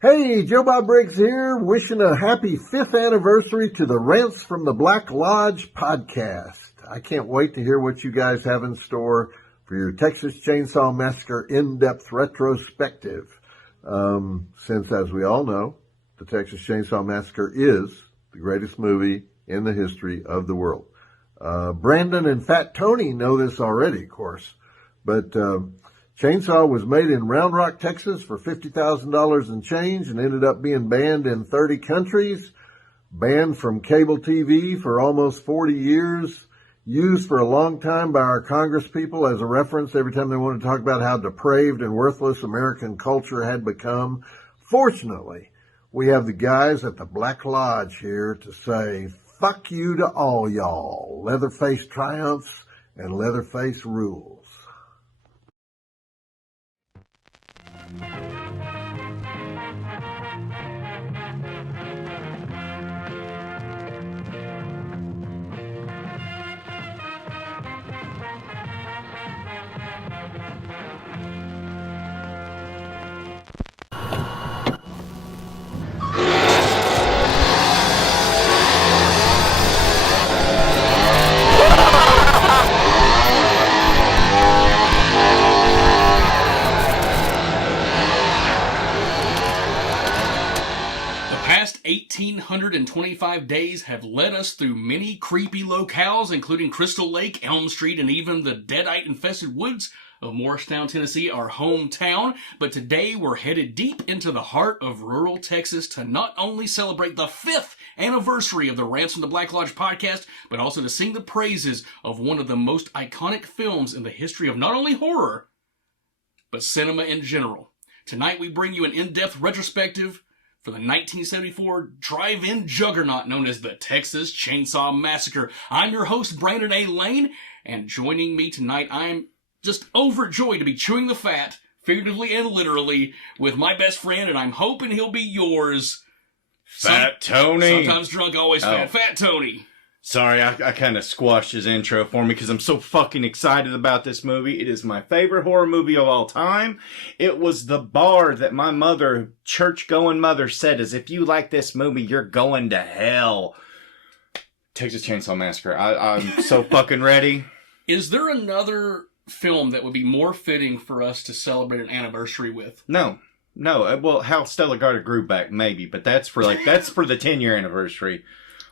Hey, Joe Bob Briggs here, wishing a happy 5th anniversary to the Rants from the Black Lodge podcast. I can't wait to hear what you guys have in store for your Texas Chainsaw Massacre in-depth retrospective. Since, as we all know, the Texas Chainsaw Massacre is the greatest movie in the history of the world. Brandon and Fat Tony know this already, of course, but Chainsaw was made in Round Rock, Texas for $50,000 and change and ended up being banned in 30 countries, banned from cable TV for almost 40 years, used for a long time by our congresspeople as a reference every time they wanted to talk about how depraved and worthless American culture had become. Fortunately, we have the guys at the Black Lodge here to say, fuck you to all y'all. Leatherface triumphs and Leatherface rules. Past 1,825 days have led us through many creepy locales, including Crystal Lake, Elm Street, and even the deadite-infested woods of Morristown, Tennessee, our hometown. But today we're headed deep into the heart of rural Texas to not only celebrate the 5th anniversary of the Rants from the Black Lodge podcast, but also to sing the praises of one of the most iconic films in the history of not only horror, but cinema in general. Tonight we bring you an in-depth retrospective for the 1974 drive-in juggernaut known as the Texas Chainsaw Massacre. I'm your host, Brandon A. Lane, and joining me tonight, I'm just overjoyed to be chewing the fat, figuratively and literally, with my best friend, and I'm hoping he'll be yours. Fat Tony. Sometimes drunk, always fat. Fat Tony. Sorry, I kind of squashed his intro for me because I'm so fucking excited about this movie. It is my favorite horror movie of all time. It was the bar that my mother, church-going mother, said is, if you like this movie, you're going to hell. Texas Chainsaw Massacre. I'm so fucking ready. Is there another film that would be more fitting for us to celebrate an anniversary with? No. Well, How Stella got her groove back, maybe, but that's for the 10-year anniversary.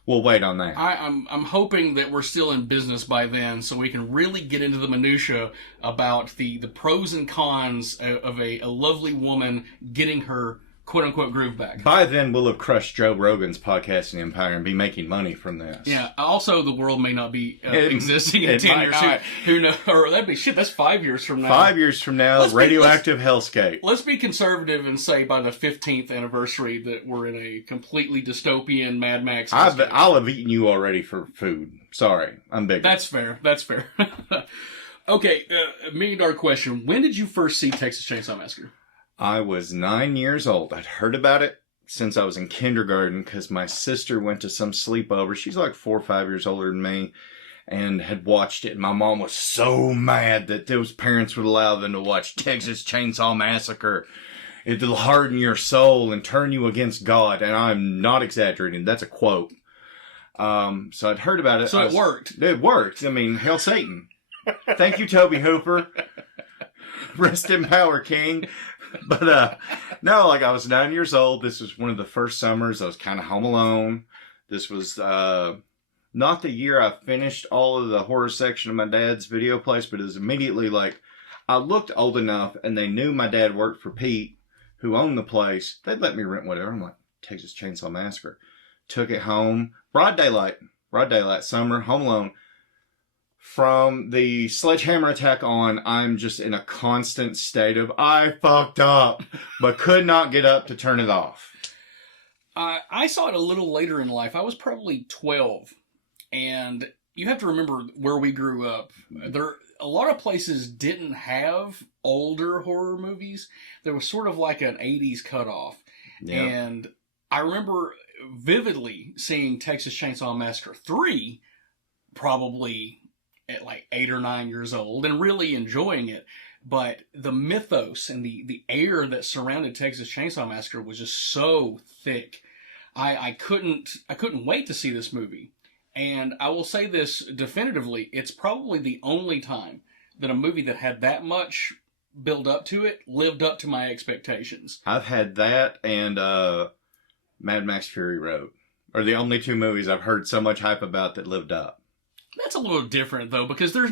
We'll wait on that. I'm hoping that we're still in business by then, so we can really get into the minutia about the pros and cons of a lovely woman getting her quote-unquote groove back. By then, we'll have crushed Joe Rogan's podcasting empire and be making money from this. Yeah. Also, the world may not be existing in 10 years. Who knows? Or that'd be shit. That's 5 years from now. 5 years from now, radioactive hellscape. Let's be conservative and say by the 15th anniversary that we're in a completely dystopian Mad Max. I'll have eaten you already for food. Sorry, I'm big. That's fair. Okay, $1 million question. When did you first see Texas Chainsaw Massacre? I was 9 years old. I'd heard about it since I was in kindergarten because my sister went to some sleepover. She's like 4 or 5 years older than me and had watched it. And my mom was so mad that those parents would allow them to watch Texas Chainsaw Massacre. It'll harden your soul and turn you against God. And I'm not exaggerating. That's a quote. So I'd heard about it. So it worked. It worked. I mean, hail Satan. Thank you, Tobe Hooper. Rest in power, King. But, no, like I was 9 years old. This was one of the first summers. I was kind of home alone. This was, not the year I finished all of the horror section of my dad's video place, but it was immediately like, I looked old enough and they knew my dad worked for Pete, who owned the place. They'd let me rent whatever. I'm like, Texas Chainsaw Massacre. Took it home. Broad daylight, summer, home alone. From the sledgehammer attack on, I'm just in a constant state of, I fucked up, but could not get up to turn it off. I saw it a little later in life. I was probably 12. And you have to remember where we grew up. A lot of places didn't have older horror movies. There was sort of like an 80s cutoff. Yeah. And I remember vividly seeing Texas Chainsaw Massacre 3 probably at like 8 or 9 years old and really enjoying it. but the mythos and the air that surrounded Texas Chainsaw Massacre was just so thick. I couldn't wait to see this movie. And I will say this definitively, it's probably the only time that a movie that had that much build up to it lived up to my expectations. I've had that and Mad Max Fury Road are the only two movies I've heard so much hype about that lived up. That's a little different though, because there's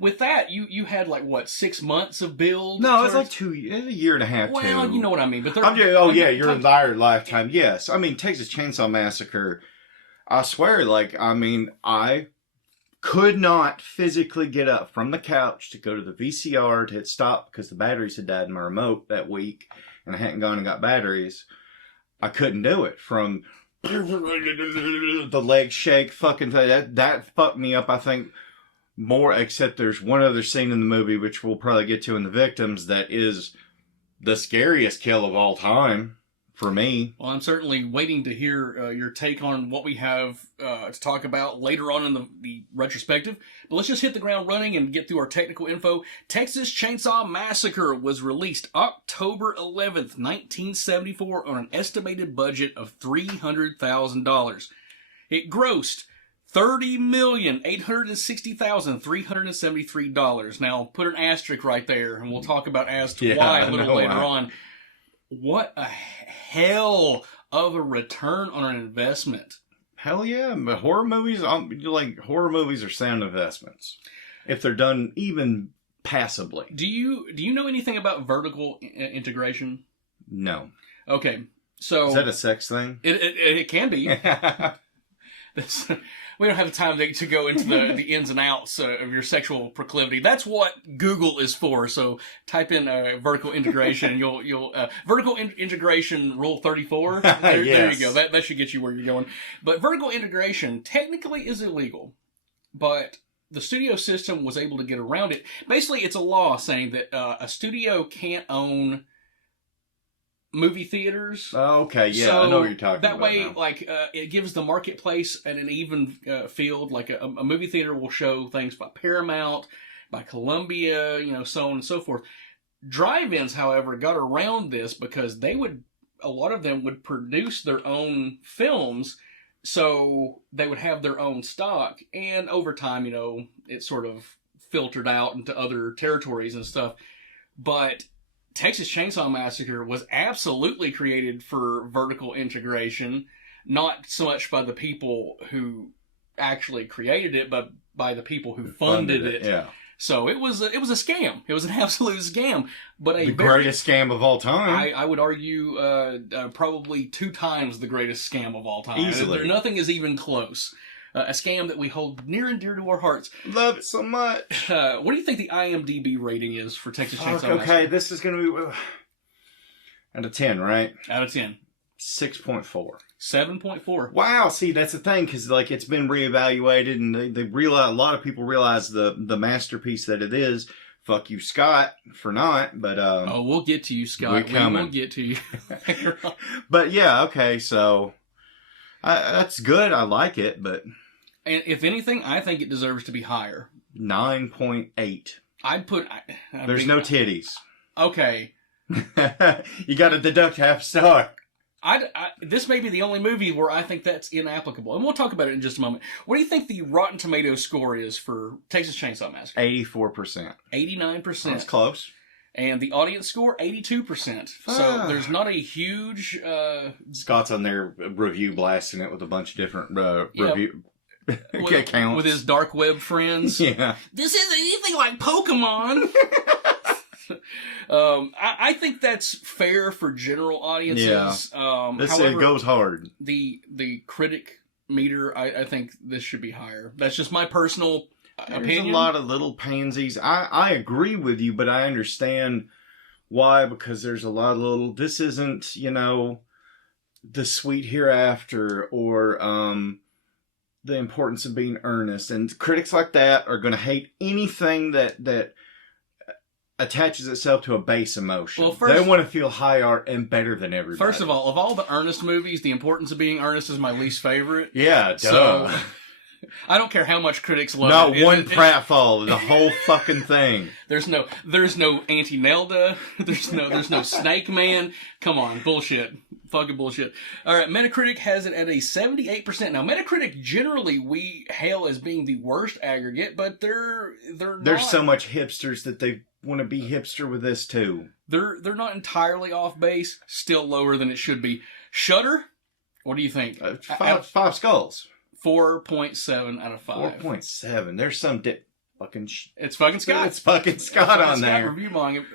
with that you had like what 6 months of build. No, it's like a year and a half. Well, you know what I mean. But your entire lifetime. Yes, I mean Texas Chainsaw Massacre. I swear, I could not physically get up from the couch to go to the VCR to hit stop because the batteries had died in my remote that week, and I hadn't gone and got batteries. I couldn't do it from the leg shake. Fucking that fucked me up. I think more. Except there's one other scene in the movie which we'll probably get to in the victims that is the scariest kill of all time. For me. Well, I'm certainly waiting to hear your take on what we have to talk about later on in the retrospective. But let's just hit the ground running and get through our technical info. Texas Chainsaw Massacre was released October 11th, 1974 on an estimated budget of $300,000. It grossed $30,860,373. Now, put an asterisk right there, and we'll talk about as to why a little later on. What a hell of a return on an investment. Hell yeah. But horror movies are sound investments. If they're done even passably. Do you know anything about vertical integration? No. Okay. So is that a sex thing? It can be. We don't have time to go into the ins and outs of your sexual proclivity. That's what Google is for. So type in vertical integration, and you'll vertical integration rule 34. There you go. That should get you where you're going. But vertical integration technically is illegal, but the studio system was able to get around it. Basically, it's a law saying that a studio can't own movie theaters. Oh, okay, yeah, so I know what you're talking about. That way, it gives the marketplace an even field. Like a movie theater will show things by Paramount, by Columbia, so on and so forth. Drive-ins, however, got around this because a lot of them would produce their own films, so they would have their own stock. And over time, it sort of filtered out into other territories and stuff. But Texas Chainsaw Massacre was absolutely created for vertical integration, not so much by the people who actually created it, but by the people who funded it. Yeah. So it was a scam. It was an absolute scam. But the greatest scam of all time. I would argue probably 2 times the greatest scam of all time. Easily. Nothing is even close. A scam that we hold near and dear to our hearts. Love it so much. What do you think the IMDb rating is for Texas Chainsaw Massacre? Okay, this is going to be out of 10, right? Out of 10. 6.4. 7.4. Wow, see, that's the thing, because it's been reevaluated, and they realize, a lot of people realize the masterpiece that it is. Fuck you, Scott, for not, but... we'll get to you, Scott. We will get to you. But yeah, okay, so... that's good, I like it, but... And if anything, I think it deserves to be higher. 9.8. I'd put... There's no titties. Okay. You gotta deduct half star. This may be the only movie where I think that's inapplicable. And we'll talk about it in just a moment. What do you think the Rotten Tomatoes score is for Texas Chainsaw Massacre? 84%. 89%. That's close. And the audience score, 82%. So there's not a huge... Scott's on their review blasting it with a bunch of different review... accounts. With his dark web friends. Yeah. This isn't anything like Pokemon. I think that's fair for general audiences. Yeah. However, it goes hard. The critic meter, I think this should be higher. That's just my personal opinion. There's a lot of little pansies. I agree with you, but I understand why, because there's a lot of little... This isn't, the sweet hereafter or... the importance of being earnest, and critics like that are going to hate anything that attaches itself to a base emotion. Well, they want to feel high art and better than everybody. First of all, of all the earnest movies, The Importance of Being Earnest is my least favorite. Yeah, duh. So, I don't care how much critics love Not it. one pratfall, the whole fucking thing. There's no Auntie Nelda. There's no Snake Man. Come on, bullshit. Fucking bullshit. All right, Metacritic has it at a 78%. Now, Metacritic generally we hail as being the worst aggregate, but they're not. There's so much hipsters that they want to be hipster with this too. They're not entirely off base. Still lower than it should be. Shudder. What do you think? Five skulls. 4.7 out of 5. 4.7. There's some fucking. It's fucking Scott. It's fucking Scott on there. Review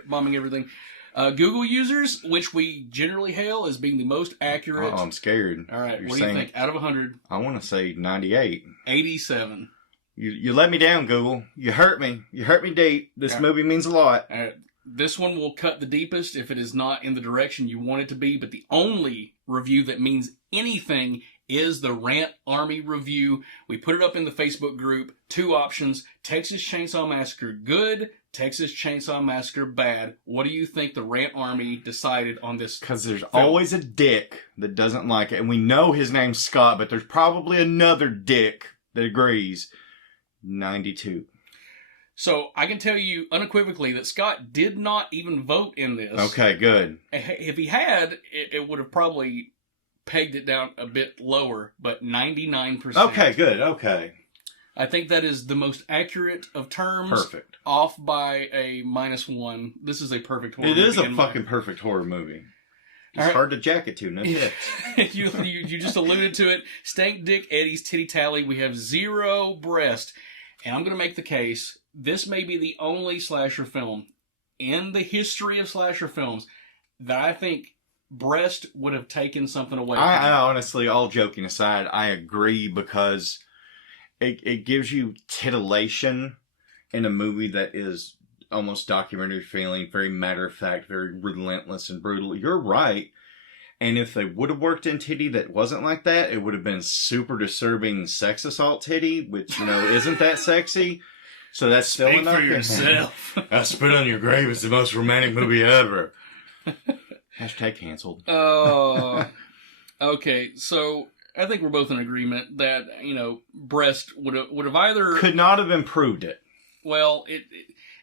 bombing everything. Google users, which we generally hail as being the most accurate. Oh, I'm scared. All right, what do you think? Out of 100? I want to say 98. 87. You let me down, Google. You hurt me. You hurt me deep. This movie means a lot. All right. This one will cut the deepest if it is not in the direction you want it to be, but the only review that means anything is the Rant Army review. We put it up in the Facebook group. 2 options: Texas Chainsaw Massacre good, Texas Chainsaw Massacre bad. What do you think the Rant Army decided on this? Because there's always a dick that doesn't like it. And we know his name's Scott, but there's probably another dick that agrees. 92. So I can tell you unequivocally that Scott did not even vote in this. Okay, good. If he had, it would have probably pegged it down a bit lower, but 99%. Okay, good. Okay. I think that is the most accurate of terms. Perfect. Off by a -1. This is a perfect horror movie. It is a fucking perfect horror movie. It's hard to jack it to, no tits. you just alluded to it. Stank Dick Eddie's Titty Tally. We have 0 breast. And I'm going to make the case, this may be the only slasher film in the history of slasher films that I think breast would have taken something away from I honestly, all joking aside, I agree, because it gives you titillation in a movie that is almost documentary feeling, very matter-of-fact, very relentless and brutal. You're right. And if they would have worked in titty that wasn't like that, it would have been super disturbing sex assault titty, which, isn't that sexy. So that's still Speak enough. for yourself. I Spit on Your Grave is the most romantic movie ever. Hashtag canceled. Okay, so I think we're both in agreement that, breast would have either... Could not have improved it. Well,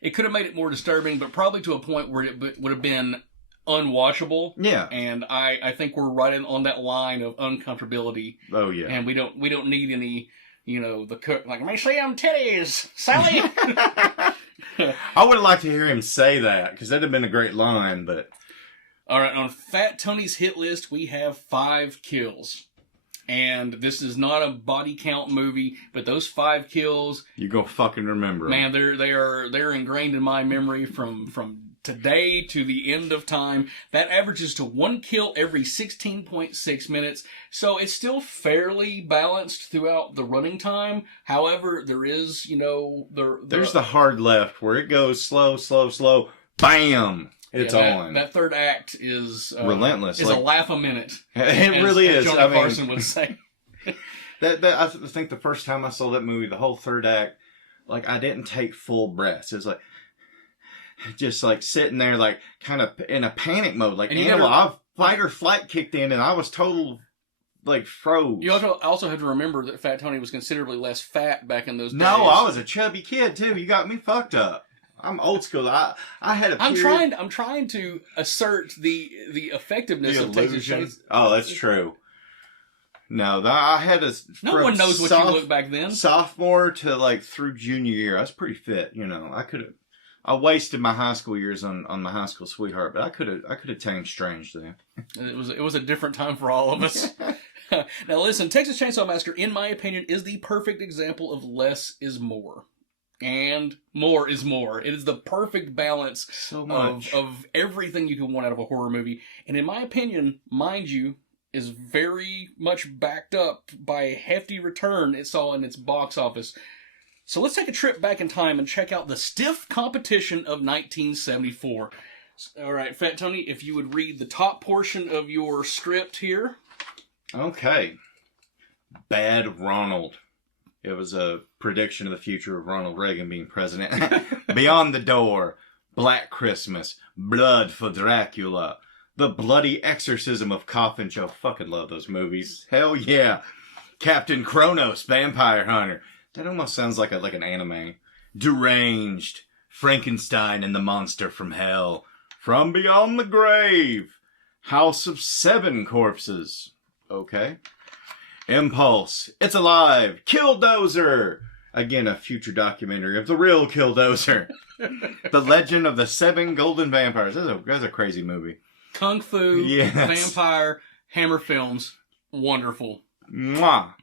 it could have made it more disturbing, but probably to a point where it would have been unwatchable. Yeah. And I think we're right on that line of uncomfortability. Oh, yeah. And we don't need any, the cook, like, let me see them titties, Sally. I would have liked to hear him say that, because that'd have been a great line, but... All right, on Fat Tony's hit list, we have 5 kills. And this is not a body count movie, but those 5 kills... You go fucking remember them. Man, they're ingrained in my memory from today to the end of time. That averages to 1 kill every 16.6 minutes. So it's still fairly balanced throughout the running time. However, there is, there's the hard left where it goes slow, slow, slow. Bam! It's on. That third act is relentless. Is a laugh a minute. It really is. Johnny Carson would say. I think the first time I saw that movie, the whole third act, like, I didn't take full breaths. It was like, just like sitting there, like, kind of in a panic mode. Like, fight or flight kicked in, and I was total, like, froze. You also have to remember that Fat Tony was considerably less fat back in those days. No, I was a chubby kid, too. You got me fucked up. I'm old school. I had a period. I'm trying to assert the effectiveness of Texas Chainsaw. Oh, that's true. No, I had a... No one knows what you looked back then. Sophomore to, like, through junior year, I was pretty fit, I wasted my high school years on my high school sweetheart, but I could have tamed strange there. It was a different time for all of us. Now listen, Texas Chainsaw Massacre, in my opinion, is the perfect example of less is more. And more is more. It is the perfect balance of everything you can want out of a horror movie. And in my opinion, mind you, is very much backed up by a hefty return it saw in its box office. So let's take a trip back in time and check out the stiff competition of 1974. All right, Fat Tony, if you would read the top portion of your script here. Okay. Bad Ronald. It was a prediction of the future of Ronald Reagan being president. Beyond the Door. Black Christmas. Blood for Dracula. The Bloody Exorcism of Coffin Joe. Fucking love those movies. Hell yeah. Captain Kronos, Vampire Hunter. That almost sounds like an anime. Deranged, Frankenstein and the Monster from Hell. From Beyond the Grave. House of Seven Corpses. Okay. Impulse. It's Alive. Killdozer. Again, a future documentary of the real Killdozer. The Legend of the Seven Golden Vampires. That's a crazy movie. Kung Fu, Yes. Vampire, Hammer Films. Wonderful. Mwah.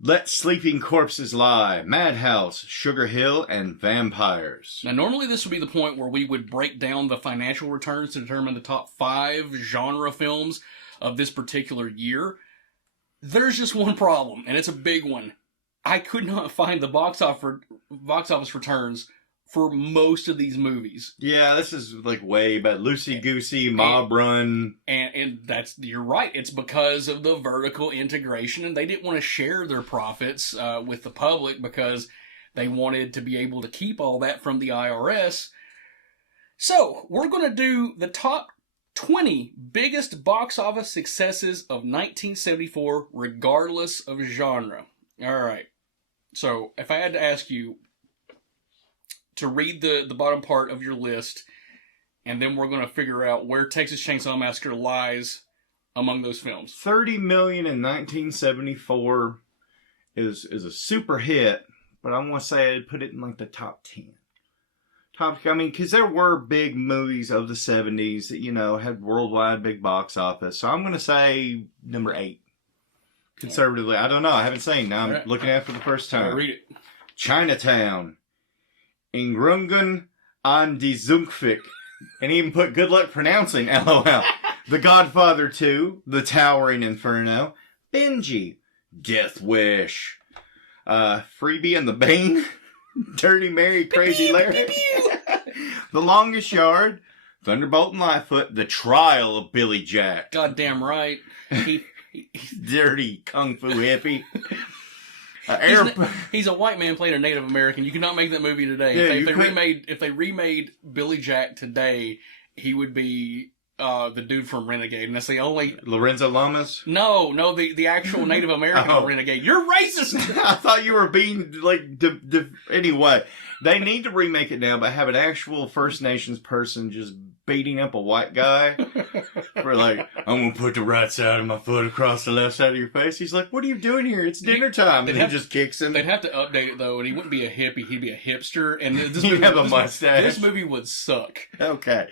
Let Sleeping Corpses Lie. Madhouse, Sugar Hill, and Vampires. Now, normally this would be the point where we would break down the financial returns to determine the top 5 genre films of this particular year. There's just one problem, and it's a big one. I could not find the box office returns for most of these movies. Yeah, this is like way back. Loosey Goosey, Mob Run. And you're right. It's because of the vertical integration, and they didn't want to share their profits with the public because they wanted to be able to keep all that from the IRS. So, we're going to do the top 20 biggest box office successes of 1974, regardless of genre. All right. So, if I had to ask you to read the bottom part of your list, and then we're going to figure out where Texas Chainsaw Massacre lies among those films. $30 million in 1974 is a super hit, but I want to say I'd put it in like the top 10. Because there were big movies of the 70s that, had worldwide big box office. So I'm going to say number 8. Conservatively. I don't know. I haven't seen. Now I'm looking at it for the first time. Read it. Chinatown. Ingrungan an die Zunkvik. And even put good luck pronouncing, LOL. The Godfather 2. The Towering Inferno. Benji. Death Wish. Freebie and the Bane. Dirty Mary, Crazy Larry. The Longest Yard. Thunderbolt and Lightfoot. The Trial of Billy Jack. Goddamn right. Dirty kung fu hippie. He's a white man playing a Native American. You could not make that movie today. Yeah, if they remade Billy Jack today, he would be the dude from Renegade, and that's the only Lorenzo Lamas. No, the actual Native American Renegade. You're racist. I thought you were being like anyway. They need to remake it now, but have an actual First Nations person just beating up a white guy. For like, I'm gonna put the right side of my foot across the left side of your face. He's like, what are you doing here? It's dinner time. And he just kicks him. They'd have to update it though, and he wouldn't be a hippie. He'd be a hipster. And this He'd have a mustache. This movie would suck. Okay.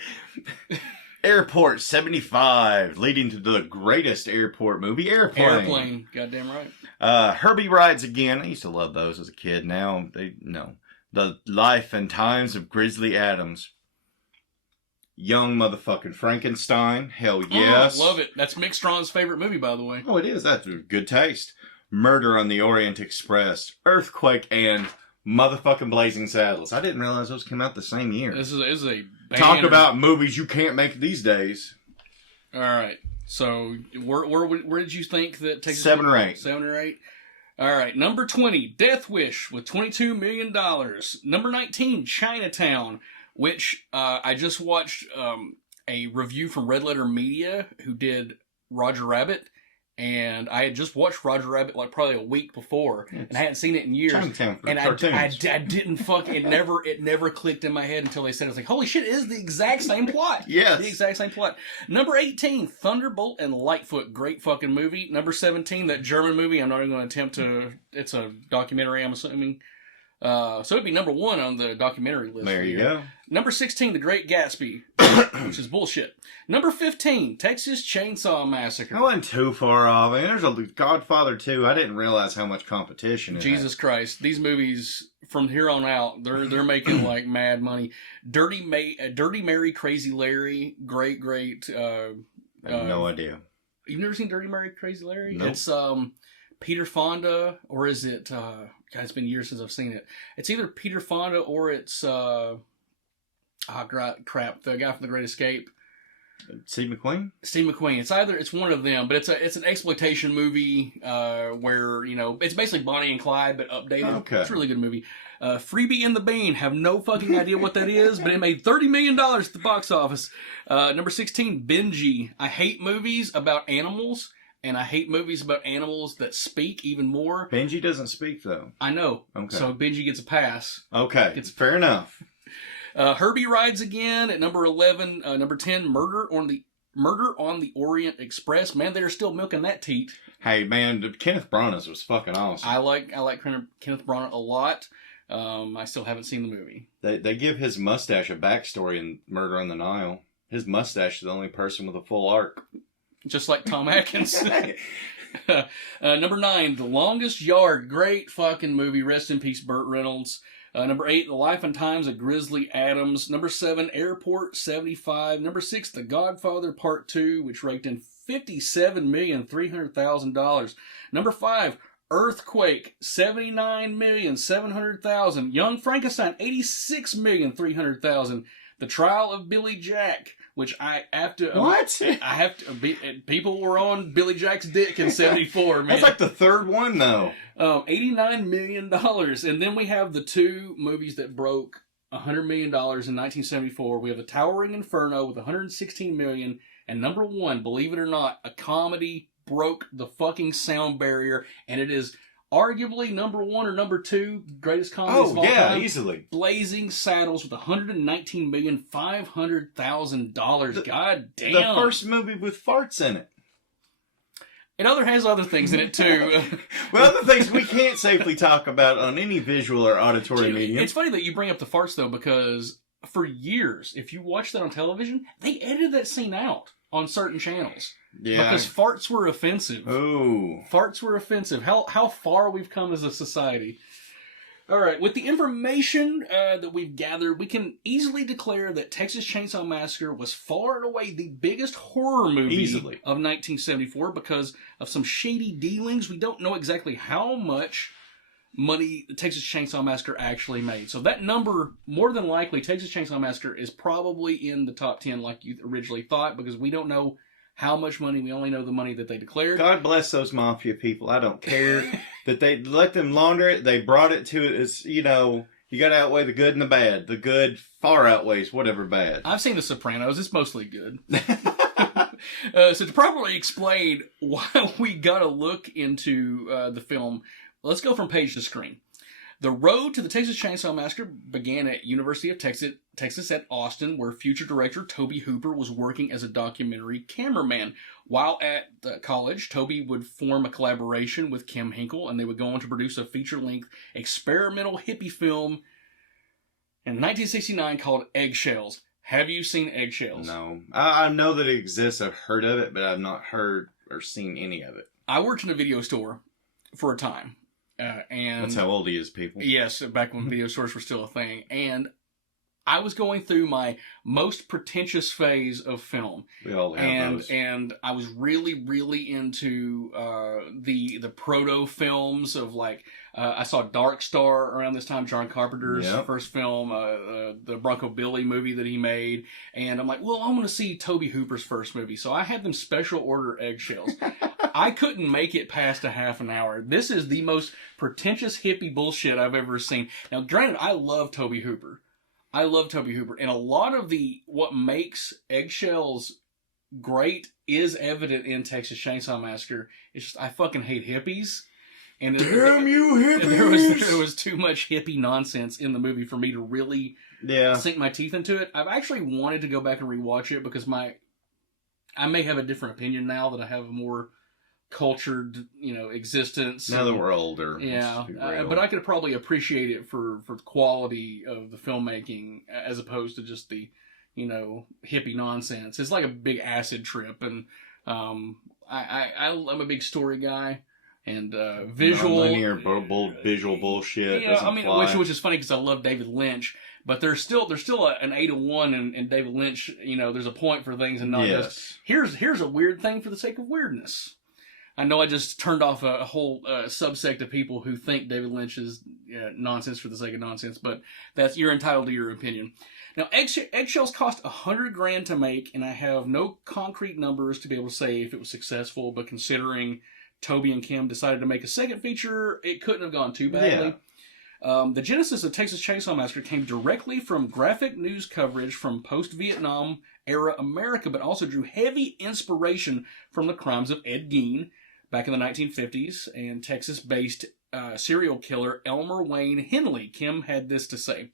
Airport 75, leading to the greatest airport movie, Airplane. Goddamn right. Herbie Rides Again. I used to love those as a kid. Now, The Life and Times of Grizzly Adams. Young motherfucking Frankenstein. Hell yes. Love it. That's Mick Strawn's favorite movie, by the way. Oh, it is. That's good taste. Murder on the Orient Express. Earthquake and motherfucking Blazing Saddles. I didn't realize those came out the same year. This is a banner. Talk about movies you can't make these days. All right. So, where did you think that Texas... 7 or 8. 7 or 8. All right. Number 20, Death Wish with $22 million. Number 19, Chinatown, which I just watched a review from Red Letter Media who did Roger Rabbit. And I had just watched Roger Rabbit like probably a week before, and I hadn't seen it in years. Chinatown and I didn't fucking it never clicked in my head until they said it. I was like, holy shit, it is the exact same plot. Yes. The exact same plot. Number 18, Thunderbolt and Lightfoot. Great fucking movie. Number 17, that German movie. I'm not even going to attempt to. It's a documentary, I'm assuming. So it'd be number 1 on the documentary list. There you go. Number 16, The Great Gatsby, which is bullshit. Number 15, Texas Chainsaw Massacre. I wasn't too far off. I mean, there's a Godfather 2. I didn't realize how much competition it Jesus had. Christ. These movies, from here on out, they're making like mad money. Dirty Mary, Crazy Larry, great. I have no idea. You've never seen Dirty Mary, Crazy Larry? Nope. It's Peter Fonda, or is it... God, it's been years since I've seen it. It's either Peter Fonda or it's... the guy from The Great Escape. Steve McQueen? Steve McQueen. It's one of them, but it's an exploitation movie where, it's basically Bonnie and Clyde, but updated. Okay. It's a really good movie. Freebie and the Bean. Have no fucking idea what that is, but it made $30 million at the box office. Number 16, Benji. I hate movies about animals, and I hate movies about animals that speak even more. Benji doesn't speak, though. I know. Okay. So Benji gets a pass. Okay. Fair enough. Herbie Rides Again at number 11. Number 10, Murder on the Orient Express. Man, they're still milking that teat. Hey, man, Kenneth Branagh's was fucking awesome. I like Kenneth Branagh a lot. I still haven't seen the movie. They give his mustache a backstory in Murder on the Nile. His mustache is the only person with a full arc. Just like Tom Atkins. Number 9, The Longest Yard. Great fucking movie. Rest in peace, Burt Reynolds. Number 8, The Life and Times of Grizzly Adams. Number 7, Airport 75. Number 6, The Godfather Part 2, which raked in $57,300,000. Number 5, Earthquake, $79,700,000. Young Frankenstein, $86,300,000. The Trial of Billy Jack, which I have to... What? People were on Billy Jack's dick in 74, man. That's like the third one, though. $89 million. And then we have the two movies that broke $100 million in 1974. We have The Towering Inferno with $116 million. And number 1, believe it or not, a comedy broke the fucking sound barrier. And it is arguably number 1 or number 2 greatest comedy of all time. Easily. Blazing Saddles with $119,500,000. God damn. The first movie with farts in it. It has other things in it, too. Well, other things we can't safely talk about on any visual or auditory medium. It's funny that you bring up the farts, though, because for years, if you watch that on television, they edited that scene out on certain channels. Yeah. Because farts were offensive. Oh. Farts were offensive. How far we've come as a society. All right, with the information that we've gathered, we can easily declare that Texas Chainsaw Massacre was far and away the biggest horror movie of 1974 because of some shady dealings. We don't know exactly how much money the Texas Chainsaw Massacre actually made. So that number, more than likely, Texas Chainsaw Massacre is probably in the top 10 like you originally thought because we don't know how much money. We only know the money that they declared. God bless those mafia people. I don't care that they let them launder it. They brought it to it. It's, you got to outweigh the good and the bad. The good far outweighs whatever bad. I've seen The Sopranos. It's mostly good. So to properly explain why we got to look into the film, let's go from page to screen. The road to the Texas Chainsaw Massacre began at University of Texas at Austin, where future director Tobe Hooper was working as a documentary cameraman. While at the college, Tobe would form a collaboration with Kim Hinkle, and they would go on to produce a feature-length experimental hippie film in 1969 called Eggshells. Have you seen Eggshells? No. I know that it exists. I've heard of it, but I've not heard or seen any of it. I worked in a video store for a time. And that's how old he is, people. Yes, back when video stores were still a thing. And I was going through my most pretentious phase of film. We all have those. And I was really, really into the proto films of like I saw Dark Star around this time, John Carpenter's first film, the Bronco Billy movie that he made. And I'm like, well, I want to see Tobe Hooper's first movie. So I had them special order Eggshells. I couldn't make it past a half an hour. This is the most pretentious hippie bullshit I've ever seen. Now, granted, I love Tobe Hooper. And a lot of what makes Eggshells great is evident in Texas Chainsaw Massacre. It's just, I fucking hate hippies. And damn you hippies! There was too much hippie nonsense in the movie for me to really sink my teeth into it. I've actually wanted to go back and rewatch it because I may have a different opinion now that I have a more cultured, existence. Now that we're older. Yeah. But I could probably appreciate it for the quality of the filmmaking as opposed to just the, hippie nonsense. It's like a big acid trip. And I'm a big story guy. And visual... Non-linear visual bullshit. Yeah, which is funny because I love David Lynch. But there's still an 8-1 in David Lynch. There's a point for things and not just... Here's a weird thing for the sake of weirdness. I know I just turned off a whole subsect of people who think David Lynch is nonsense for the sake of nonsense, but you're entitled to your opinion. Now, Eggshells cost $100,000 to make, and I have no concrete numbers to be able to say if it was successful, but considering Tobe and Kim decided to make a second feature, it couldn't have gone too badly. Yeah. The genesis of Texas Chainsaw Massacre came directly from graphic news coverage from post-Vietnam era America, but also drew heavy inspiration from the crimes of Ed Gein back in the 1950s and Texas-based serial killer Elmer Wayne Henley. Kim had this to say.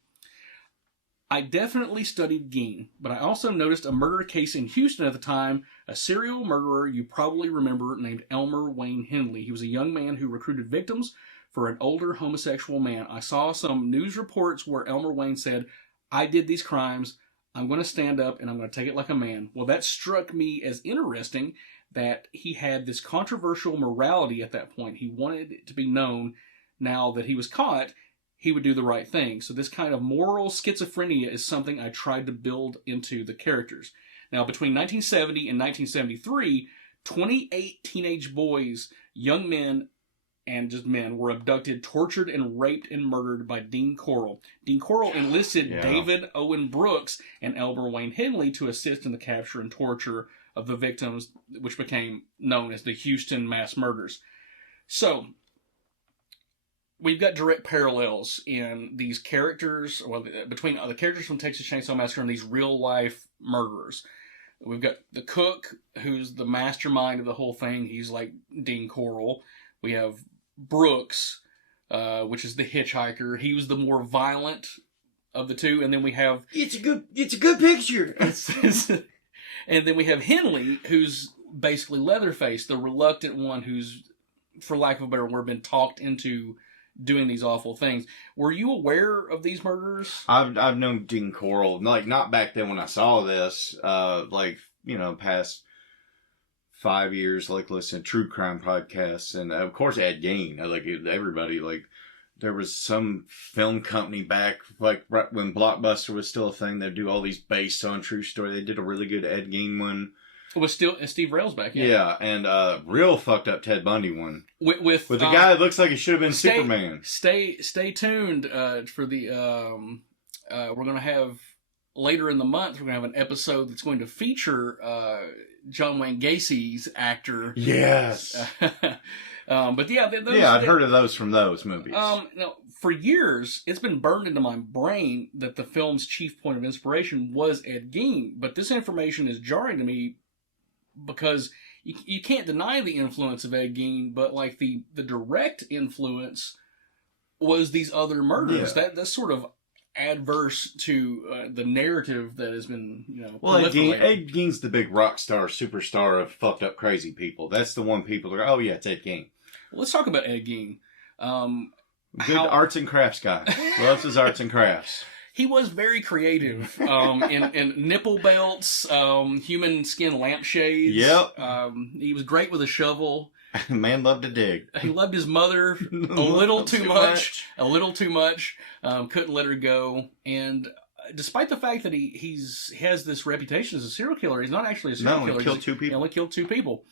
I definitely studied Gein, but I also noticed a murder case in Houston at the time, a serial murderer you probably remember named Elmer Wayne Henley. He was a young man who recruited victims for an older homosexual man. I saw some news reports where Elmer Wayne said, I did these crimes, I'm going to stand up and I'm going to take it like a man. Well, that struck me as interesting that he had this controversial morality at that point. He wanted it to be known now that he was caught, he would do the right thing. So this kind of moral schizophrenia is something I tried to build into the characters. Now, between 1970 and 1973, 28 teenage boys, young men, and just men were abducted, tortured, and raped and murdered by Dean Corll. Dean Corll enlisted David Owen Brooks and Elmer Wayne Henley to assist in the capture and torture of the victims, which became known as the Houston mass murders. So, we've got direct parallels in these characters, well, between the characters from Texas Chainsaw Massacre and these real-life murderers. We've got the cook, who's the mastermind of the whole thing. He's like Dean Corll. We have Brooks, which is the hitchhiker. He was the more violent of the two. And then we have... It's a good picture. And then we have Henley, who's basically Leatherface, the reluctant one who's, for lack of a better word, been talked into doing these awful things. Were you aware of these murders? I've known Dean Corll, like, not back then when I saw this, past 5 years, like, listen to true crime podcasts, and of course Ed Gein. Like, everybody, like, there was some film company back, like, right when Blockbuster was still a thing, they'd do all these based on true story. They did a really good Ed Gein one. It was still Steve Rails back, yeah, and real fucked up Ted Bundy one with the guy that looks like he should have been Superman. Stay tuned for the we're gonna have later in the month. We're gonna have an episode that's going to feature John Wayne Gacy's actor. Yes. But yeah, I'd heard of those from those movies. For years, it's been burned into my brain that the film's chief point of inspiration was Ed Gein, but this information is jarring to me because you can't deny the influence of Ed Gein, but like the direct influence was these other murders. Yeah. That's sort of adverse to the narrative that has been, Well, Ed Gein's the big rock star, superstar of fucked up crazy people. That's the one people are, oh yeah, it's Ed Gein. Well, let's talk about Ed Gein. Good arts and crafts guy. Loves his arts and crafts. He was very creative in nipple belts, human skin lampshades. Yep. He was great with a shovel. Man loved to dig. He loved his mother a little too much. A little too much. Couldn't let her go. And despite the fact that he has this reputation as a serial killer, he's not actually a serial killer. He killed two people. He only killed two people.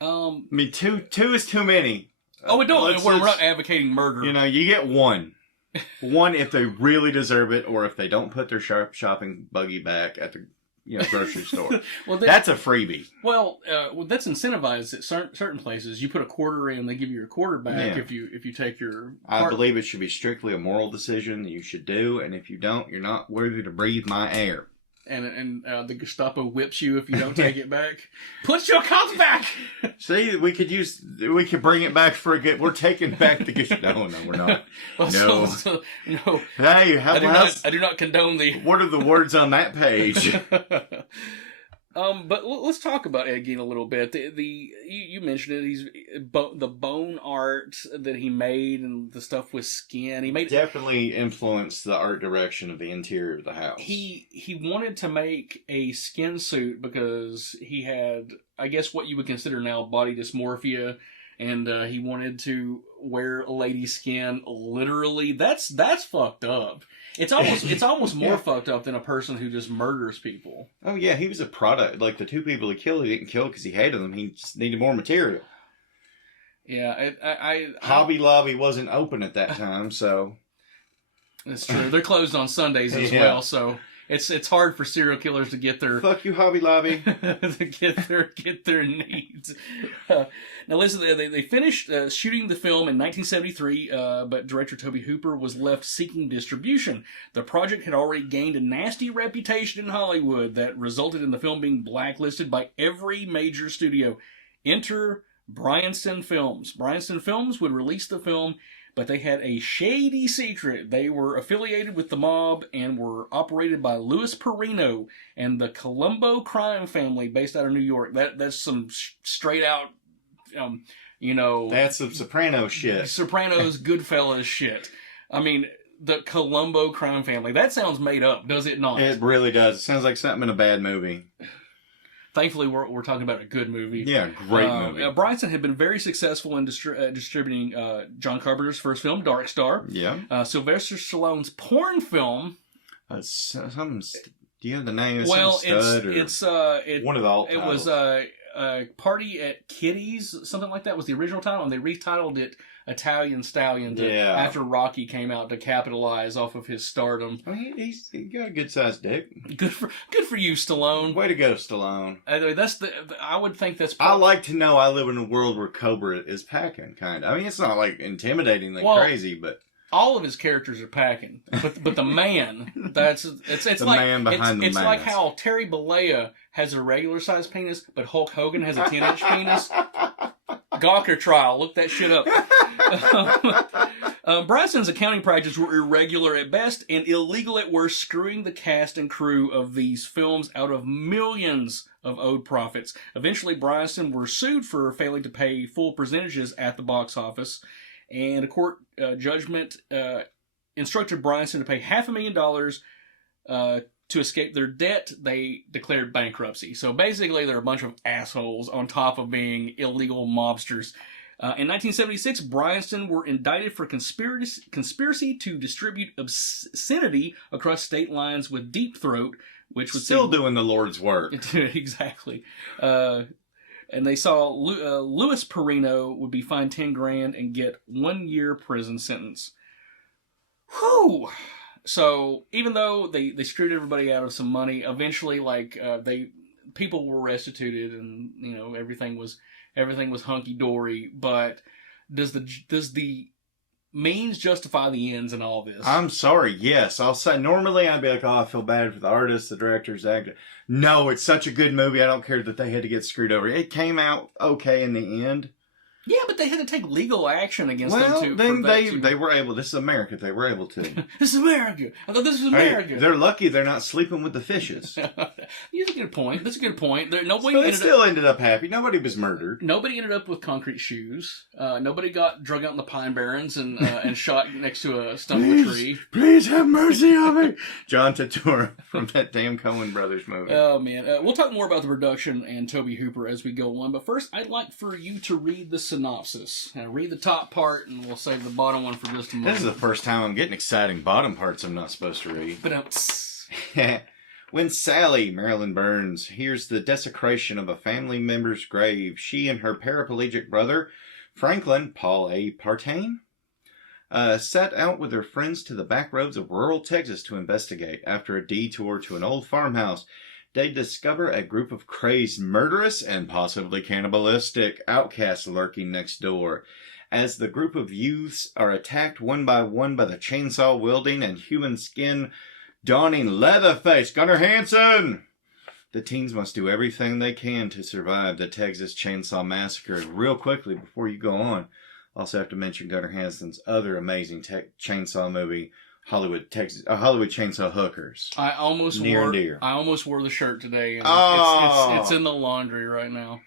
I mean, two is too many. We don't. We're not advocating murder. You get one. One if they really deserve it, or if they don't put their shopping buggy back at the grocery store. Well, that's a freebie. Well, that's incentivized at certain places. You put a quarter in, they give you your quarter back if you take your. I believe it should be strictly a moral decision that you should do, and if you don't, you're not worthy to breathe my air. And the Gestapo whips you if you don't take it back. Put your cups back! See, we could bring it back for a good. We're taking back the Gestapo. No, we're not. Well, no. No. Hey, I do not condone the. What are the words on that page? But let's talk about Ed Gein a little bit. You mentioned it. He's the bone art that he made and the stuff with skin. He made definitely influenced the art direction of the interior of the house. He wanted to make a skin suit because he had, I guess, what you would consider now body dysmorphia, and he wanted to wear a lady's skin. Literally, that's fucked up. It's almost more fucked up than a person who just murders people. Oh yeah, he was a product. Like the two people he killed, he didn't kill because he hated them. He just needed more material. Yeah, Hobby Lobby wasn't open at that time, so that's true. They're closed on Sundays as well. So It's hard for serial killers to get their Fuck you, Hobby Lobby. to get their needs. Now listen, they finished shooting the film in 1973, but director Tobe Hooper was left seeking distribution. The project had already gained a nasty reputation in Hollywood that resulted in the film being blacklisted by every major studio. Enter Bryanston Films. Bryanston Films would release the film, but they had a shady secret. They were affiliated with the mob and were operated by Louis Perino and the Colombo crime family based out of New York. That's some straight out, That's some Soprano shit. Sopranos, Goodfellas shit. I mean, the Colombo crime family. That sounds made up, does it not? It really does. It sounds like something in a bad movie. Thankfully, we're talking about a good movie. Yeah, great movie. Bryanston had been very successful in distributing John Carpenter's first film, Dark Star. Yeah. Sylvester Stallone's porn film. Do you have the name? Well, it's one of the alt titles. It was Party at Kitty's, something like that was the original title, and they retitled it Italian Stallion after Rocky came out to capitalize off of his stardom. I mean, he's got a good sized dick. Good for you, Stallone. Way to go, Stallone. I would think that's. I like to know I live in a world where Cobra is packing, kind of. I mean, it's not like intimidating crazy, but all of his characters are packing. But the man, it's the like man behind the it's mask. like how Terry Bollea has a regular sized penis, but Hulk Hogan has a 10-inch penis. Gawker trial. Look that shit up. Bryanston's accounting practices were irregular at best and illegal at worst, screwing the cast and crew of these films out of millions of owed profits. Eventually, Bryanston were sued for failing to pay full percentages at the box office, and a court judgment instructed Bryanston to pay $500,000 to escape their debt. They declared bankruptcy. So basically, they're a bunch of assholes on top of being illegal mobsters. In 1976, Bryanston were indicted for conspiracy to distribute obscenity across state lines with Deep Throat, which was still doing the Lord's work. Exactly. And they saw Louis Perino would be fined $10,000 and get 1 year prison sentence. Whew! So even though they screwed everybody out of some money, eventually, people were restituted, and everything was hunky dory. But does the means justify the ends in all this? I'm sorry. Yes, I'll say. Normally, I'd be like, "Oh, I feel bad for the artists, the directors, the actors." No, it's such a good movie. I don't care that they had to get screwed over. It came out okay in the end. Yeah, but they had to take legal action against them too. Well, then they were able. This is America. They were able to. This is America. I thought this was America. Hey, they're lucky they're not sleeping with the fishes. That's a good point. They still ended up happy. Nobody was murdered. Nobody ended up with concrete shoes. Nobody got drug out in the Pine Barrens and shot next to a stump of a tree. Please have mercy on me. John Turturro from that damn Coen Brothers movie. Oh, man. We'll talk more about the production and Tobe Hooper as we go on. But first, I'd like for you to read the synopsis. Read the top part, and we'll save the bottom one for just a moment. This is the first time I'm getting exciting bottom parts I'm not supposed to read. But When Sally, Marilyn Burns, hears the desecration of a family member's grave, she and her paraplegic brother, Franklin, Paul A. Partain, set out with their friends to the back roads of rural Texas to investigate. After a detour to an old farmhouse, they discover a group of crazed, murderous, and possibly cannibalistic outcasts lurking next door. As the group of youths are attacked one by the chainsaw-wielding and human skin-donning Leatherface, Gunnar Hansen, the teens must do everything they can to survive the Texas Chainsaw Massacre. And real quickly, before you go on, also have to mention Gunnar Hansen's other amazing chainsaw movie, Hollywood Chainsaw Hookers. I almost wore the shirt today. And it's in the laundry right now.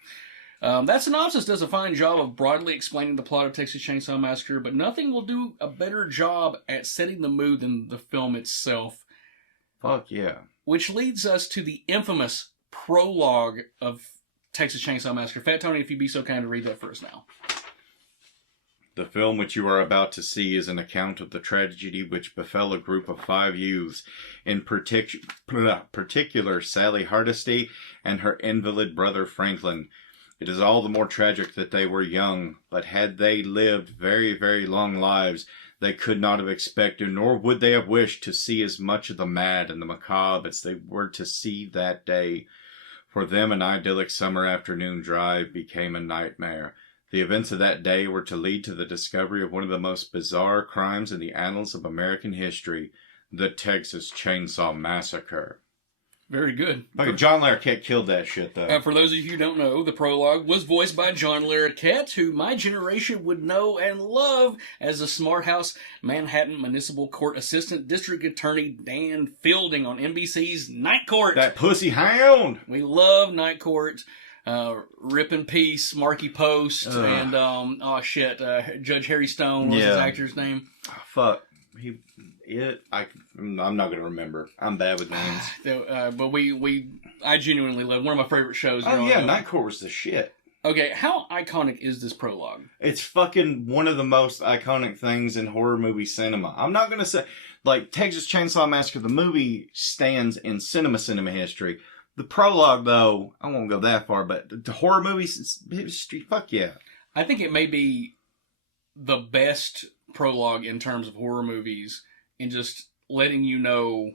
That synopsis does a fine job of broadly explaining the plot of Texas Chainsaw Massacre, but nothing will do a better job at setting the mood than the film itself. Fuck yeah. Which leads us to the infamous prologue of Texas Chainsaw Massacre. Fat Tony, if you'd be so kind to read that for us now. The film which you are about to see is an account of the tragedy which befell a group of 5 youths, in particular Sally Hardesty and her invalid brother Franklin. It is all the more tragic that they were young, but had they lived very, very long lives, they could not have expected, nor would they have wished to see as much of the mad and the macabre as they were to see that day. For them, an idyllic summer afternoon drive became a nightmare. The events of that day were to lead to the discovery of one of the most bizarre crimes in the annals of American history, the Texas Chainsaw Massacre. Very good. Okay, John Larroquette killed that shit, though. For those of you who don't know, the prologue was voiced by John Larroquette, who my generation would know and love as the Smart House Manhattan Municipal Court Assistant District Attorney Dan Fielding on NBC's Night Court. That pussy hound! We love Night Court. Rip in Peace, Marky Post, and Judge Harry Stone was his actor's name. Oh, fuck. I'm not going to remember. I'm bad with names. But I genuinely love one of my favorite shows. Oh yeah, Night Court was the shit. Okay, how iconic is this prologue? It's fucking one of the most iconic things in horror movie cinema. I'm not going to say, like, Texas Chainsaw Massacre, the movie stands in cinema history. The prologue, though, I won't go that far, but the horror movie history, fuck yeah. I think it may be the best prologue in terms of horror movies and just letting you know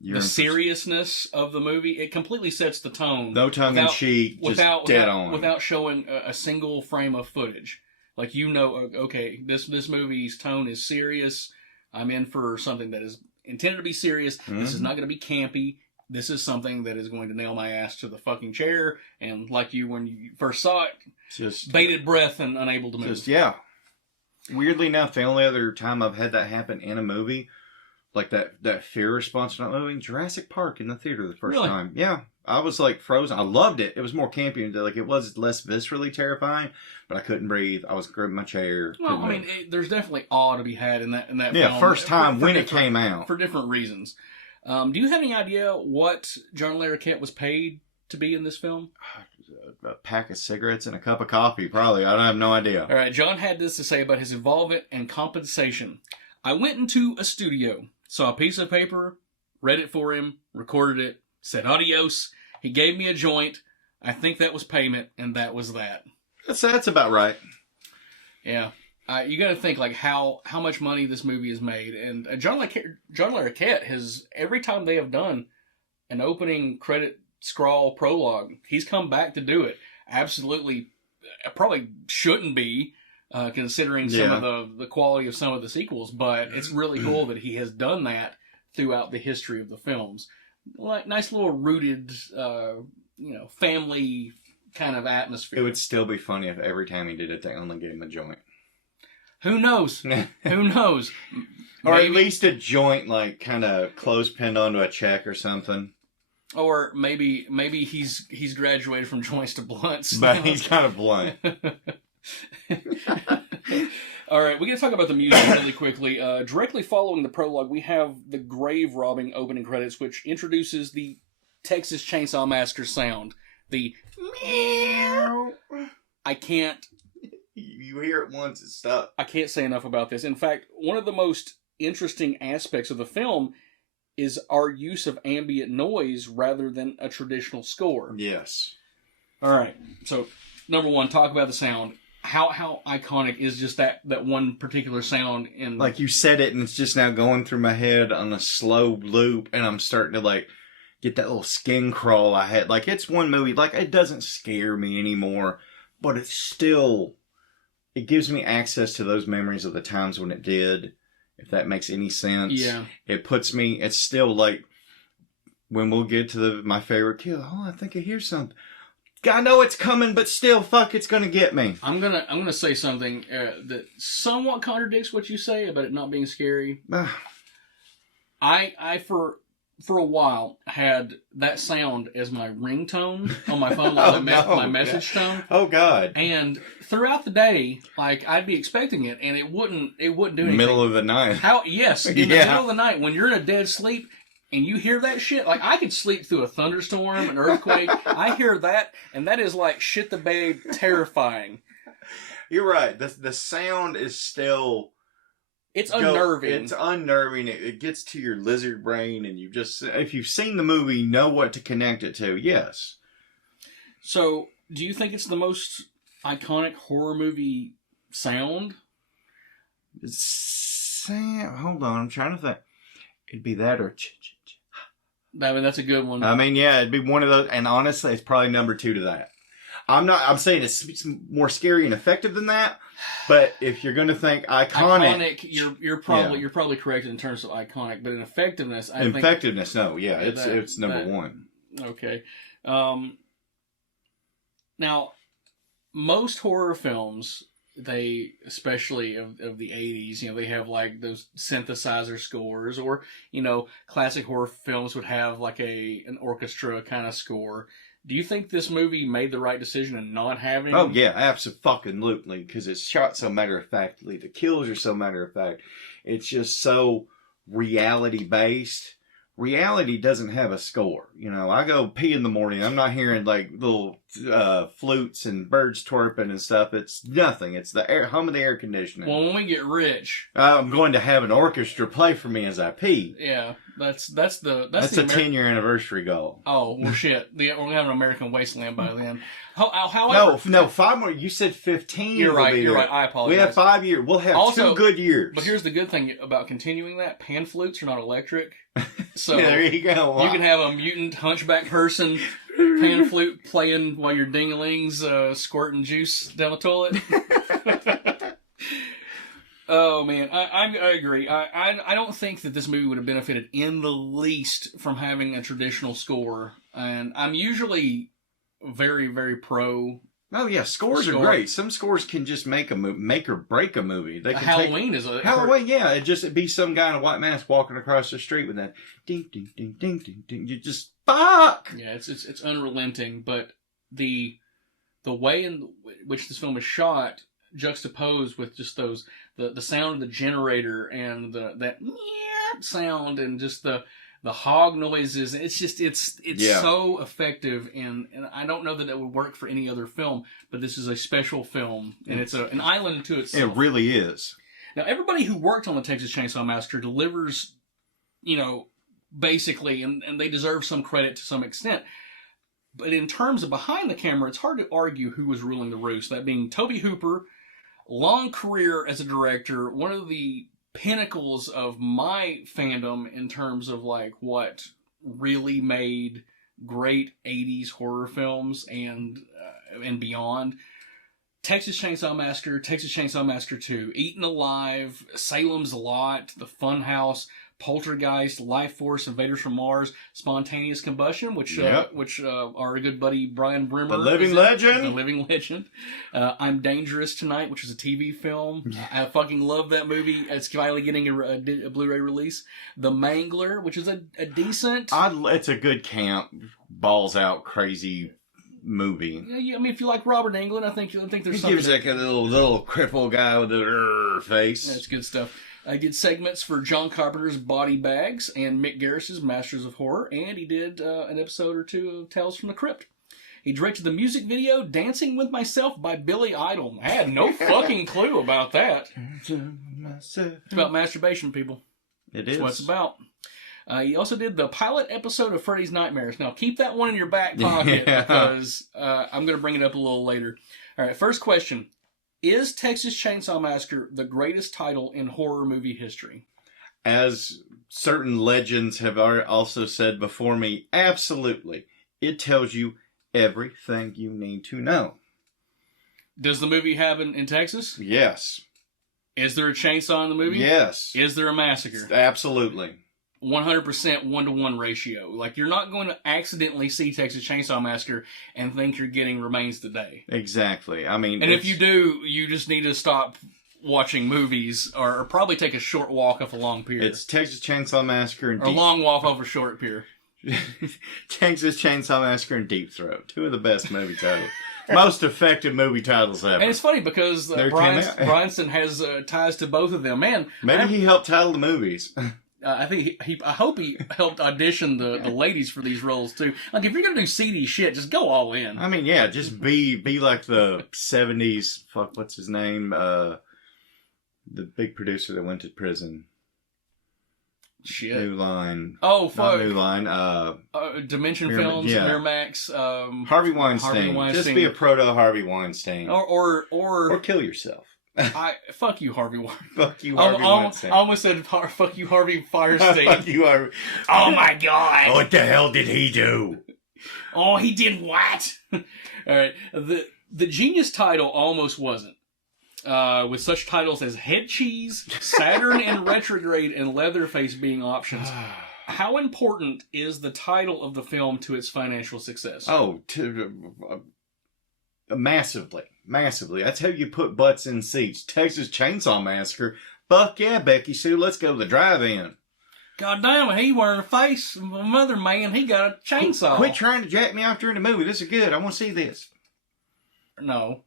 the seriousness of the movie. It completely sets the tone. No tongue in cheek, just dead on. Without showing a single frame of footage. Like, you know, okay, this movie's tone is serious. I'm in for something that is intended to be serious. Mm-hmm. This is not going to be campy. This is something that is going to nail my ass to the fucking chair. And like you, when you first saw it, just bated breath and unable to move. Yeah. Weirdly enough, the only other time I've had that happen in a movie, like that fear response to that movie, Jurassic Park in the theater the first time. Yeah. I was like frozen. I loved it. It was more campy. Like, it was less viscerally terrifying, but I couldn't breathe. I was gripping my chair. Well, I mean, there's definitely awe to be had in that film. Yeah, first time when it came out. For different reasons. Do you have any idea what John Larroquette was paid to be in this film? A pack of cigarettes and a cup of coffee, probably. I have no idea. All right, John had this to say about his involvement and compensation. I went into a studio, saw a piece of paper, read it for him, recorded it, said adios. He gave me a joint. I think that was payment, and that was that. That's about right. Yeah. You got to think like how much money this movie has made, and John Larroquette has, every time they have done an opening credit scrawl prologue, he's come back to do it. Absolutely, probably shouldn't be considering some of the quality of some of the sequels, but it's really cool that he has done that throughout the history of the films. Like, nice little rooted, family kind of atmosphere. It would still be funny if every time he did it, they only gave him a joint. Who knows? Who knows? Or at least a joint, like, kind of close-pinned onto a check or something. Or maybe he's graduated from joints to blunts. But he's kind of blunt. All right, we're going to talk about the music really quickly. Directly following the prologue, we have the grave robbing opening credits, which introduces the Texas Chainsaw Massacre sound. The meow. I can't... You hear it once, it's stuck. I can't say enough about this. In fact, one of the most interesting aspects of the film is our use of ambient noise rather than a traditional score. Yes. All right. So, number one, talk about the sound. How iconic is just that one particular sound? In like, you said it, and it's just now going through my head on a slow loop, and I'm starting to, like, get that little skin crawl I had. Like, it's one movie, like, it doesn't scare me anymore, but it's still... It gives me access to those memories of the times when it did, if that makes any sense. Yeah. It puts me, it's still like, when we'll get to my favorite kill, I think I hear something. I know it's coming, but still, fuck, it's gonna get me. I'm gonna say something that somewhat contradicts what you say about it not being scary. I for a while had that sound as my ringtone on my phone, like my message tone. Oh God! And throughout the day, like, I'd be expecting it, and it wouldn't do anything. Middle of the night. Yes, in the middle of the night when you're in a dead sleep and you hear that shit. Like, I could sleep through a thunderstorm, an earthquake. I hear that, and that is like shit the bed terrifying. You're right. The sound is still. It's unnerving. It's unnerving. It gets to your lizard brain, and if you've seen the movie, you know what to connect it to. Yes. So, do you think it's the most iconic horror movie sound? Sam. Hold on, I'm trying to think. It'd be that or. I mean, that's a good one. I mean, yeah, it'd be one of those. And honestly, it's probably number 2 to that. I'm saying it's more scary and effective than that. But if you're going to think iconic, you're probably correct in terms of iconic, but in effectiveness, I think it's number 1. Okay. Now, most horror films, they, especially of the 80s, they have like those synthesizer scores, or, classic horror films would have like an orchestra kind of score. Do you think this movie made the right decision in not having... Oh, yeah, absolutely, because it's shot so matter-of-factly. The kills are so matter-of-fact. It's just so reality-based. Reality doesn't have a score. I go pee in the morning. I'm not hearing like little flutes and birds twerping and stuff. It's nothing. It's the hum of the air conditioning. Well, when we get rich, I'm going to have an orchestra play for me as I pee. Yeah, that's a 10-year anniversary goal. Oh well, shit. We're gonna have an American Wasteland by then. However, no, 5 more. You said 15. You're right. I apologize. We have 5 years. We'll have 2 good years. But here's the good thing about continuing that: pan flutes are not electric. So yeah, there you go. You can have a mutant hunchback person pan flute playing while your dinglings squirting juice down the toilet. Oh man, I agree. I don't think that this movie would have benefited in the least from having a traditional score, and I'm usually very, very pro. Oh yeah, scores are great. Some scores can just make or break a movie. They can Halloween. Yeah, it'd be some guy in a white mask walking across the street with that ding ding ding ding ding ding. You just fuck. Yeah, it's unrelenting, but the way in which this film is shot, juxtaposed with just the sound of the generator and that sound and just the hog noises. It's just it's so effective, and I don't know that it would work for any other film, but this is a special film, and it's an island to itself. It really is. Now, everybody who worked on the Texas Chainsaw Massacre delivers, basically, and they deserve some credit to some extent. But in terms of behind the camera, it's hard to argue who was ruling the roost. That being Tobe Hooper, long career as a director, one of the pinnacles of my fandom in terms of like what really made great 80s horror films and beyond. Texas Chainsaw Massacre, Texas Chainsaw Massacre 2, Eaten Alive, Salem's Lot, The Funhouse, Poltergeist, Life Force, Invaders from Mars, Spontaneous Combustion, which our good buddy Brian Brimmer, the living legend. I'm Dangerous Tonight, which is a TV film. Yeah. I fucking love that movie. It's finally getting a Blu-ray release. The Mangler, which is a decent. It's a good camp, balls out, crazy movie. Yeah, I mean, if you like Robert Englund, I think there's something. He gives like a little cripple guy with a face. That's good stuff. I did segments for John Carpenter's Body Bags and Mick Garris's Masters of Horror, and he did an episode or 2 of Tales from the Crypt. He directed the music video Dancing With Myself by Billy Idol. I had no fucking clue about that. It's about masturbation, people. It is. That's what it's about. He also did the pilot episode of Freddy's Nightmares. Now, keep that one in your back pocket because I'm going to bring it up a little later. All right, first question. Is Texas Chainsaw Massacre the greatest title in horror movie history? As certain legends have also said before me, absolutely. It tells you everything you need to know. Does the movie happen in Texas? Yes. Is there a chainsaw in the movie? Yes. Is there a massacre? Absolutely. 100% 1-to-1 ratio. Like, you're not going to accidentally see Texas Chainsaw Massacre and think you're getting Remains Today. Exactly. I mean, and if you do, you just need to stop watching movies or probably take a short walk off a long pier. It's Texas Chainsaw Massacre and a long walk off a short pier. Texas Chainsaw Massacre and Deep Throat. 2 of the best movie titles. Most effective movie titles ever. And it's funny because Bryanson has ties to both of them. Man, maybe he helped title the movies. I think I hope he helped audition the ladies for these roles too. Like, if you're gonna do seedy shit, just go all in. I mean, yeah, just be like the 70s. Fuck, what's his name? The big producer that went to prison. Shit. New Line. Oh, fuck. Not New Line. Dimension Films, Miramax. Harvey Weinstein. Just be a proto Harvey Weinstein. Or kill yourself. Fuck you, Harvey. Fuck you, Harvey Weinstein. I almost said fuck you, Harvey Firestein. Fuck you, Harvey. Oh my God! What the hell did he do? Oh, he did what? All right. The genius title almost wasn't. With such titles as Head Cheese, Saturn and Retrograde, and Leatherface being options. How important is the title of the film to its financial success? Oh, massively. Massively. That's how you put butts in seats. Texas Chainsaw Massacre. Fuck yeah, Becky Sue. Let's go to the drive-in. God damn it, he wearing a face of a mother man. He got a chainsaw. Quit trying to jack me off during the movie. This is good. I want to see this. No.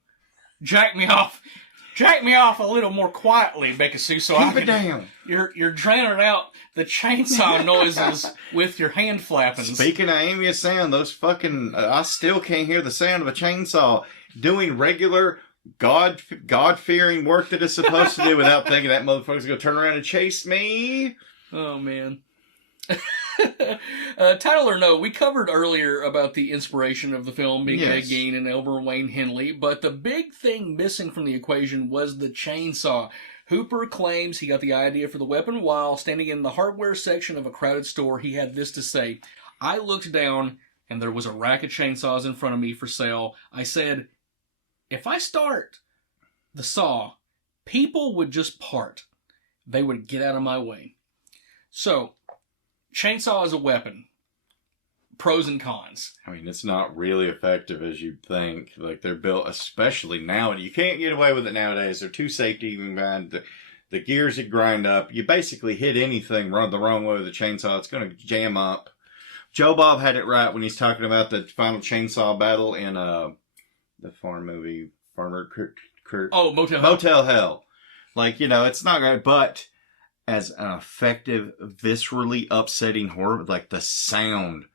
Jack me off. Jack me off a little more quietly, Becky Sue, so Keep it down. You're drowning out the chainsaw noises with your hand flapping. Speaking of ambient sound, those fucking... I still can't hear the sound of a chainsaw doing regular God-fearing work that it's supposed to do without thinking that motherfucker's going to turn around and chase me. Oh, man. Title or no, we covered earlier about the inspiration of the film being Ed Gein and Elmer Wayne Henley, but the big thing missing from the equation was the chainsaw. Hooper claims he got the idea for the weapon while standing in the hardware section of a crowded store. He had this to say: I looked down and there was a rack of chainsaws in front of me for sale. I said, if I start the saw, people would just part. They would get out of my way. So, chainsaw is a weapon. Pros and cons. I mean, it's not really effective as you'd think. Like, they're built, especially now. You can't get away with it nowadays. They're too safety even behind the gears that grind up. You basically hit anything run the wrong way with a chainsaw, it's going to jam up. Joe Bob had it right when he's talking about the final chainsaw battle in the farm movie, Farmer Kurt. Oh, Motel Hell. Like, you know, it's not great, but as an effective, viscerally upsetting horror, like the sound,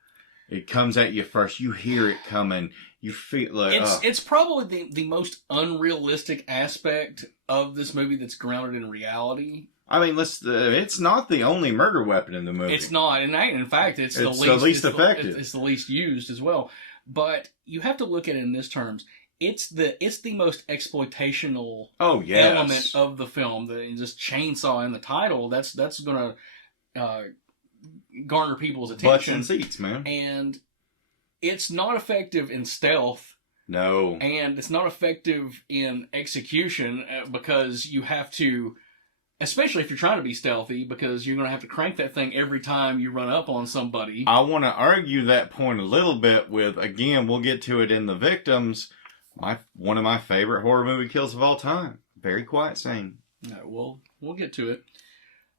it comes at you first. You hear it coming. You feel like it's probably the most unrealistic aspect of this movie that's grounded in reality. I mean, it's not the only murder weapon in the movie. It's not, and in fact, it's the least effective. It's the least used as well. But you have to look at it in this terms. It's the most exploitational element of the film. This chainsaw in the title, that's going to garner people's attention. Butts and seats, man. And it's not effective in stealth. No. And it's not effective in execution because you have to, especially if you're trying to be stealthy, because you're going to have to crank that thing every time you run up on somebody. I want to argue that point a little bit with, again, we'll get to it in The Victims, one of my favorite horror movie kills of all time. Very quiet scene. No, we'll get to it.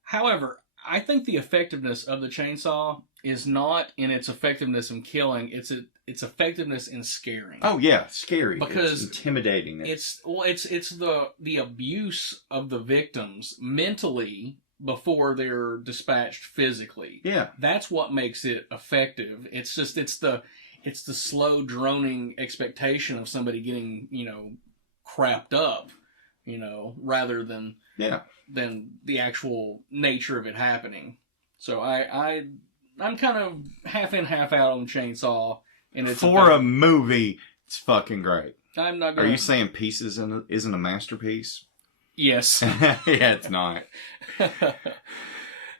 However, I think the effectiveness of the chainsaw is not in its effectiveness in killing. It's its effectiveness in scaring. Oh yeah, scary. Because it's intimidating. It's the abuse of the victims mentally before they're dispatched physically. Yeah, that's what makes it effective. It's the slow droning expectation of somebody getting crapped up, rather than the actual nature of it happening. So I'm kind of half in, half out on Chainsaw. And it's for a movie, it's fucking great. I'm not gonna... Are you saying Pieces isn't a masterpiece? Yes. Yeah, it's not.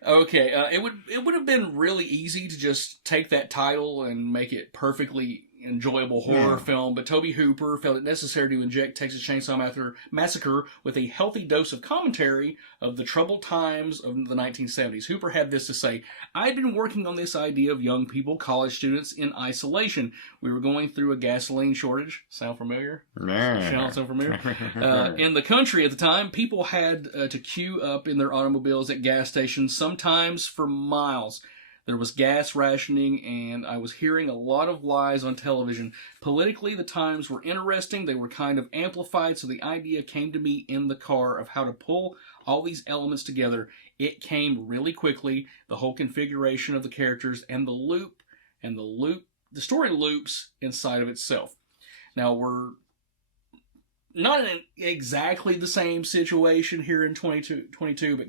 Okay, it would have been really easy to just take that title and make it perfectly enjoyable horror film, but Tobe Hooper felt it necessary to inject Texas Chainsaw Massacre with a healthy dose of commentary of the troubled times of the 1970s. Hooper had this to say: I'd been working on this idea of young people, college students, in isolation. We were going through a gasoline shortage. Sound familiar? Sound familiar? In the country at the time, people had to queue up in their automobiles at gas stations, sometimes for miles. There was gas rationing, and I was hearing a lot of lies on television. Politically, the times were interesting. They were kind of amplified, so the idea came to me in the car of how to pull all these elements together. It came really quickly, the whole configuration of the characters, and the story loops inside of itself. Now, we're not in exactly the same situation here in 2022, but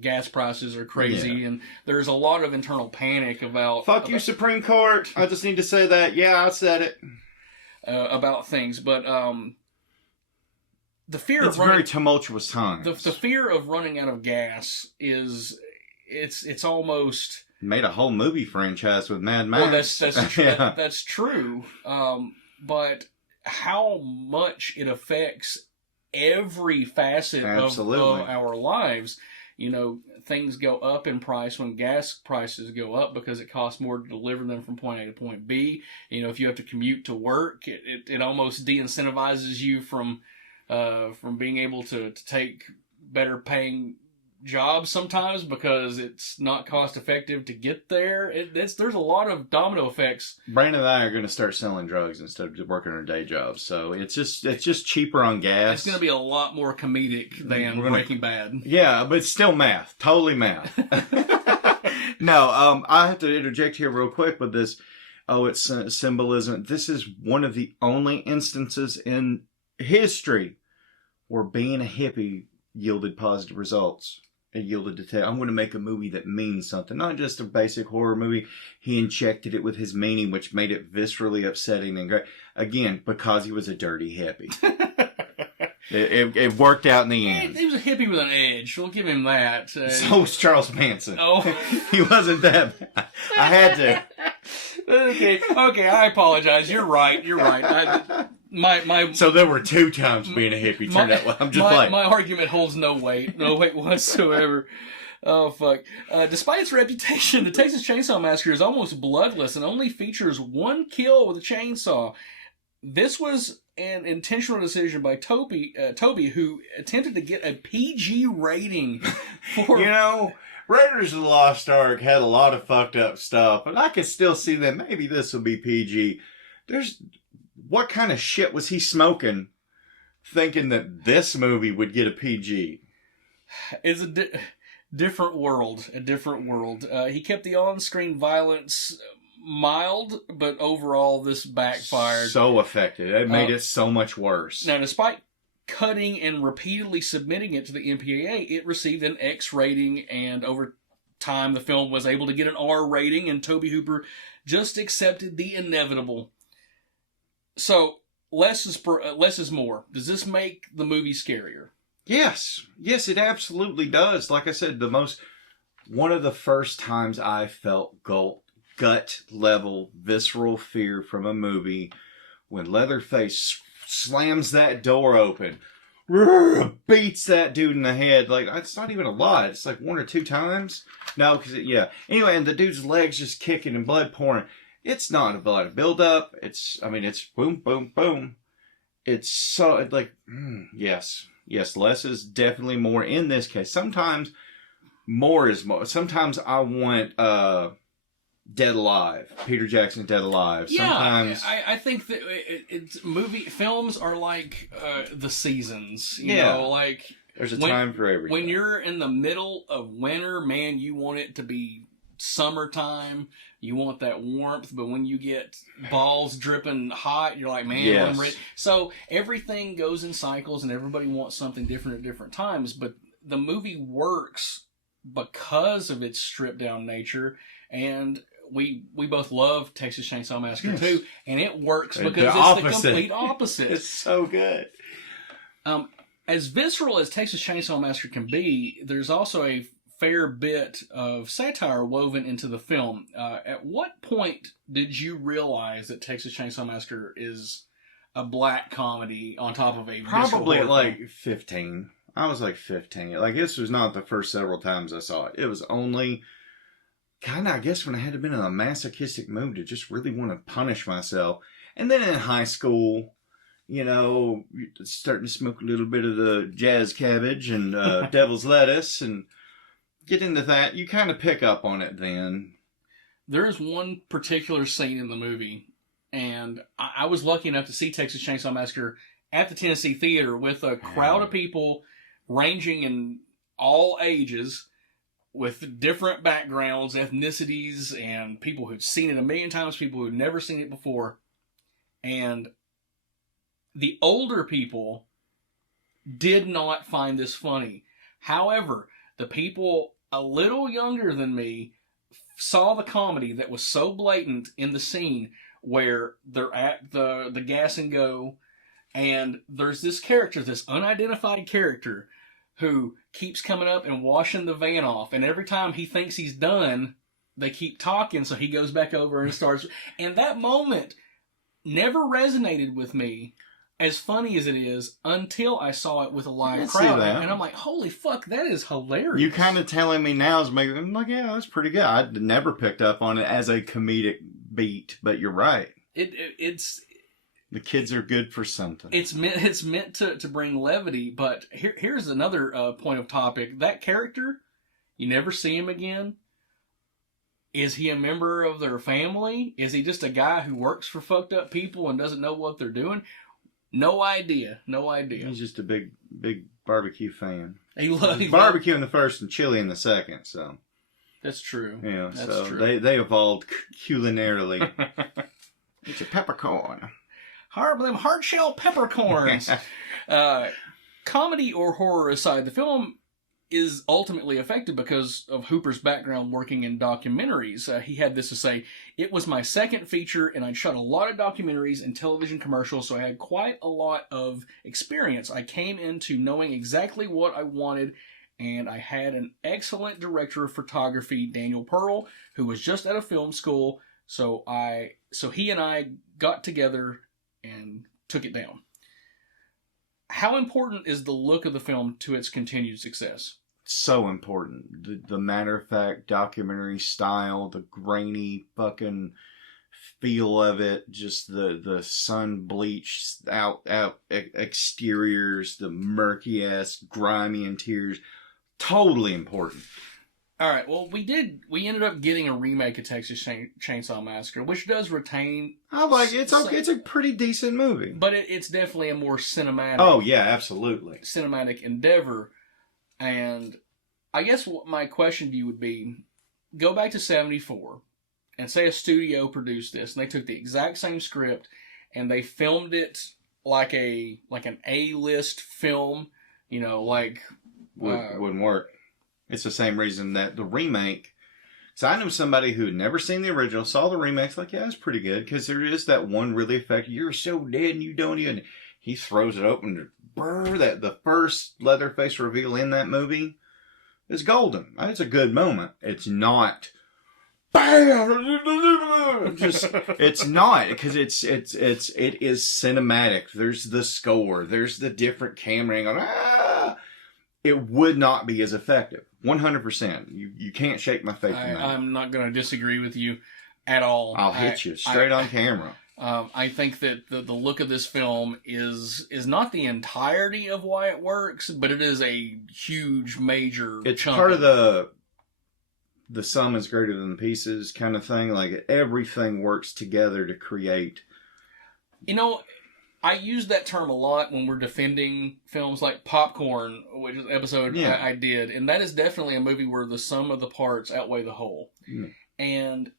gas prices are crazy, and there's a lot of internal panic about... Fuck you, Supreme Court! I just need to say that. Yeah, I said it. About things, but the fear it's of running, very tumultuous times. the fear of running out of gas is it's almost made a whole movie franchise with Mad Max. Well, that's Yeah. that's true. But how much it affects every facet of our lives. You know, things go up in price when gas prices go up because it costs more to deliver them from point A to point B. You know, if you have to commute to work, it almost de-incentivizes you from being able to take better paying jobs sometimes because it's not cost effective to get there. There's a lot of domino effects. Brandon and I are going to start selling drugs instead of working our day jobs, so it's just cheaper on gas. It's going to be a lot more comedic than Breaking Bad. Yeah, but it's still math, totally math. No, I have to interject here real quick with this. Oh, it's symbolism. This is one of the only instances in history where being a hippie yielded positive results. It yielded to I'm going to make a movie that means something, not just a basic horror movie. He injected it with his meaning, which made it viscerally upsetting and great. Again, because he was a dirty hippie. it worked out in the end. He was a hippie with an edge. We'll give him that. So was Charles Manson. Oh, he wasn't that bad. I had to. Okay, I apologize. You're right. So there were 2 times being a hippie turned out well. I'm just playing. My argument holds no weight whatsoever. Oh, fuck. Despite its reputation, the Texas Chainsaw Massacre is almost bloodless and only features 1 kill with a chainsaw. This was an intentional decision by Tobe, who attempted to get a PG rating for... You know, Raiders of the Lost Ark had a lot of fucked up stuff, but I could still see that maybe this will be PG. What kind of shit was he smoking thinking that this movie would get a PG? It's a different world. He kept the on-screen violence mild, but overall this backfired. So effective. It made it so much worse. Now, despite cutting and repeatedly submitting it to the MPAA, it received an X rating, and over time the film was able to get an R rating, and Tobe Hooper just accepted the inevitable. So, less is more. Does this make the movie scarier? Yes, it absolutely does. Like I said, one of the first times I felt gut level visceral fear from a movie when Leatherface slams that door open, beats that dude in the head. Like, it's not even a lot. It's like 1 or 2 times. No, yeah. Anyway, and the dude's legs just kicking and blood pouring. It's not a lot of build-up. It's boom, boom, boom. It's so, yes, less is definitely more in this case. Sometimes more is more. Sometimes I want Dead Alive. Peter Jackson's Dead Alive. Yeah, sometimes I think that films are like the seasons. You Yeah. know, like there's a time for everything. When you're in the middle of winter, man, you want it to be summertime. You want that warmth, but when you get balls dripping hot, you're like, man, Yes. I'm ready. So everything goes in cycles, and everybody wants something different at different times. But the movie works because of its stripped down nature, and we both love Texas Chainsaw Massacre too, and it works because it's the complete opposite. It's so good. As visceral as Texas Chainsaw Massacre can be, there's also a fair bit of satire woven into the film. At what point did you realize that Texas Chainsaw Massacre is a black comedy on top of a Probably at visceral horror film? 15. I was 15. This was not the first several times I saw it. It was only kind of, I guess, when I had been in a masochistic mood to just really want to punish myself. And then in high school, starting to smoke a little bit of the jazz cabbage and devil's lettuce and get into that. You kind of pick up on it then. There is one particular scene in the movie, and I was lucky enough to see Texas Chainsaw Massacre at the Tennessee Theater with a crowd of people ranging in all ages with different backgrounds, ethnicities, and people who'd seen it a million times, people who'd never seen it before. And the older people did not find this funny. However, the people a little younger than me saw the comedy that was so blatant in the scene where they're at the gas and go, And there's this character, this unidentified character, who keeps coming up and washing the van off. And every time he thinks he's done, they keep talking, so he goes back over and starts. And that moment never resonated with me, as funny as it is, until I saw it with a live crowd. And I'm like, holy fuck, that is hilarious. You kind of telling me now is making I'm like, yeah, that's pretty good. I never picked up on it as a comedic beat, but you're right. It's the kids are good for something. It's meant to bring levity, but here's another point of topic. That character, you never see him again. Is he a member of their family? Is he just a guy who works for fucked up people and doesn't know what they're doing? No idea. He's just a big barbecue fan. He loves barbecue in the first and chili in the second. So that's true. Yeah, that's so true. They evolved culinarily. It's a peppercorn. Them hard shell peppercorns. Comedy or horror aside, the film is ultimately affected because of Hooper's background working in documentaries. He had this to say: "It was my second feature, and I'd shot a lot of documentaries and television commercials, so I had quite a lot of experience. I came into knowing exactly what I wanted, and I had an excellent director of photography, Daniel Pearl, who was just out of film school. So he and I got together and took it down." How important is the look of the film to its continued success? So important. The matter-of-fact documentary style, the grainy fucking feel of it, just the sun-bleached out exteriors, the murky-ass, grimy interiors. Totally important. All right, well, we ended up getting a remake of Texas Chainsaw Massacre, which does retain... I like it. It's a pretty decent movie. But it's definitely a more cinematic... Oh, yeah, absolutely. ...cinematic endeavor. And I guess what my question to you would be, go back to 1974 and say a studio produced this, and they took the exact same script and they filmed it like an A-list film, like... Wouldn't work. It's the same reason that the remake... So I knew somebody who had never seen the original, saw the remake, like, yeah, it's pretty good, because there is that one really effective, you're so dead and you don't even... He throws it open, that the first Leatherface reveal in that movie is golden. It's a good moment. It's not... it's not, because it is cinematic. There's the score. There's the different camera angle. It would not be as effective. 100%. You can't shake my faith in that. I'm not going to disagree with you at all. I'll hit you straight on camera. I think that the look of this film is not the entirety of why it works, but it is a huge, major It's chunk part of the sum is greater than the pieces kind of thing. Like, everything works together to create... I use that term a lot when we're defending films like Popcorn, which is an episode I did. And that is definitely a movie where the sum of the parts outweigh the whole. Mm. And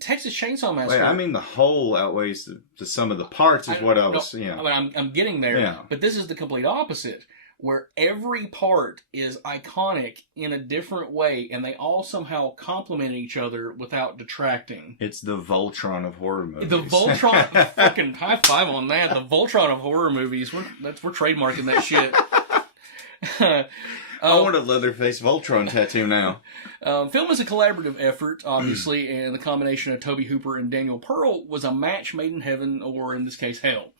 Texas Chainsaw Massacre... Wait, I mean the whole outweighs the sum of the parts is what I was... Yeah. I mean, I'm getting there, but this is the complete opposite, where every part is iconic in a different way, and they all somehow complement each other without detracting. It's the Voltron of horror movies. The Voltron, fucking high five on that. The Voltron of horror movies. We're trademarking that shit. I want a Leatherface Voltron tattoo now. Film is a collaborative effort, obviously, and the combination of Tobe Hooper and Daniel Pearl was a match made in heaven, or in this case, hell.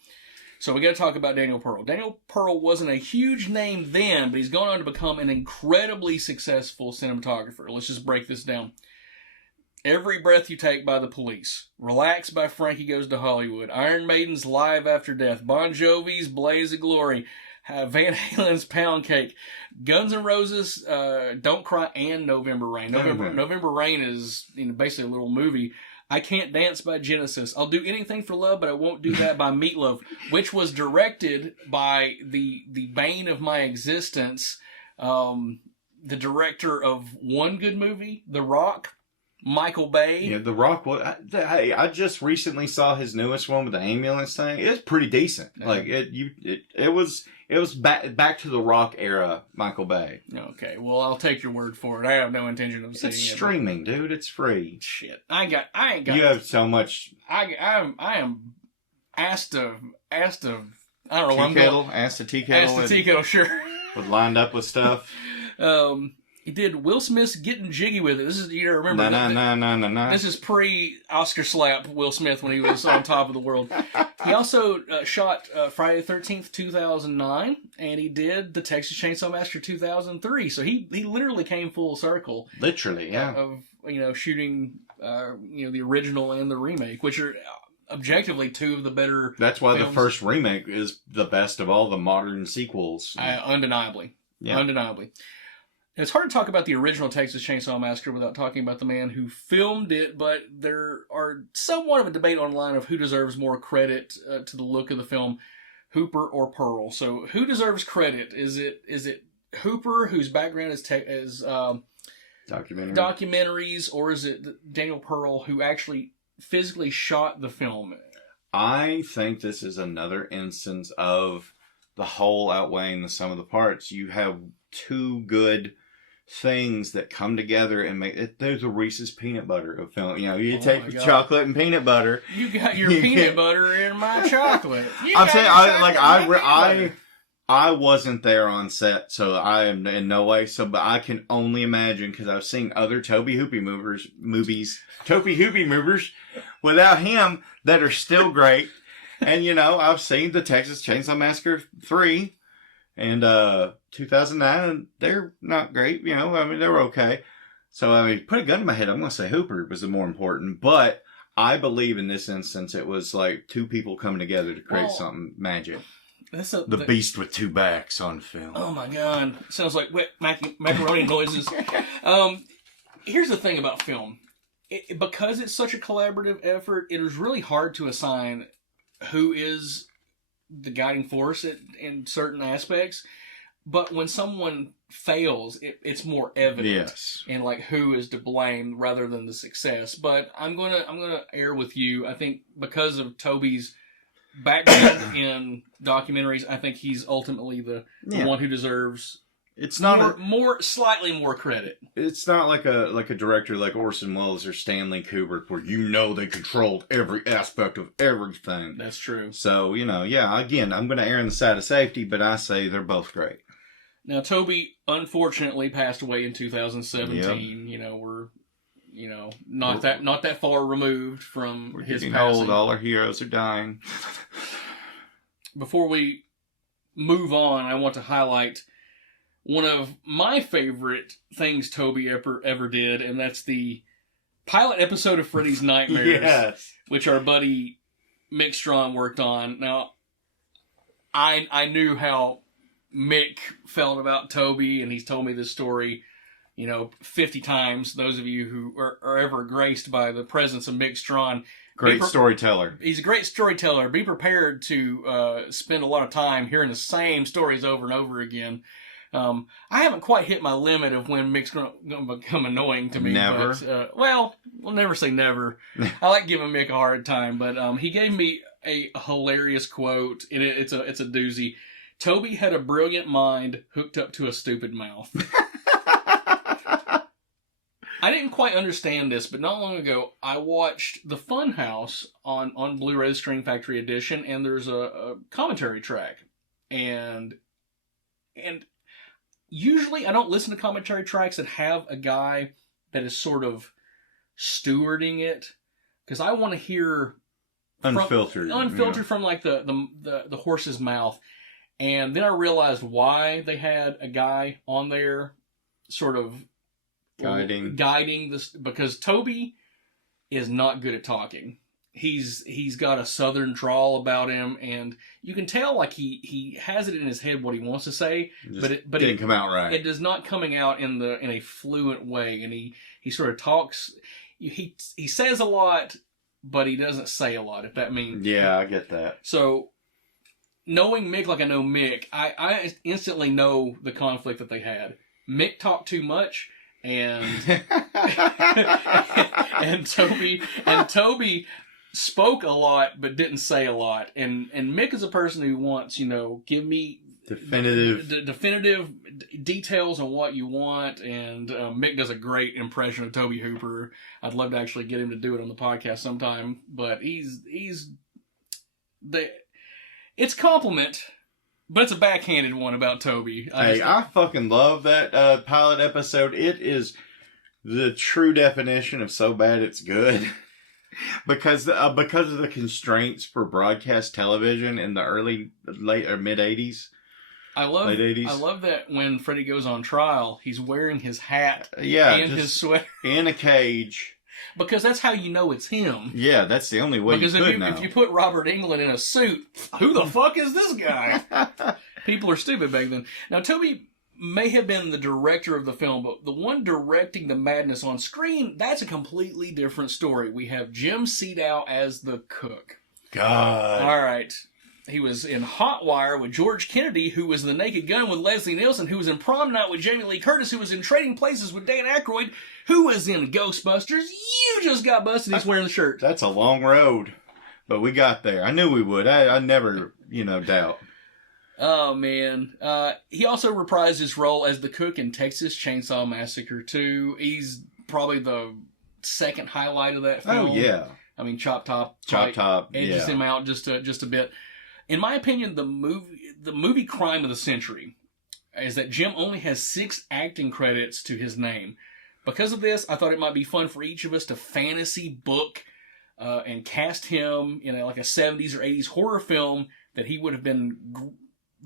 So we got to talk about Daniel Pearl. Daniel Pearl wasn't a huge name then, but he's gone on to become an incredibly successful cinematographer. Let's just break this down. Every Breath You Take by The Police, Relax by Frankie Goes to Hollywood, Iron Maiden's Live After Death, Bon Jovi's Blaze of Glory, Van Halen's Pound Cake, Guns N' Roses, Don't Cry, and November Rain. November Rain is basically a little movie. I Can't Dance by Genesis. I'll Do Anything for Love, but I Won't Do That by Meatloaf, which was directed by the bane of my existence, the director of one good movie, The Rock, Michael Bay. Yeah, The Rock. I just recently saw his newest one with the ambulance thing. It's pretty decent. Yeah. Like it was back to the Rock era, Michael Bay. Okay, well, I'll take your word for it. I have no intention of seeing it. It's streaming, dude. It's free. Shit, I ain't got. You have so much. I am asked to I don't know where I'm going. Ask the tea kettle. Ask the tea kettle, sure. Was lined up with stuff. He did Will Smith's Getting Jiggy With It. This is, you know, remember. No. This is pre-Oscar slap Will Smith when he was on top of the world. He also shot Friday the 13th, 2009, and he did the Texas Chainsaw Massacre 2003. So he literally came full circle. Literally, yeah. Of, you know, shooting, you know, the original and the remake, which are objectively two of the better That's why films. the first remake is the best of all the modern sequels. Undeniably. Yeah. Undeniably. It's hard to talk about the original Texas Chainsaw Massacre without talking about the man who filmed it, but there are somewhat of a debate online of who deserves more credit to the look of the film, Hooper or Pearl. So who deserves credit? Is it Hooper, whose background is documentaries, or is it Daniel Pearl, who actually physically shot the film? I think this is another instance of the whole outweighing the sum of the parts. You have two good things that come together and make it. There's a Reese's peanut butter of film. You know, you take chocolate and peanut butter. You got your peanut butter in my chocolate. I'm saying, I wasn't there on set, so I am in no way. So, but I can only imagine, because I've seen other Tobe Hooper movies without him that are still great. And you know, I've seen the Texas Chainsaw Massacre 3 and 2009, and they're not great. You know, I mean, they were okay. So, I mean, put a gun to my head, I'm going to say Hooper was the more important. But I believe in this instance, it was like two people coming together to create something magic. The Beast with Two Backs on film. Oh my God. Sounds like wet macaroni noises. Here's the thing about film. Because it's such a collaborative effort, it is really hard to assign who is the guiding force in certain aspects. But when someone fails, it's more evident. Yes. And like who is to blame rather than the success. But I'm gonna err with you. I think because of Toby's background in documentaries, I think he's ultimately the one who deserves it's not slightly more credit. It's not like a director like Orson Welles or Stanley Kubrick where you know they controlled every aspect of everything. That's true. So, you know, again, I'm going to err on the side of safety, but I say they're both great. Now, Toby unfortunately passed away in 2017. Yep. You know, we're not that far removed from his passing. Old, all our heroes are dying. Before we move on, I want to highlight one of my favorite things Toby ever did, and that's the pilot episode of Freddy's Nightmares, yes, which our buddy Mick Strawn worked on. Now, I knew how Mick felt about Toby, and he's told me this story, 50 times. Those of you who are ever graced by the presence of Mick Strawn. Great storyteller. He's a great storyteller. Be prepared to spend a lot of time hearing the same stories over and over again. I haven't quite hit my limit of when Mick's going to become annoying to me. Never. But, we'll never say never. I like giving Mick a hard time, but he gave me a hilarious quote, and it's a doozy. Toby had a brilliant mind hooked up to a stupid mouth. I didn't quite understand this, but not long ago, I watched The Funhouse on Blu-ray Screen Factory Edition, and there's a commentary track. And usually I don't listen to commentary tracks that have a guy that is sort of stewarding it, because I want to hear unfiltered from like the horse's mouth. And then I realized why they had a guy on there sort of guiding this, because Toby is not good at talking. He's got a southern drawl about him, and you can tell like he has it in his head what he wants to say, but it didn't come out right. It does not coming out in a fluent way, and he sort of talks. He says a lot, but he doesn't say a lot. If that means I get that. So knowing Mick like I know Mick, I instantly know the conflict that they had. Mick talked too much. And Toby spoke a lot but didn't say a lot. And Mick is a person who wants, give me definitive details on what you want. And Mick does a great impression of Tobe Hooper. I'd love to actually get him to do it on the podcast sometime. But It's a compliment, but it's a backhanded one about Tobe. I fucking love that pilot episode. It is the true definition of so bad it's good. Because of the constraints for broadcast television in the late or mid 80s. Late 80s. I love that when Freddy goes on trial, he's wearing his hat and his sweater. In a cage. Because that's how you know it's him. Yeah, that's the only way because you could know. If you put Robert Englund in a suit, who the fuck is this guy? People are stupid back then. Now, Tobe may have been the director of the film, but the one directing the madness on screen, that's a completely different story. We have Jim Seedow as the cook. God. All right. He was in Hot Wire with George Kennedy, who was in The Naked Gun with Leslie Nielsen, who was in Prom Night with Jamie Lee Curtis, who was in Trading Places with Dan Aykroyd, who was in Ghostbusters. You just got busted. He's wearing the shirt. That's a long road, but we got there. I knew we would. I never, doubt. Oh, man. He also reprised his role as the cook in Texas Chainsaw Massacre 2. He's probably the second highlight of that film. Oh, yeah. I mean, Chop Top edges him out just a bit. In my opinion, the movie crime of the century is that Jim only has 6 acting credits to his name. Because of this, I thought it might be fun for each of us to fantasy book and cast him in like a 70s or 80s horror film that he would have been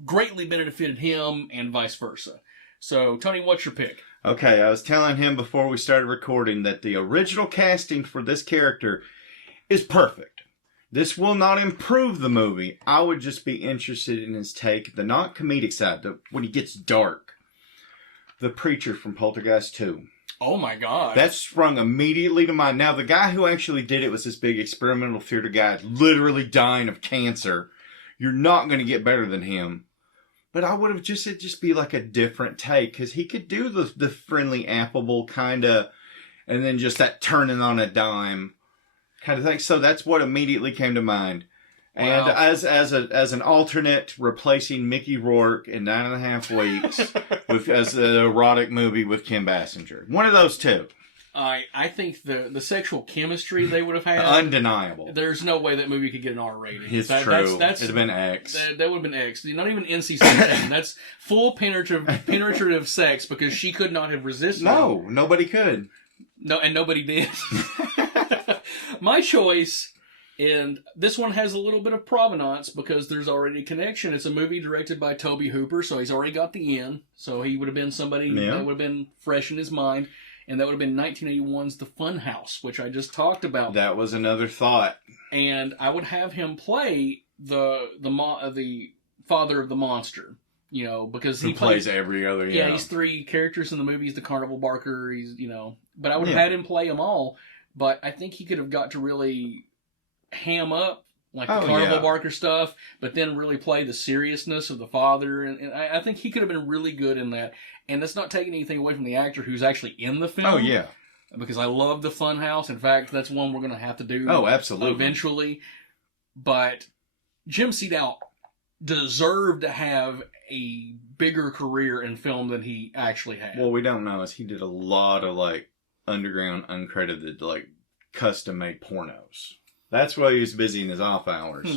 greatly benefited him and vice versa. So, Tony, what's your pick? Okay, I was telling him before we started recording that the original casting for this character is perfect. This will not improve the movie. I would just be interested in his take, the not comedic side, when he gets dark. The preacher from Poltergeist 2. Oh my God. That sprung immediately to mind. Now, the guy who actually did it was this big experimental theater guy, literally dying of cancer. You're not going to get better than him. But I would have it'd just be like a different take, because he could do the friendly, affable kind of, and then just that turning on a dime kind of thing. So that's what immediately came to mind. And wow. as an alternate, replacing Mickey Rourke in 9.5 Weeks as an erotic movie with Kim Basinger. One of those two. I think the sexual chemistry they would have had, undeniable. There's no way that movie could get an R rating. It's true. It'd have been X. That would have been X. Not even NC-17. That's full penetrative sex, because she could not have resisted. No, nobody could. No, and nobody did. My choice, and this one has a little bit of provenance because there's already a connection. It's a movie directed by Tobe Hooper, so he's already got the in. So he would have been somebody that would have been fresh in his mind. And that would have been 1981's The Funhouse, which I just talked about. That was another thought. And I would have him play the father of the monster, because he plays every other. Yeah, he's 3 characters in the movie. He's the carnival barker. But I would have had him play them all. But I think he could have got to really ham up the carnival barker stuff, but then really play the seriousness of the father. And I think he could have been really good in that. And that's not taking anything away from the actor who's actually in the film. Oh, yeah. Because I love The Funhouse. In fact, that's one we're going to have to do absolutely. Eventually. But Jim Seedow deserved to have a bigger career in film than he actually had. Well, we don't know is he did a lot of underground, uncredited, custom-made pornos. That's why he was busy in his off hours.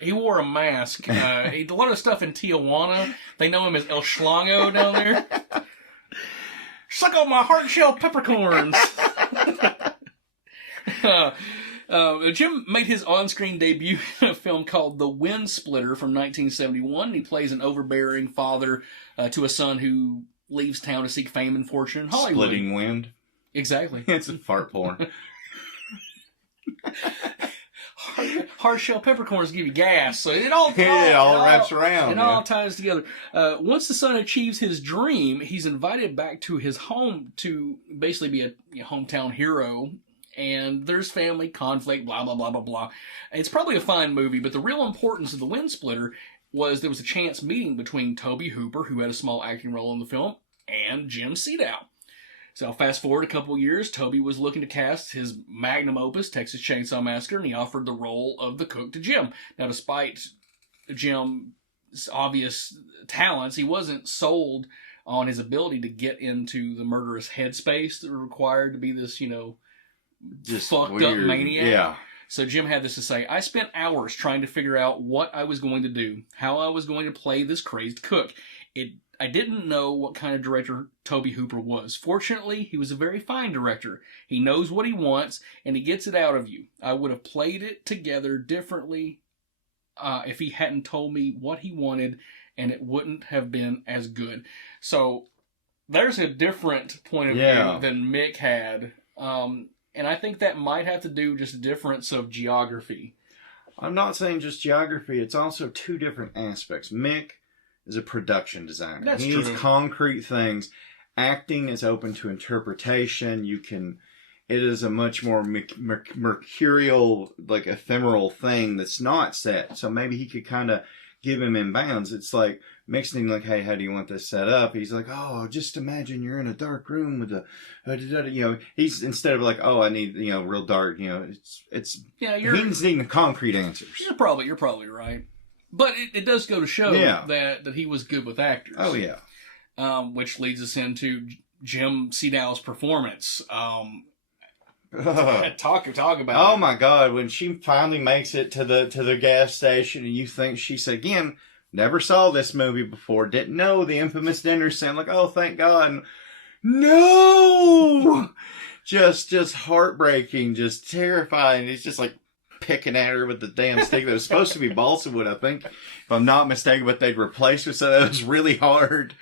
He wore a mask. He did a lot of stuff in Tijuana. They know him as El Schlango down there. Suck on my hard shell peppercorns. Jim made his on-screen debut in a film called The Wind Splitter from 1971. He plays an overbearing father to a son who leaves town to seek fame and fortune in Hollywood. Splitting wind. Exactly. It's a fart porn. Hard shell peppercorns give you gas, so it all wraps around. It all ties together. Once the son achieves his dream, he's invited back to his home to basically be a hometown hero. And there's family conflict, blah, blah, blah, blah, blah. It's probably a fine movie, but the real importance of The Wind Splitter was there was a chance meeting between Tobe Hooper, who had a small acting role in the film, and Jim Seedow. So fast forward a couple of years, Tobe was looking to cast his magnum opus, Texas Chainsaw Massacre, and he offered the role of the cook to Jim. Now, despite Jim's obvious talents, he wasn't sold on his ability to get into the murderous headspace that was required to be this, just fucked weird. up maniac. Yeah. So Jim had this to say: I spent hours trying to figure out what I was going to do, how I was going to play this crazed cook. I didn't know what kind of director Tobe Hooper was. Fortunately, he was a very fine director. He knows what he wants, and he gets it out of you. I would have played it together differently if he hadn't told me what he wanted, and it wouldn't have been as good. So there's a different point of view than Mick had. And I think that might have to do with just a difference of geography. I'm not saying just geography. It's also two different aspects. Mick is a production designer. That's he true. needs concrete things. Acting is open to interpretation. It is a much more mercurial, like ephemeral thing that's not set. So maybe he could kind of give him in bounds. It's like mixing, like, hey, how do you want this set up? He's like, oh, just imagine you're in a dark room with he's instead of like, oh, I need, real dark, it's he's needing concrete answers. You're probably right. But it does go to show that he was good with actors. Oh, yeah. Which leads us into Jim Sedow's performance. Talk about Oh, my God. When she finally makes it to the gas station and you think she said, again, never saw this movie before, didn't know the infamous dinner scene, like, oh, thank God. No! Just heartbreaking, just terrifying. It's just like picking at her with the damn stick that was supposed to be balsa wood, I think, if I'm not mistaken, but they'd replaced it, so that was really hard.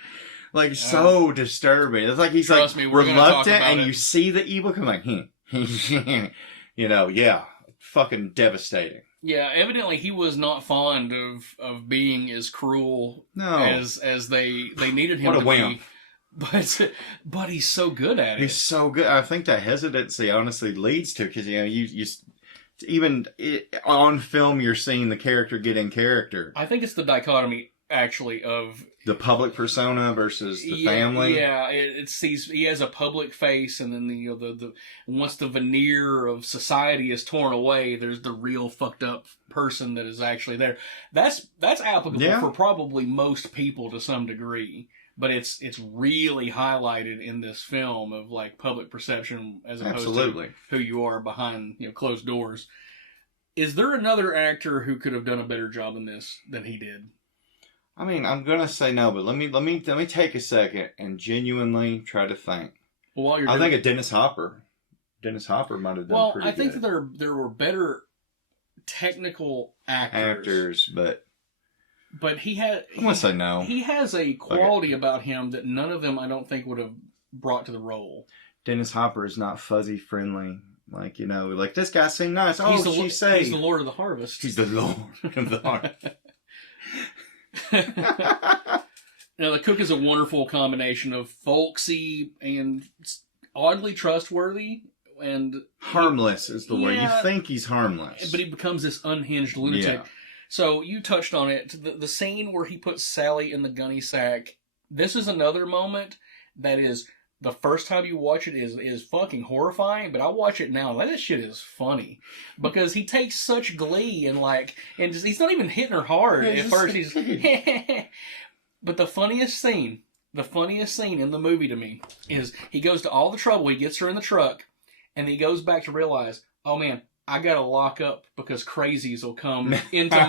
Like, so disturbing. It's like he's like reluctant, and you see the evil come like, fucking devastating. Yeah, evidently he was not fond of being as cruel as they needed him what a to wimp. be. But he's so good at it. He's so good. I think that hesitancy honestly leads to, because you on film you're seeing the character get in character. I think it's the dichotomy actually of the public persona versus the family. Yeah, he has a public face, and then the once the veneer of society is torn away, there's the real fucked up person that is actually there. That's applicable for probably most people to some degree. But it's really highlighted in this film of like public perception as opposed to who you are behind closed doors. Is there another actor who could have done a better job in this than he did? I mean, I'm gonna say no, but let me take a second and genuinely try to think. Well, I think of Dennis Hopper. Dennis Hopper might have done pretty good. Well, I think that there were better technical actors, But he had. I'm gonna say no. He has a quality about him that none of them, I don't think, would have brought to the role. Dennis Hopper is not fuzzy friendly, like this guy seemed nice. He's she's the Lord of the Harvest. He's the Lord of the Harvest. Now, the cook is a wonderful combination of folksy and oddly trustworthy and harmless is the word. You think he's harmless, but he becomes this unhinged lunatic. Yeah. So you touched on it. The scene where he puts Sally in the gunny sack. This is another moment that is the first time you watch it is fucking horrifying. But I watch it now, and that shit is funny because he takes such glee and he's not even hitting her hard at first. He's but the funniest scene in the movie to me is he goes to all the trouble. He gets her in the truck, and he goes back to realize, oh man, I gotta lock up because crazies will come into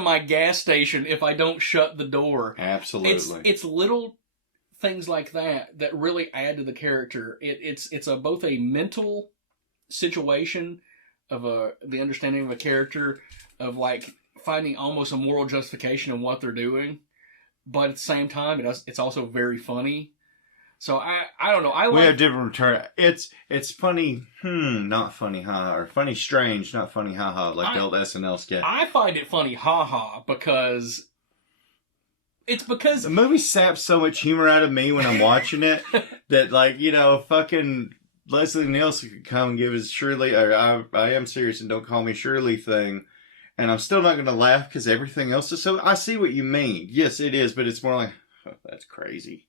my gas station if I don't shut the door. Absolutely, it's little things like that really add to the character. It's both a mental situation of the understanding of a character of like finding almost a moral justification in what they're doing, but at the same time it's also very funny. So I don't know. We have different return. It's funny, not funny, ha, or funny, strange, not funny, ha ha, like the old SNL sketch. I find it funny, ha ha, because the movie saps so much humor out of me when I'm watching it that fucking Leslie Nielsen could come and give his Shirley, or I am serious and don't call me Shirley thing, and I'm still not going to laugh because everything else is so. I see what you mean. Yes, it is, but it's more like, oh, that's crazy.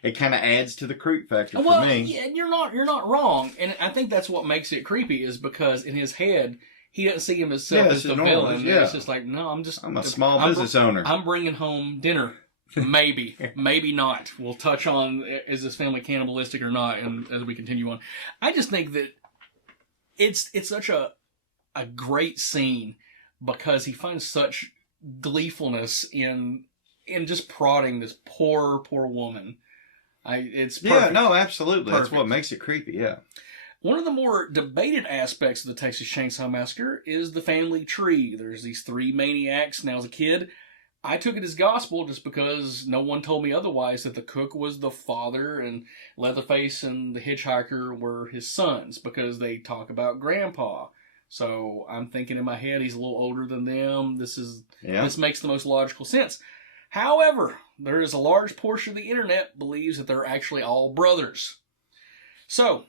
It kind of adds to the creep factor for me. Well, yeah, you're not wrong, and I think that's what makes it creepy is because in his head he doesn't see himself as the villain. Yeah. It's just like, no, I'm a small business owner. I'm bringing home dinner. Maybe, maybe not. We'll touch on is this family cannibalistic or not, and as we continue on, I just think that it's such a a great scene because he finds such gleefulness in just prodding this poor woman. It's perfect. Yeah, no, absolutely. Perfect. That's what makes it creepy, yeah. One of the more debated aspects of the Texas Chainsaw Massacre is the family tree. There's these three maniacs. Now, as a kid, I took it as gospel just because no one told me otherwise, that the cook was the father and Leatherface and the hitchhiker were his sons, because they talk about grandpa. So I'm thinking in my head, he's a little older than them. This makes the most logical sense. However, there is a large portion of the internet believes that they're actually all brothers. So,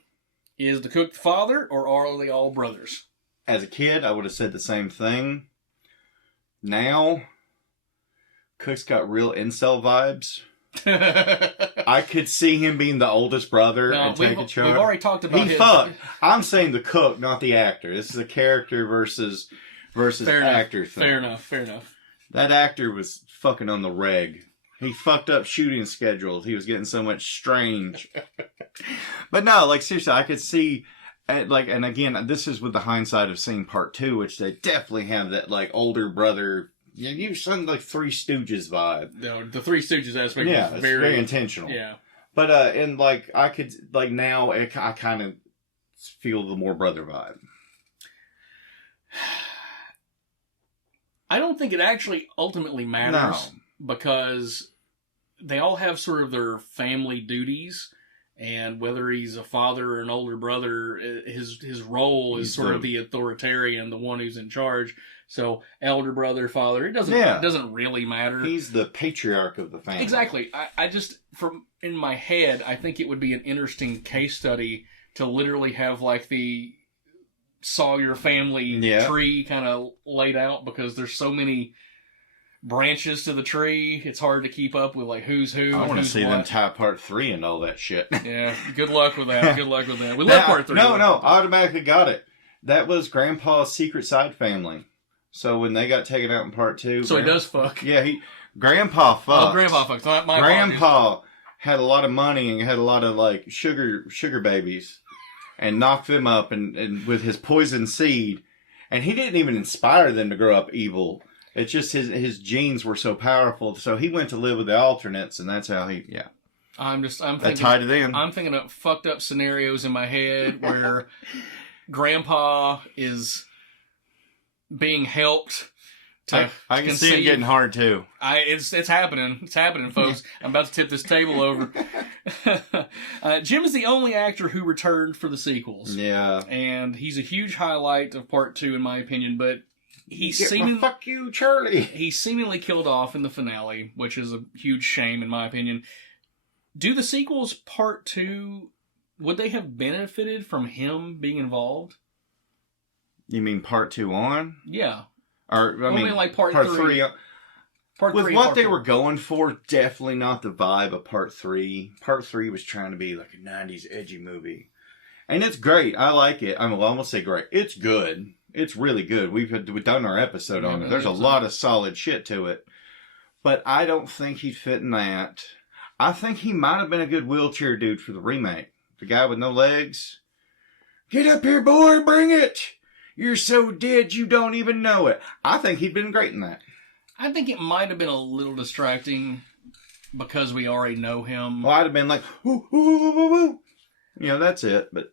is the cook the father, or are they all brothers? As a kid, I would have said the same thing. Now, Cook's got real incel vibes. I could see him being the oldest brother and taking charge. We've already talked about his... fucked. I'm saying the cook, not the actor. This is a character versus actor thing. Fair enough. That actor was fucking on the reg. He fucked up shooting schedules. He was getting so much strange. But no, like, seriously, I could see, like, and again, this is with the hindsight of seeing part 2, which they definitely have that, like, older brother, you sound like Three Stooges vibe. No, the Three Stooges aspect is very intentional. Yeah. But, and, like, I could, like, now, I kind of feel the more brother vibe. I don't think it actually ultimately matters, because they all have sort of their family duties, and whether he's a father or an older brother, his role is sort of the authoritarian, the one who's in charge. So elder brother, father, it doesn't really matter. He's the patriarch of the family. Exactly. I just, from in my head, I think it would be an interesting case study to literally have like the saw your family tree kind of laid out, because there's so many branches to the tree. It's hard to keep up with like who's who. I want to see them tie part 3 and all that shit. Yeah, good luck with that. We love part 3. No, automatically got it. That was Grandpa's secret side family. So when they got taken out in part 2, so he does fuck. Yeah, Grandpa fucked. Oh, Grandpa fucked. Grandpa had a lot of money and had a lot of like sugar babies, and knocked them up and with his poison seed, and he didn't even inspire them to grow up evil. It's just his genes were so powerful, so he went to live with the alternates, and that's how he. Yeah, I'm thinking, tied it in. I'm thinking of fucked up scenarios in my head where Grandpa is being helped. I can see it getting hard too. It's happening. It's happening, folks. I'm about to tip this table over. Jim is the only actor who returned for the sequels. Yeah, and he's a huge highlight of part 2, in my opinion. But fuck you, Charlie. He's seemingly killed off in the finale, which is a huge shame, in my opinion. Do the sequels part 2, would they have benefited from him being involved? You mean part 2 on? Yeah. Or, I mean, like part 3. With what they were going for, definitely not the vibe of part 3. Part 3 was trying to be like a 90s edgy movie. And it's great. I like it. I won't say great. It's good. It's really good. We've done our episode on it. There's a lot of solid shit to it. But I don't think he'd fit in that. I think he might have been a good wheelchair dude for the remake. The guy with no legs. Get up here, boy, bring it! You're so dead you don't even know it. I think he'd been great in that. I think it might have been a little distracting because we already know him. Well, I'd have been like, ooh, ooh, ooh, ooh, ooh. You know, that's it. But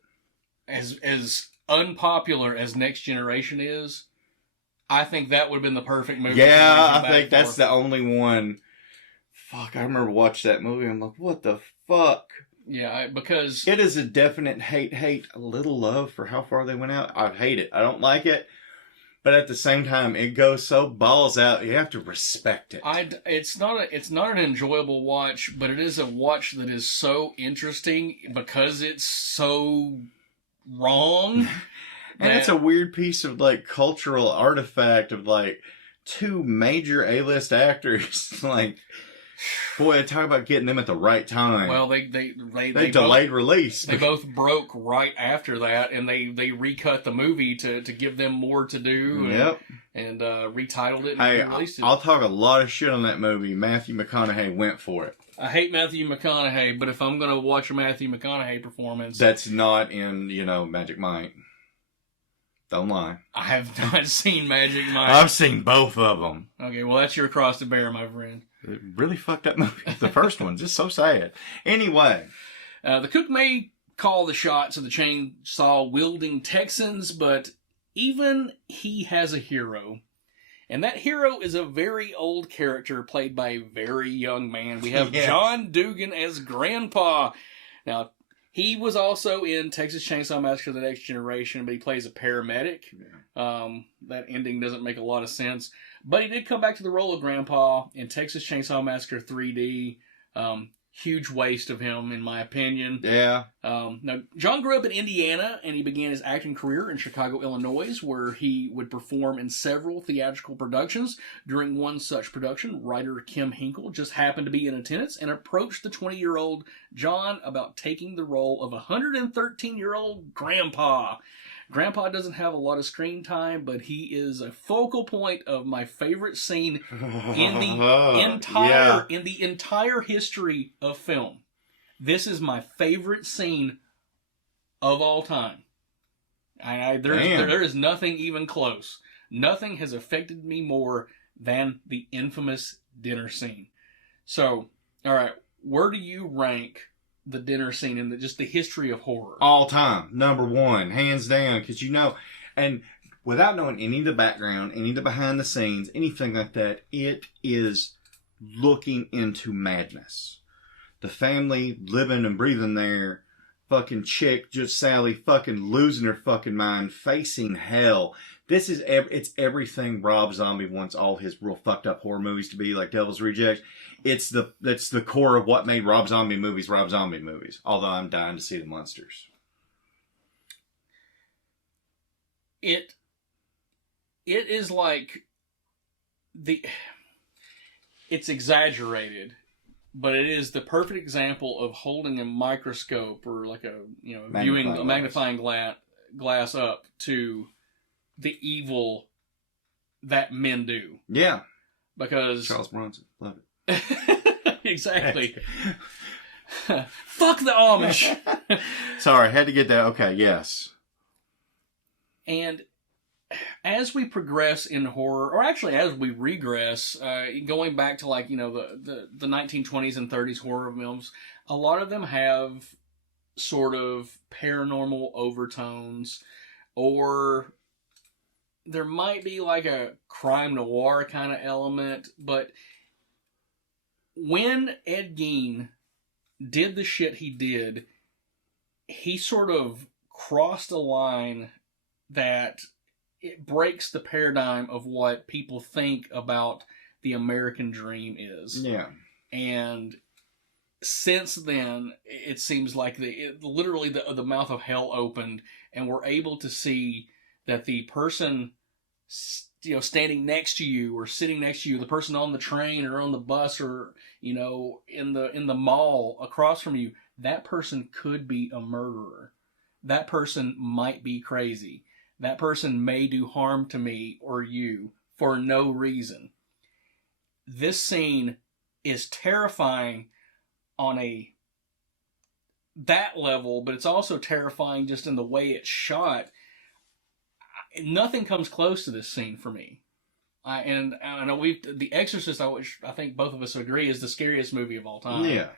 as unpopular as Next Generation is, I think that would have been the perfect movie. Yeah, I think that's the only one. Fuck, I remember watching that movie. I'm like, what the fuck? Yeah, because it is a definite hate, a little love for how far they went out. I hate it. I don't like it. But at the same time, it goes so balls out. You have to respect it. It's not an enjoyable watch, but it is a watch that is so interesting because it's so wrong. And it's a weird piece of like cultural artifact of like 2 major A-list actors. Like, boy, talk about getting them at the right time. Well, they delayed release. They both broke right after that, and they recut the movie to give them more to do. Yep. And retitled it and released it. I'll talk a lot of shit on that movie. Matthew McConaughey went for it. I hate Matthew McConaughey, but if I'm going to watch a Matthew McConaughey performance... That's not in, Magic Mike. Don't lie. I have not seen Magic Mike. I've seen both of them. Okay, well, that's your cross to bear, my friend. Really fucked up movie. The first one, just so sad. Anyway. The cook may call the shots of the chainsaw-wielding Texans, but even he has a hero. And that hero is a very old character played by a very young man. We have John Dugan as Grandpa. Now, he was also in Texas Chainsaw Massacre: The Next Generation, but he plays a paramedic. Yeah. That ending doesn't make a lot of sense. But he did come back to the role of Grandpa in Texas Chainsaw Massacre 3D. Huge waste of him, in my opinion. Yeah. Now, John grew up in Indiana, and he began his acting career in Chicago, Illinois, where he would perform in several theatrical productions. During one such production, writer Kim Hinkle just happened to be in attendance and approached the 20-year-old John about taking the role of a 113-year-old Grandpa. Grandpa doesn't have a lot of screen time, but he is a focal point of my favorite scene in the entire history of film. This is my favorite scene of all time. There is nothing even close. Nothing has affected me more than the infamous dinner scene. So, all right, where do you rank the dinner scene in just the history of horror? All time. Number one. Hands down. Because and without knowing any of the background, any of the behind the scenes, anything like that, it is looking into madness. The family living and breathing there, fucking chick, just Sally, fucking losing her fucking mind, facing hell. This is, it's everything Rob Zombie wants all his real fucked up horror movies to be, like Devil's Rejects. That's the core of what made Rob Zombie movies. Although I'm dying to see the monsters. It is like it's exaggerated, but it is the perfect example of holding a microscope or like a magnifying glass up to the evil that men do. Yeah. Because Charles Bronson. Love it. Exactly. Fuck the Amish. Sorry, had to get that. Okay, yes. And as we progress in horror, or actually as we regress, going back to the 1920s and 30s horror films, a lot of them have sort of paranormal overtones, or there might be like a crime noir kind of element, but when Ed Gein did the shit he did, he sort of crossed a line that it breaks the paradigm of what people think about the American dream is. Yeah. And since then, it seems like literally the mouth of hell opened, and we're able to see that the person standing next to you or sitting next to you, the person on the train or on the bus or in the mall across from you, that person could be a murderer. That person might be crazy. That person may do harm to me or you for no reason. This scene is terrifying on that level, but it's also terrifying just in the way it's shot. Nothing comes close to this scene for me. I know The Exorcist, which I think both of us agree is the scariest movie of all time. Yeah.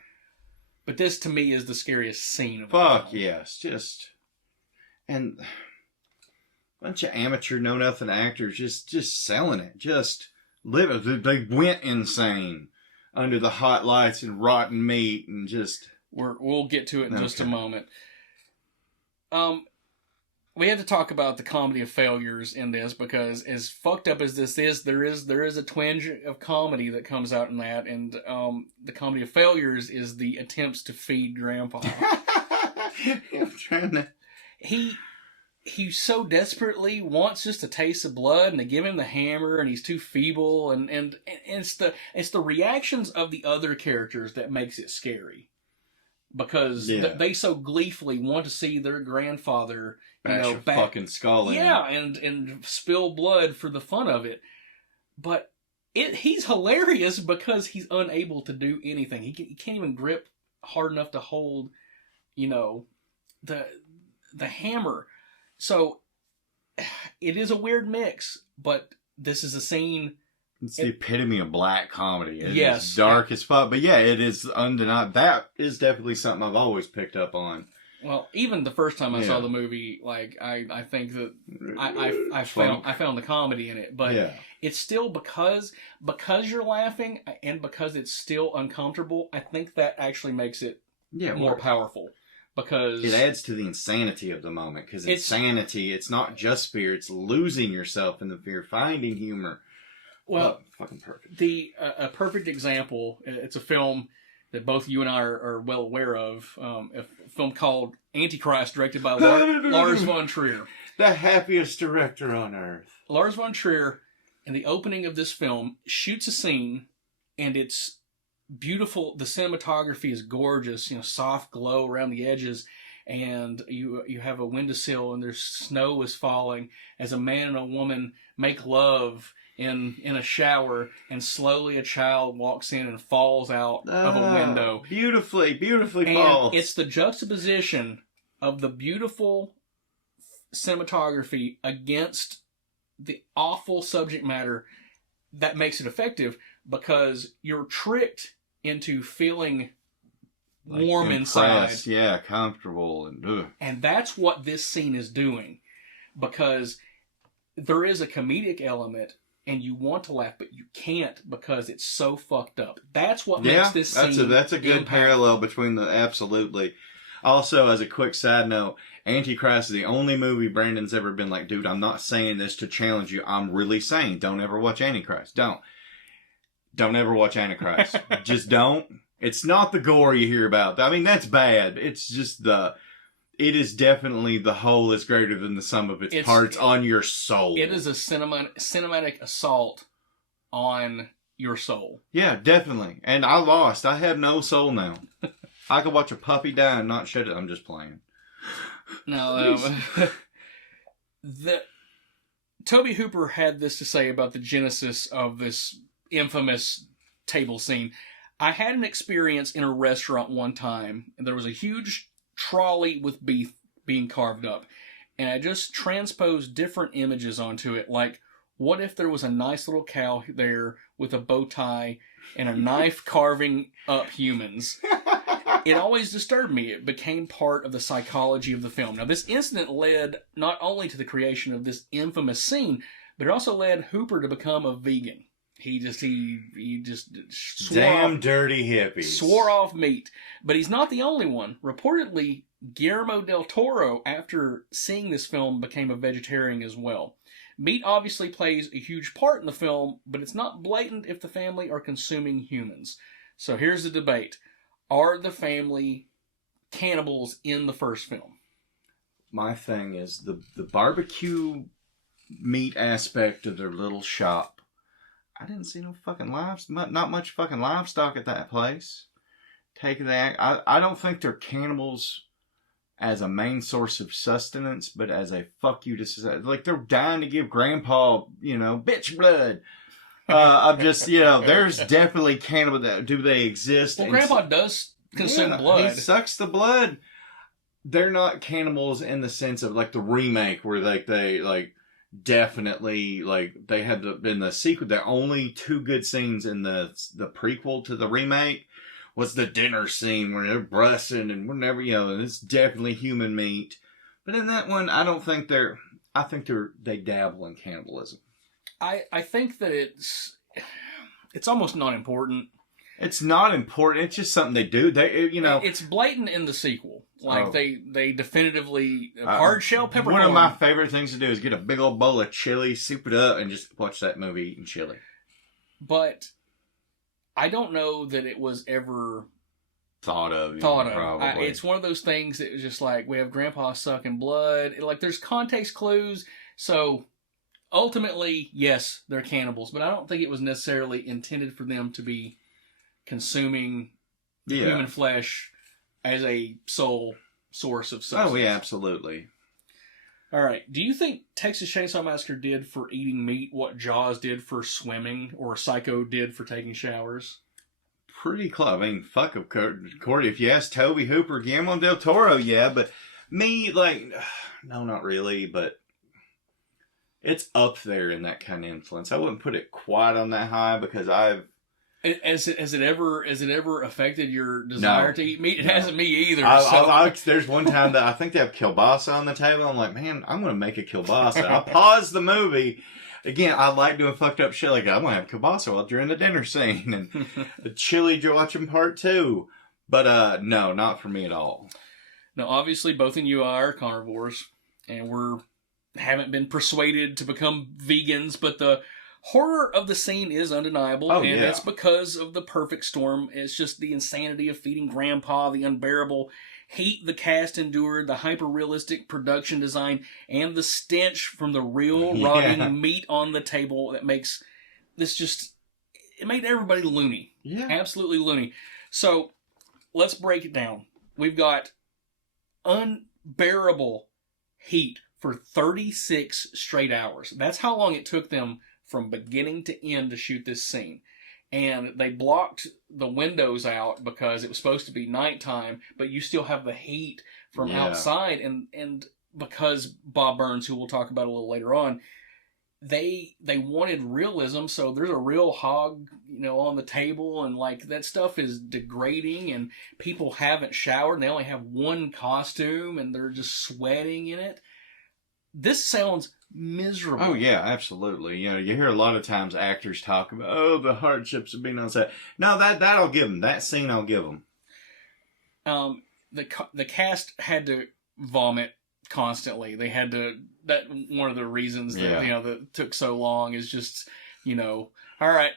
But this to me is the scariest scene of all time. Fuck yes. And bunch of amateur know-nothing actors just selling it. Just living. They went insane under the hot lights and rotten meat and just... We'll get to it in just a moment. We have to talk about the comedy of failures in this, because as fucked up as this is, there is a twinge of comedy that comes out in that, and the comedy of failures is the attempts to feed Grandpa. I'm trying to... He so desperately wants just a taste of blood, and they give him the hammer, and he's too feeble, and it's the reactions of the other characters that makes it scary, because they so gleefully want to see their grandfather bash a fucking skull in. Yeah, and spill blood for the fun of it, but he's hilarious because he's unable to do anything. He can't even grip hard enough to hold, the hammer. So it is a weird mix, but this is a scene. It's the epitome of black comedy. It Yes. is dark as fuck, but yeah, it is undeniable. That is definitely something I've always picked up on. Well, even the first time I saw the movie, like I think that I found the comedy in it, but it's still because you're laughing and because it's still uncomfortable. I think that actually makes it more powerful. Because it adds to the insanity of the moment. Because insanity, it's not just fear; it's losing yourself in the fear, finding humor. Well, fucking perfect. A perfect example. It's a film that both you and I are well aware of. A film called Antichrist, directed by Lars von Trier. The happiest director on earth. Lars von Trier, in the opening of this film, shoots a scene, and it's beautiful. The cinematography is gorgeous. Soft glow around the edges, and you have a windowsill, and there's snow is falling as a man and a woman make love in a shower, and slowly a child walks in and falls out of a window. Beautifully and falls. It's the juxtaposition of the beautiful cinematography against the awful subject matter that makes it effective, because you're tricked into feeling warm inside. Yeah, comfortable. And that's what this scene is doing, because there is a comedic element and you want to laugh, but you can't because it's so fucked up. That's what makes this scene that's a good parallel between the... Absolutely. Also, as a quick side note, Antichrist is the only movie Brandon's ever been like, dude, I'm not saying this to challenge you. I'm really saying don't ever watch Antichrist. Don't ever watch Antichrist. Just don't. It's not the gore you hear about. I mean, that's bad. It's just it is definitely the whole is greater than the sum of its parts on your soul. It is a cinematic assault on your soul. Yeah, definitely. And I lost. I have no soul now. I could watch a puppy die and not shed it. I'm just playing. No, Tobe Hooper had this to say about the genesis of this infamous table scene. I had an experience in a restaurant one time, and there was a huge trolley with beef being carved up, and I just transposed different images onto it, like, what if there was a nice little cow there with a bow tie and a knife carving up humans? It always disturbed me. It became part of the psychology of the film. Now, this incident led not only to the creation of this infamous scene, but it also led Hooper to become a vegan. He just damn dirty hippies. Swore off meat. But he's not the only one. Reportedly, Guillermo del Toro, after seeing this film, became a vegetarian as well. Meat obviously plays a huge part in the film, but it's not blatant if the family are consuming humans. So here's the debate. Are the family cannibals in the first film? My thing is the barbecue meat aspect of their little shop. I didn't see no fucking livestock, not much fucking livestock at that place. Take that. I don't think they're cannibals as a main source of sustenance, but as a fuck you to society. Like, they're dying to give grandpa, bitch blood. I'm just, there's definitely cannibal. Do they exist? Well, grandpa does consume blood. He sucks the blood. They're not cannibals in the sense of like the remake where they definitely they had in the sequel. The only two good scenes in the prequel to the remake was the dinner scene where they're brussing and whatever, and it's definitely human meat. But in that one, I don't think I think they dabble in cannibalism. I think that it's almost not important. It's not important. It's just something they do. It's blatant in the sequel. They definitively hard shell peppercorn. One of my favorite things to do is get a big old bowl of chili, soup it up, and just watch that movie eating chili. But I don't know that it was ever thought of. Probably. It's one of those things that was just like, we have grandpa sucking blood. There's context clues. So ultimately, yes, they're cannibals. But I don't think it was necessarily intended for them to be consuming human flesh as a sole source of substance. Oh, yeah, absolutely. All right. Do you think Texas Chainsaw Massacre did for eating meat what Jaws did for swimming, or Psycho did for taking showers? Pretty close. I mean, fuck, Corey, if you ask Tobe Hooper, Guillermo del Toro, yeah, but me, no, not really, but It's up there in that kind of influence. I wouldn't put it quite on that high because Has it ever affected your desire to eat meat? It hasn't me either. There's one time that I think they have kielbasa on the table. I'm like, man, I'm going to make a kielbasa. I paused the movie. Again, I like doing fucked up shit like that. I'm going to have kielbasa while during the dinner scene. And the chili watching part 2. But no, not for me at all. Now, obviously, both of you are carnivores. And haven't been persuaded to become vegans. But the horror of the scene is undeniable, and that's because of the perfect storm. It's just the insanity of feeding Grandpa, the unbearable heat the cast endured, the hyper-realistic production design, and the stench from the real rotting meat on the table that makes this just... It made everybody loony. Yeah. Absolutely loony. So, let's break it down. We've got unbearable heat for 36 straight hours. That's how long it took them from beginning to end to shoot this scene. And they blocked the windows out because it was supposed to be nighttime, but you still have the heat from outside. And because Bob Burns, who we'll talk about a little later on, they wanted realism, so there's a real hog, on the table, and like that stuff is degrading, and people haven't showered, and they only have one costume, and they're just sweating in it. This sounds miserable. Oh, yeah, absolutely. You hear a lot of times actors talk about, the hardships of being on set. No, that I'll give them. That scene I'll give them. The cast had to vomit constantly. They had to... That one of the reasons that, that took so long is just, all right,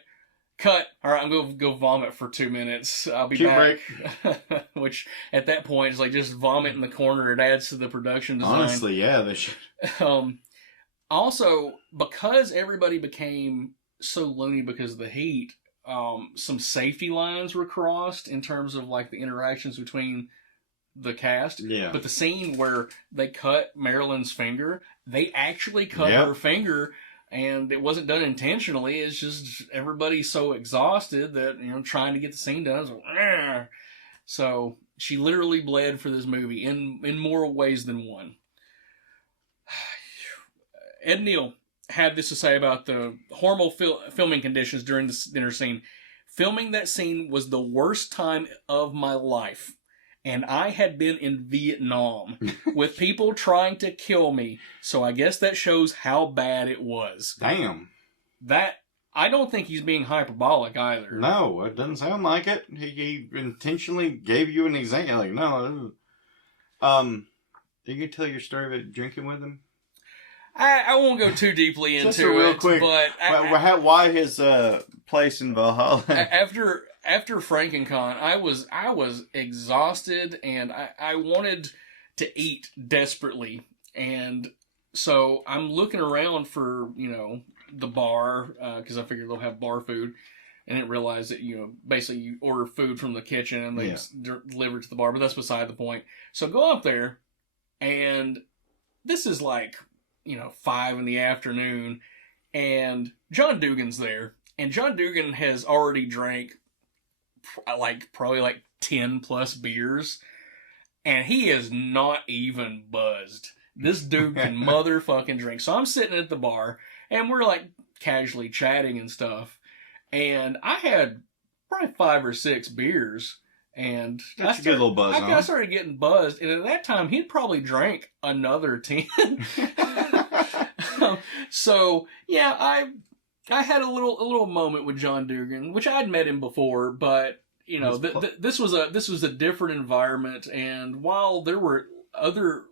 cut. All right, I'm going to go vomit for 2 minutes. I'll be back. Break. Which, at that point, is like just vomit in the corner. It adds to the production design. Honestly, yeah, they should... Also, because everybody became so loony because of the heat, some safety lines were crossed in terms of like the interactions between the cast. Yeah. But the scene where they cut Marilyn's finger, they actually cut her finger, and it wasn't done intentionally. It's just everybody's so exhausted that, trying to get the scene done. So she literally bled for this movie in more ways than one. Ed Neal had this to say about the horrible filming conditions during the dinner scene. Filming that scene was the worst time of my life. And I had been in Vietnam with people trying to kill me. So I guess that shows how bad it was. Damn. I don't think he's being hyperbolic either. No, it doesn't sound like it. He intentionally gave you an example. Like, no. Did you tell your story about drinking with him? I won't go too deeply into Just a real it, quick, but why his place in Valhalla? After FrankenCon, I was exhausted, and I wanted to eat desperately, and so I'm looking around for the bar because I figured they'll have bar food. I didn't realize that basically you order food from the kitchen and they deliver it to the bar, but that's beside the point. So go up there, and this is like 5 p.m, and John Dugan's there, and John Dugan has already drank probably 10 plus beers, and he is not even buzzed. This dude can motherfucking drink. So I'm sitting at the bar, and we're casually chatting and stuff, and I had probably 5 or 6 beers, and I started getting buzzed, and at that time he'd probably drank another 10. So yeah, I had a little moment with John Dugan, which I'd met him before, but this was a different environment, and while there were other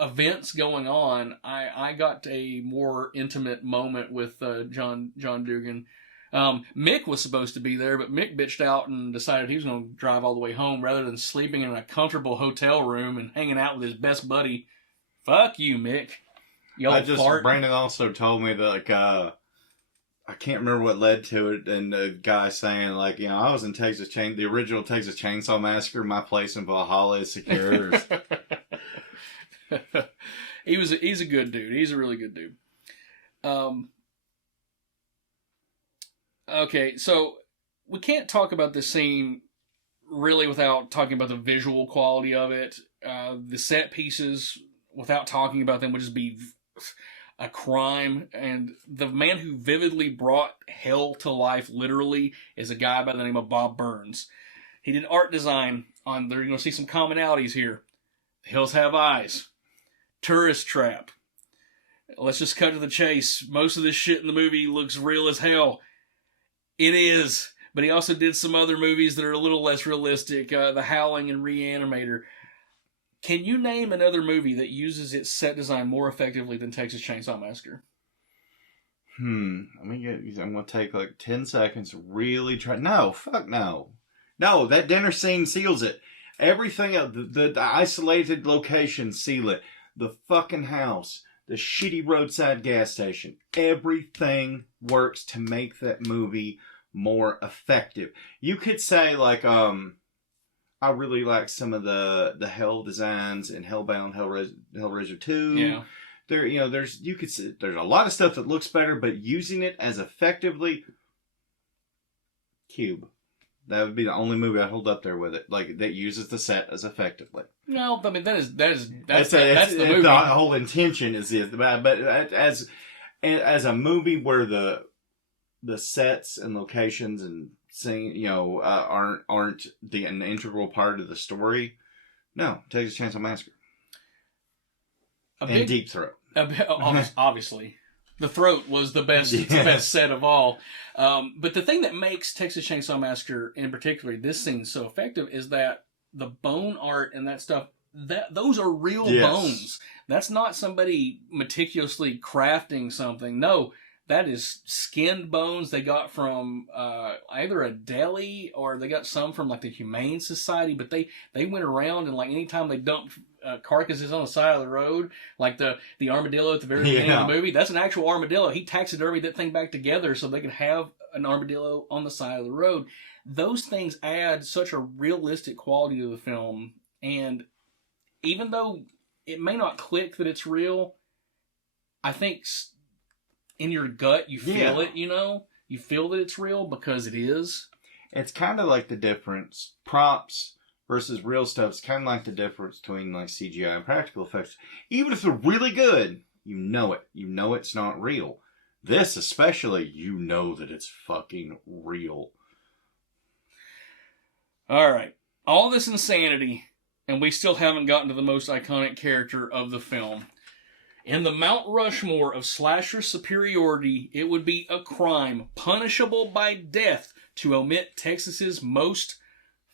events going on, I got a more intimate moment with John Dugan. Mick was supposed to be there, but Mick bitched out and decided he was going to drive all the way home rather than sleeping in a comfortable hotel room and hanging out with his best buddy. Fuck you, Mick. Brandon also told me that I can't remember what led to it, and the guy saying I was in the original Texas Chainsaw Massacre. My place in Valhalla is secure. He's a good dude. He's a really good dude. Okay, so we can't talk about this scene really without talking about the visual quality of it. The set pieces, without talking about them, would just be a crime, and the man who vividly brought hell to life, literally, is a guy by the name of Bob Burns. He did art design on, you're going to see some commonalities here. The Hills Have Eyes, Tourist Trap. Let's just cut to the chase. Most of this shit in the movie looks real as hell. It is. But he also did some other movies that are a little less realistic. The Howling and Reanimator. Can you name another movie that uses its set design more effectively than Texas Chainsaw Massacre? I'm going to take like 10 seconds to really try. No, fuck no. No, that dinner scene seals it. Everything, the isolated locations seal it. The fucking house, the shitty roadside gas station. Everything works to make that movie more effective. You could say like, I really like some of the hell designs in Hellbound, Hellraiser 2. Yeah. There's a lot of stuff that looks better, but using it as effectively, Cube. That would be the only movie I'd hold up there with it, like that uses the set as effectively. No, I mean that's the movie. The whole intention is this, but as a movie where the sets and locations and scene, aren't an integral part of the story. No, Texas Chainsaw Massacre and Deep Throat. Obviously, the Throat was the best, yes. The best set of all. But the thing that makes Texas Chainsaw Massacre, in particular this scene, so effective is that the bone art and that stuff, those are real bones. That's not somebody meticulously crafting something. No, that is skinned bones they got from either a deli or they got some from like the Humane Society. But they went around and like anytime they dumped carcasses on the side of the road, like the armadillo at the very beginning of the movie, that's an actual armadillo. He taxidermied that thing back together so they could have an armadillo on the side of the road. Those things add such a realistic quality to the film, and even though it may not click that it's real, I think in your gut you feel it, you feel that it's real because it is. It's kind of like the difference, props versus real stuff. It's kind of like the difference between like CGI and practical effects. Even if they're really good, you know it. You know it's not real. This especially, you know that it's fucking real. All right. All this insanity, and we still haven't gotten to the most iconic character of the film. In the Mount Rushmore of slasher superiority, it would be a crime punishable by death to omit Texas's most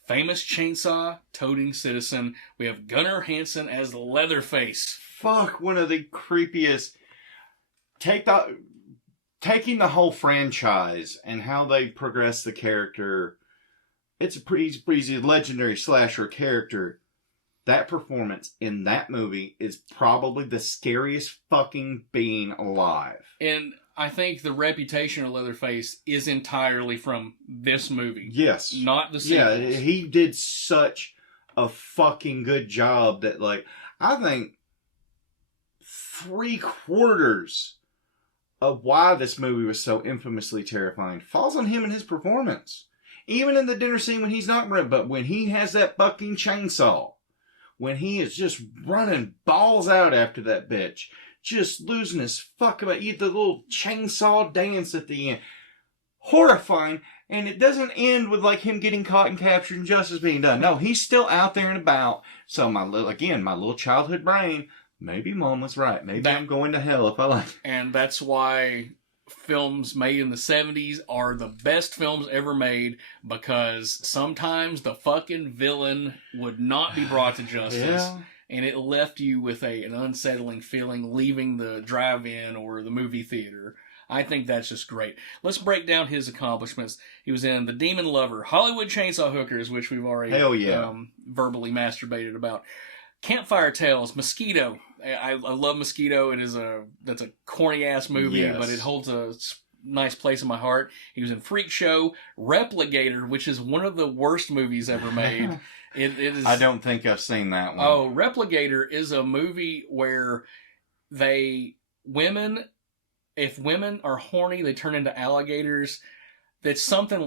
famous chainsaw-toting citizen. We have Gunnar Hansen as Leatherface. Fuck, one of the creepiest. Taking the whole franchise and how they progress the character, it's a pretty legendary slasher character. That performance in that movie is probably the scariest fucking being alive. And I think the reputation of Leatherface is entirely from this movie. Yes. Not the sequels. Yeah, he did such a fucking good job that, like, I think 3/4 of why this movie was so infamously terrifying falls on him and his performance. Even in the dinner scene when he's not running, but when he has that fucking chainsaw, when he is just running balls out after that bitch, just losing his fuck about the little chainsaw dance at the end. Horrifying, and it doesn't end with like him getting caught and captured and justice being done. No, he's still out there and about. So my little childhood brain, maybe Mom was right. Maybe I'm going to hell if I like it. And that's why films made in the 70s are the best films ever made, because sometimes the fucking villain would not be brought to justice. Yeah. And it left you with an unsettling feeling leaving the drive-in or the movie theater. I think that's just great. Let's break down his accomplishments. He was in The Demon Lover, Hollywood Chainsaw Hookers, which we've already verbally masturbated about. Campfire Tales, Mosquito. I love Mosquito. That's a corny ass movie, but it holds a nice place in my heart. He was in Freak Show, Replicator, which is one of the worst movies ever made. It is. I don't think I've seen that one. Oh, Replicator is a movie where if women are horny, they turn into alligators. It's something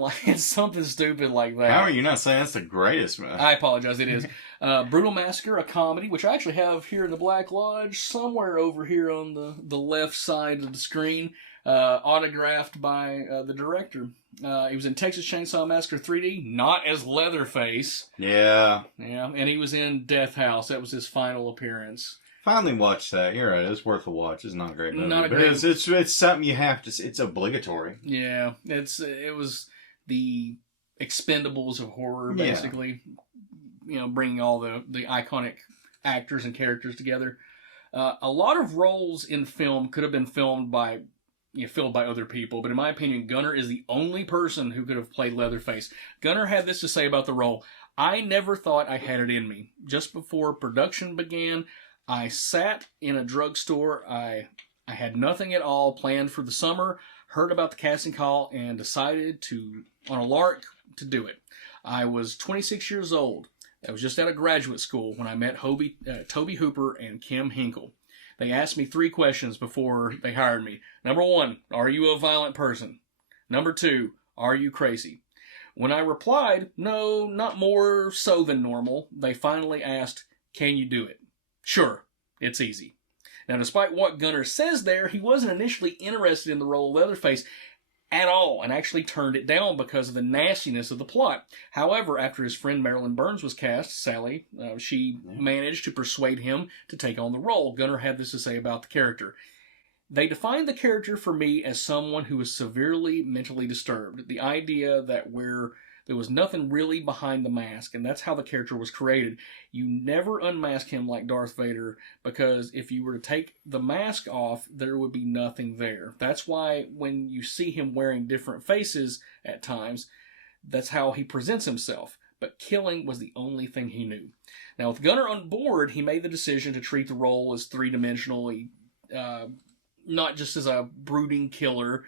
stupid like that. How are you not saying that's the greatest movie? I apologize. It is Brutal Massacre, a comedy, which I actually have here in the Black Lodge, somewhere over here on the left side of the screen, autographed by the director. He was in Texas Chainsaw Massacre 3D, not as Leatherface. Yeah. Yeah, and he was in Death House. That was his final appearance. Finally watched that. You're right. It's worth a watch. It's not a great movie. Not a but great... It's something you have to... It's obligatory. Yeah. It was the Expendables of horror, basically. Yeah. You know, bringing all the iconic actors and characters together. A lot of roles in film could have been filled by other people, but in my opinion, Gunnar is the only person who could have played Leatherface. Gunnar had this to say about the role. I never thought I had it in me. Just before production began, I sat in a drugstore. I had nothing at all planned for the summer, heard about the casting call, and decided on a lark, to do it. I was 26 years old. I was just out of graduate school when I met Tobe Hooper and Kim Hinkle. They asked me 3 questions before they hired me. Number 1, are you a violent person? Number 2, are you crazy? When I replied, no, not more so than normal, they finally asked, can you do it? Sure, it's easy. Now, despite what Gunnar says there, he wasn't initially interested in the role of Leatherface at all, and actually turned it down because of the nastiness of the plot. However, after his friend Marilyn Burns was cast, Sally, she managed to persuade him to take on the role. Gunnar had this to say about the character. They defined the character for me as someone who was severely mentally disturbed. The idea that where there was nothing really behind the mask, and that's how the character was created. You never unmask him like Darth Vader, because if you were to take the mask off, there would be nothing there. That's why when you see him wearing different faces at times, that's how he presents himself. But killing was the only thing he knew. Now, with Gunnar on board, he made the decision to treat the role as three-dimensional, not just as a brooding killer.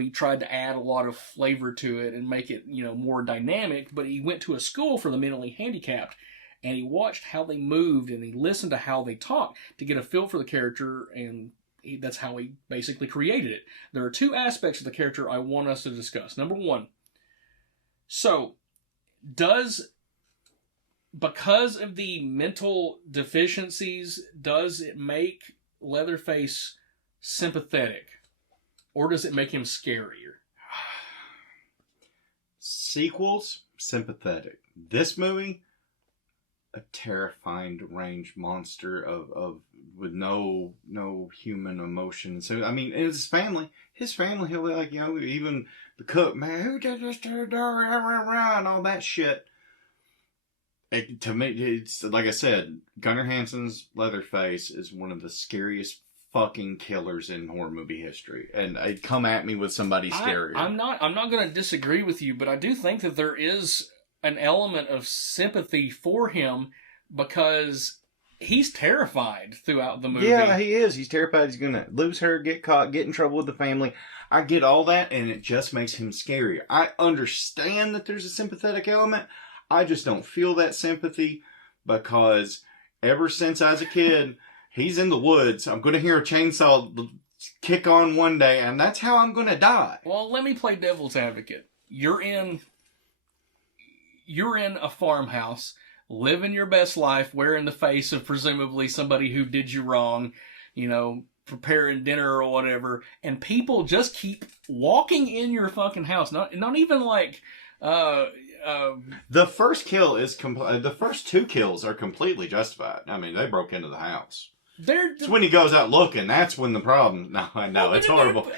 He tried to add a lot of flavor to it and make it, more dynamic, but he went to a school for the mentally handicapped, and he watched how they moved, and he listened to how they talked to get a feel for the character, and that's how he basically created it. There are 2 aspects of the character I want us to discuss. Number 1, so because of the mental deficiencies, does it make Leatherface sympathetic? Or does it make him scarier? Sequels, sympathetic. This movie, a terrifying, deranged monster of with no human emotion. So I mean, his family, he'll be like, even the cook, man, who did this to her daughter, and all that shit. To me, it's like I said, Gunnar Hansen's Leatherface is one of the scariest fucking killers in horror movie history, and I'd come at me with somebody scarier. I'm not going to disagree with you, but I do think that there is an element of sympathy for him because he's terrified throughout the movie. Yeah, he is. He's terrified he's going to lose her, get caught, get in trouble with the family. I get all that, and it just makes him scarier. I understand that there's a sympathetic element. I just don't feel that sympathy because ever since I was a kid, he's in the woods. I'm going to hear a chainsaw kick on one day, and that's how I'm going to die. Well, let me play devil's advocate. You're in a farmhouse, living your best life, wearing the face of presumably somebody who did you wrong, preparing dinner or whatever, and people just keep walking in your fucking house. Not even like... the first kill is the first 2 kills are completely justified. I mean, they broke into the house. It's when he goes out looking. That's when the problem. No, I know it's horrible.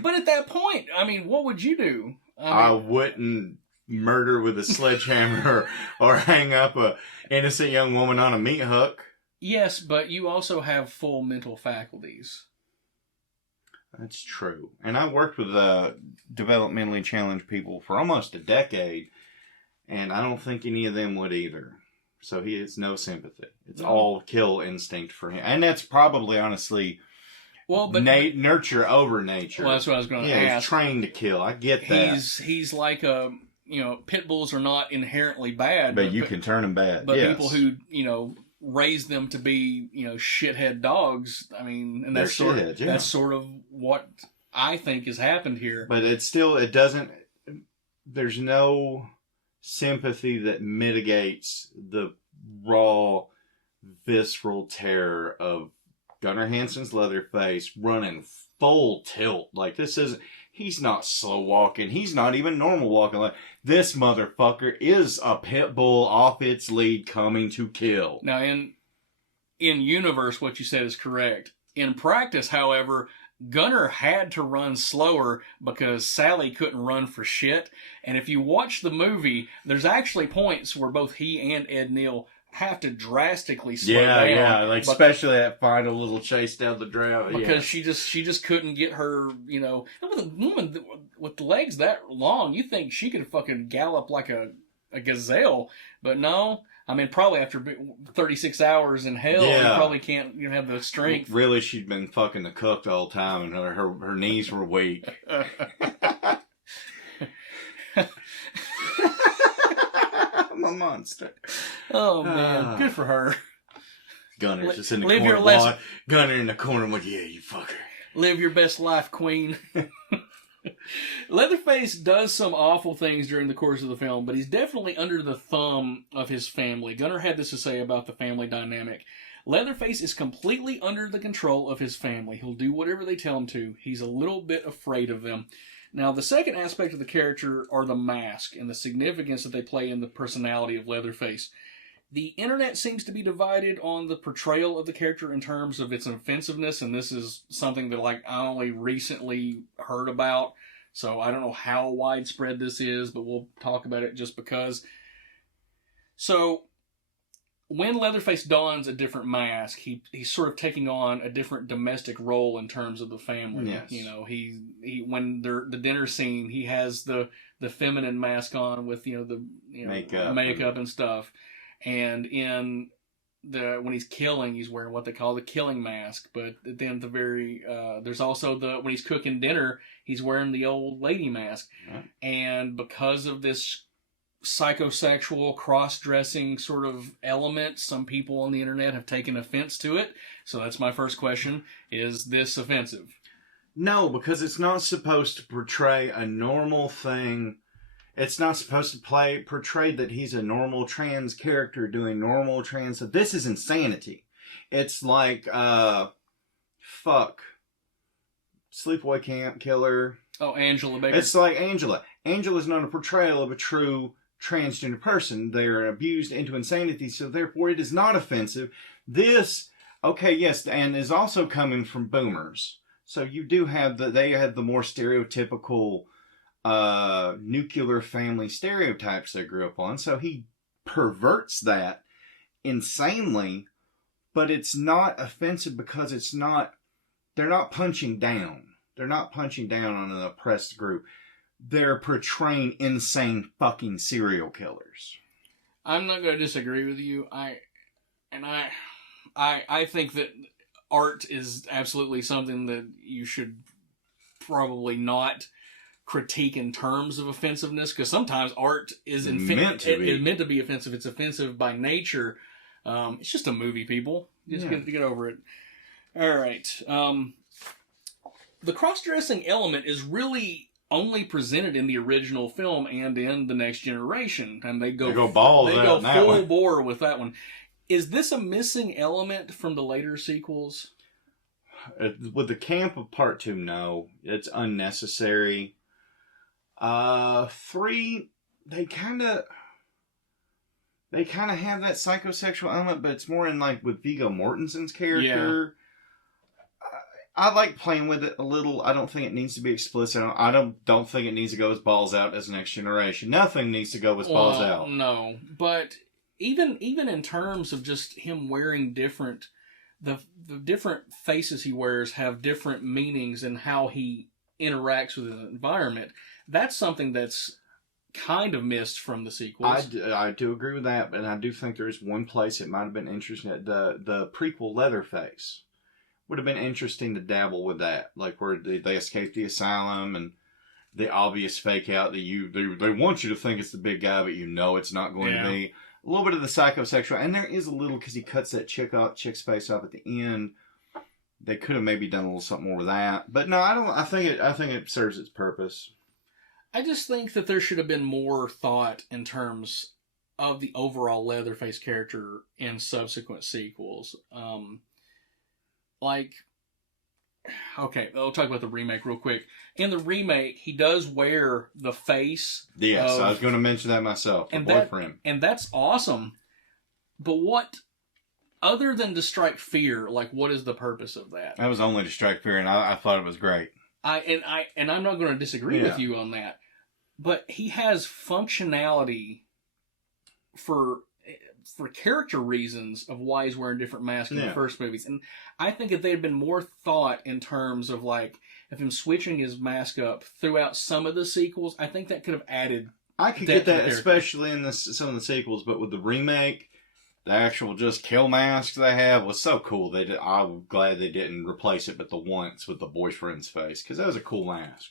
But at that point, I mean, what would you do? I wouldn't murder with a sledgehammer or hang up a innocent young woman on a meat hook. Yes, but you also have full mental faculties. That's true. And I worked with developmentally challenged people for almost a decade, and I don't think any of them would either. So he has no sympathy. It's all kill instinct for him. And that's probably, honestly, nurture over nature. Well, that's what I was going to ask. Yeah, he's trained to kill. I get that. He's like pit bulls are not inherently bad. But you can turn them bad. But people who, raise them to be, shithead dogs, I mean, and that's sort of what I think has happened here. But it doesn't... there's no sympathy that mitigates the raw, visceral terror of Gunnar Hansen's Leatherface running full tilt. Like, this isn't, he's not slow walking. He's not even normal walking. Like, this motherfucker is a pit bull off its lead coming to kill. Now, in universe, what you said is correct. In practice, however, Gunnar had to run slower because Sally couldn't run for shit. And if you watch the movie, there's actually points where both he and Ed Neal have to drastically slow down. Yeah, like especially that final little chase down the trail. Because she just couldn't get her, you know. And with a woman with legs that long, you think she could fucking gallop like a gazelle, but no. I mean, probably after 36 hours in hell, you probably can't have the strength. Really, she'd been fucking the cook the whole time, and her knees were weak. I'm a monster. Oh, man. Good for her. Gunner's just in the corner. Gunner in the corner. Like, yeah, you fucker. Live your best life, queen. Leatherface does some awful things during the course of the film, but he's definitely under the thumb of his family. Gunnar had this to say about the family dynamic. Leatherface is completely under the control of his family. He'll do whatever they tell him to. He's a little bit afraid of them. Now, the second aspect of the character are the mask and the significance that they play in the personality of Leatherface. The internet seems to be divided on the portrayal of the character in terms of its offensiveness, and this is something that I only recently heard about, so I don't know how widespread this is, but we'll talk about it just because. So, when Leatherface dons a different mask, he's sort of taking on a different domestic role in terms of the family. Yes. You know, he when the dinner scene, he has the feminine mask on with the makeup and stuff. And in when he's killing, he's wearing what they call the killing mask. But then there's also when he's cooking dinner, he's wearing the old lady mask. Right. And because of this psychosexual cross-dressing sort of element, some people on the internet have taken offense to it. So that's my first question. Is this offensive? No, because it's not supposed to portray a normal thing. It's not supposed to portray that he's a normal trans character doing normal trans. So this is insanity. It's like, Sleepaway Camp Killer. Oh, Angela Baker. It's like Angela. Angela's not a portrayal of a true transgender person. They're abused into insanity, so therefore it is not offensive. This, okay, yes, and is also coming from boomers. So you do have they have the more stereotypical nuclear family stereotypes they grew up on. So he perverts that insanely, but it's not offensive because they're not punching down. They're not punching down on an oppressed group. They're portraying insane fucking serial killers. I'm not going to disagree with you. I think that art is absolutely something that you should probably not critique in terms of offensiveness, because sometimes art is meant to be offensive. It's offensive by nature. It's just a movie, people. Just get over it. All right. The cross-dressing element is really only presented in the original film and in The Next Generation, and they go full bore with that one. Is this a missing element from the later sequels? With the camp of Part 2, no. It's unnecessary. 3, they kind of have that psychosexual element, but it's more in with Viggo Mortensen's character. Yeah. I like playing with it a little. I don't think it needs to be explicit. I don't think it needs to go as balls out as Next Generation. Nothing needs to go as balls out. No, but even in terms of just him wearing different, the different faces he wears have different meanings in how he interacts with the environment. That's something that's kind of missed from the sequels. I do agree with that, but I do think there is one place it might have been interesting. The prequel Leatherface would have been interesting to dabble with that, like where they escape the asylum and the obvious fake out that they want you to think it's the big guy, but it's not going to be. A little bit of the psychosexual, and there is a little because he cuts that chick's face off at the end. They could have maybe done a little something more with that, but no, I don't. I think it serves its purpose. I just think that there should have been more thought in terms of the overall Leatherface character in subsequent sequels. Okay, I'll talk about the remake real quick. In the remake, he does wear the face. Yes, I was going to mention that myself. And boyfriend. And that's awesome. But what, other than to strike fear, like what is the purpose of that? That was only to strike fear, and I thought it was great. And I'm not going to disagree with you on that. But he has functionality for character reasons of why he's wearing different masks in the first movies. And I think if there had been more thought in terms of like of him switching his mask up throughout some of the sequels, I think that could have added. I could get that, especially in some of the sequels, but with the remake, the actual just kill masks they have was so cool. I'm glad they didn't replace it, but the once with the boyfriend's face, because that was a cool mask.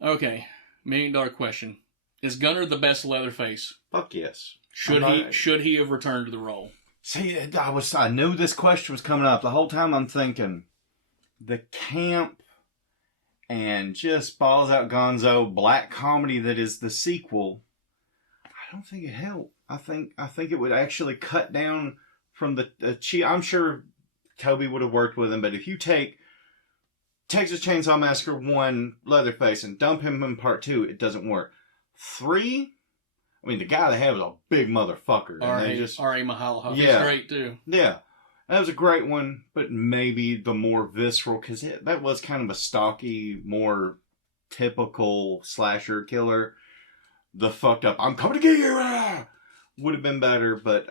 Okay, $1 million question: is Gunnar the best Leatherface? Fuck yes. Should he have returned to the role? See, I knew this question was coming up. The whole time I'm thinking, the camp and just balls out gonzo black comedy that is the sequel, I don't think it helped. I think it would actually cut down from the cheap. I'm sure Tobe would have worked with him, but if you take Texas Chainsaw Massacre 1 Leatherface and dump him in part 2, it doesn't work. 3, I mean, the guy they have is a big motherfucker. R.A. Mahalahoff. He's great, too. Yeah. That was a great one, but maybe the more visceral, because that was kind of a stocky, more typical slasher killer. The fucked up, I'm coming to get you! Would have been better, but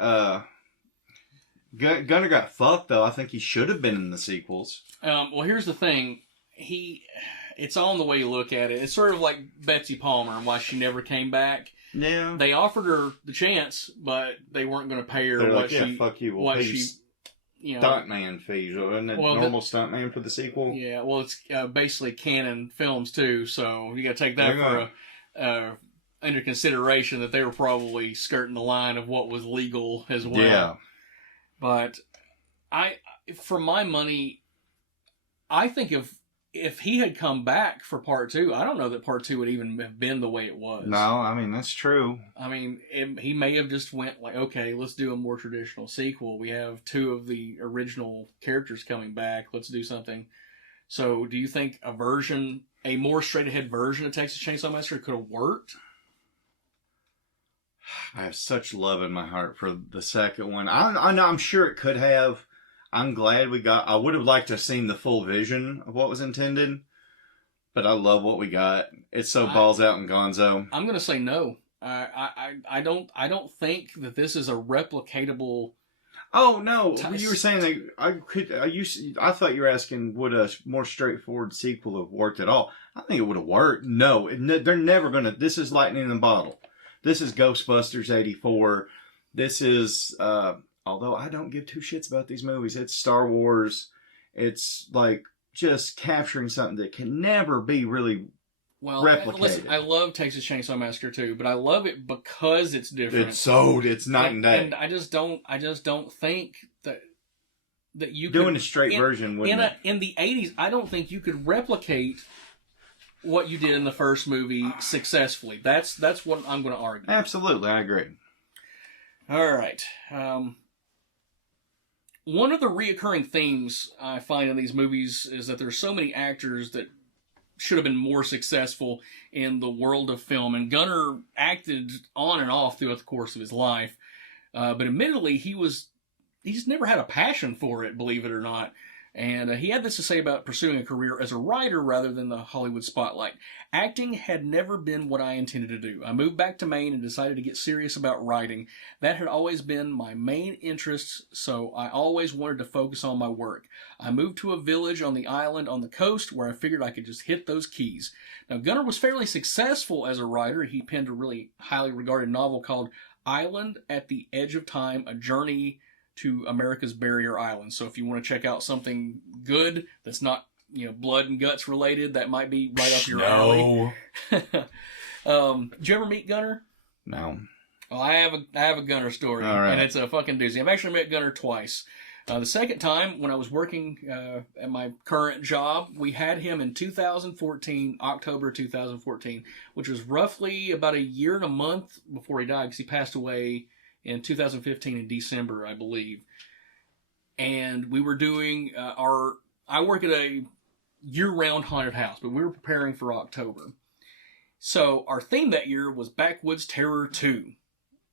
Gunnar got fucked, though. I think he should have been in the sequels. Well, here's the thing. It's all in the way you look at it. It's sort of like Betsy Palmer and why she never came back. Yeah. They offered her the chance, but they weren't going to pay her fuck you. Well, stuntman fees. Isn't it normal stuntman for the sequel? Yeah, well, it's basically canon films, too, so you got to take that under consideration that they were probably skirting the line of what was legal as well. Yeah. But for my money, I think if he had come back for part 2, I don't know that part 2 would even have been the way it was. No, I mean, that's true. I mean, he may have just went like, okay, let's do a more traditional sequel. We have 2 of the original characters coming back. Let's do something. So do you think a more straight-ahead version of Texas Chainsaw Massacre could have worked? I have such love in my heart for the second one. I'm sure it could have. I'm glad I would have liked to have seen the full vision of what was intended, but I love what we got. It's so balls out and gonzo. I'm going to say no. I don't think that this is a replicatable. Oh no! You were saying that I thought you were asking would a more straightforward sequel have worked at all? I think it would have worked. No, they're never gonna. This is lightning in the bottle. This is Ghostbusters '84. This is. Although I don't give 2 shits about these movies, it's Star Wars. It's like just capturing something that can never be really replicated. Listen, I love Texas Chainsaw Massacre too, but I love it because it's different. It's night and day. And I just don't think that you doing a straight version in the 80s. I don't think you could replicate what you did in the first movie successfully. That's what I'm going to argue. Absolutely, I agree. All right. One of the reoccurring themes I find in these movies is that there's so many actors that should have been more successful in the world of film. And Gunnar acted on and off throughout the course of his life. But admittedly, he just never had a passion for it, believe it or not. And he had this to say about pursuing a career as a writer rather than the Hollywood spotlight. Acting had never been what I intended to do. I moved back to Maine and decided to get serious about writing. That had always been my main interest, so I always wanted to focus on my work. I moved to a village on the island on the coast where I figured I could just hit those keys. Now, Gunnar was fairly successful as a writer. He penned a really highly regarded novel called Island at the Edge of Time, A Journey to America's Barrier Islands. So if you want to check out something good that's not, blood and guts related, that might be right up your alley. Did you ever meet Gunnar? No. Well, I have a Gunnar story, and it's a fucking doozy. I've actually met Gunnar twice. The second time, when I was working at my current job, we had him in 2014, October 2014, which was roughly about a year and a month before he died, because he passed away in 2015 in December, I believe. And we were doing I work at a year-round haunted house, but we were preparing for October. So our theme that year was Backwoods Terror 2.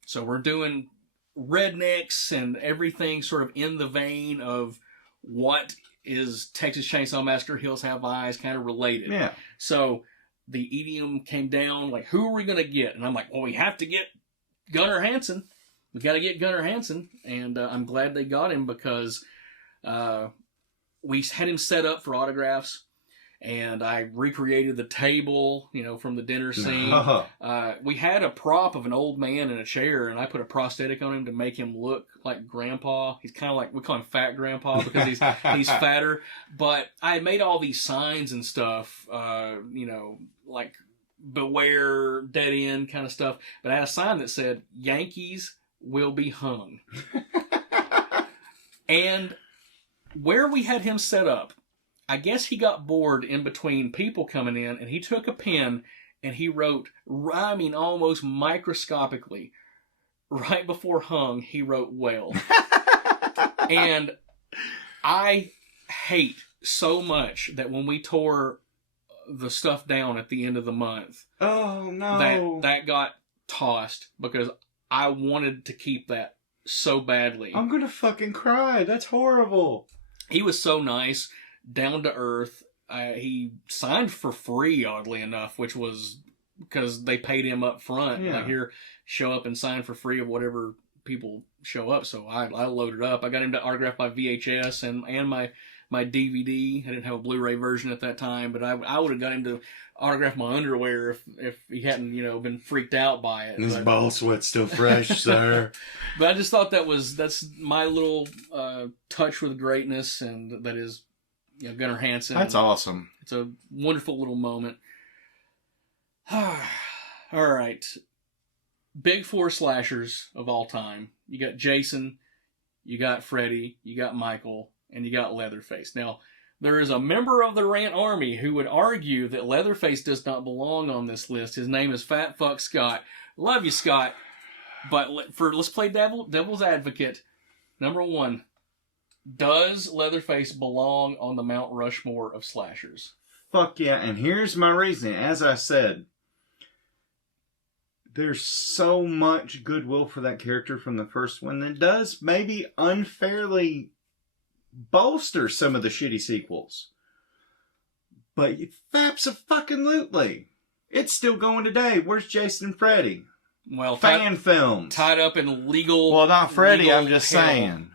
So we're doing rednecks and everything sort of in the vein of what is Texas Chainsaw Massacre, Hills Have Eyes, kind of related. Yeah. So the EDM came down, like, who are we going to get? And I'm like, well, we have to get Gunnar Hansen. We got to get Gunnar Hansen. And I'm glad they got him, because we had him set up for autographs. And I recreated the table, from the dinner scene. We had a prop of an old man in a chair, and I put a prosthetic on him to make him look like Grandpa. He's kind of like, we call him Fat Grandpa because he's fatter. But I made all these signs and stuff, like beware, dead end kind of stuff. But I had a sign that said, Yankees will be hung. And where we had him set up, I guess he got bored in between people coming in, and he took a pen and he wrote, almost microscopically, right before hung, he wrote well. And I hate so much that when we tore the stuff down at the end of the month, oh no, that got tossed, because I wanted to keep that so badly. I'm gonna fucking cry. That's horrible. He was so nice. Down to earth. He signed for free, oddly enough, which was because they paid him up front. Yeah. Like, here, show up and sign for free of whatever people show up. So I loaded up. I got him to autograph my VHS and my DVD. I didn't have a Blu-ray version at that time, but I would have got him to autograph my underwear if he hadn't, been freaked out by it. His ball sweat's still fresh, sir. But I just thought that's my little touch with greatness, and that is Gunnar Hansen. That's awesome. It's a wonderful little moment. All right. Big four slashers of all time. You got Jason, you got Freddy, you got Michael, and you got Leatherface. Now, there is a member of the Rant Army who would argue that Leatherface does not belong on this list. His name is Fat Fuck Scott. Love you, Scott. But let's play devil's advocate. Number one. Does Leatherface belong on the Mount Rushmore of slashers? Fuck yeah, and here's my reason. As I said, there's so much goodwill for that character from the first one that does maybe unfairly bolster some of the shitty sequels. But absolutely. It's still going today. Where's Jason and Freddy? Well, fan films. Tied up in legal... Well, not Freddy, I'm just hell. saying.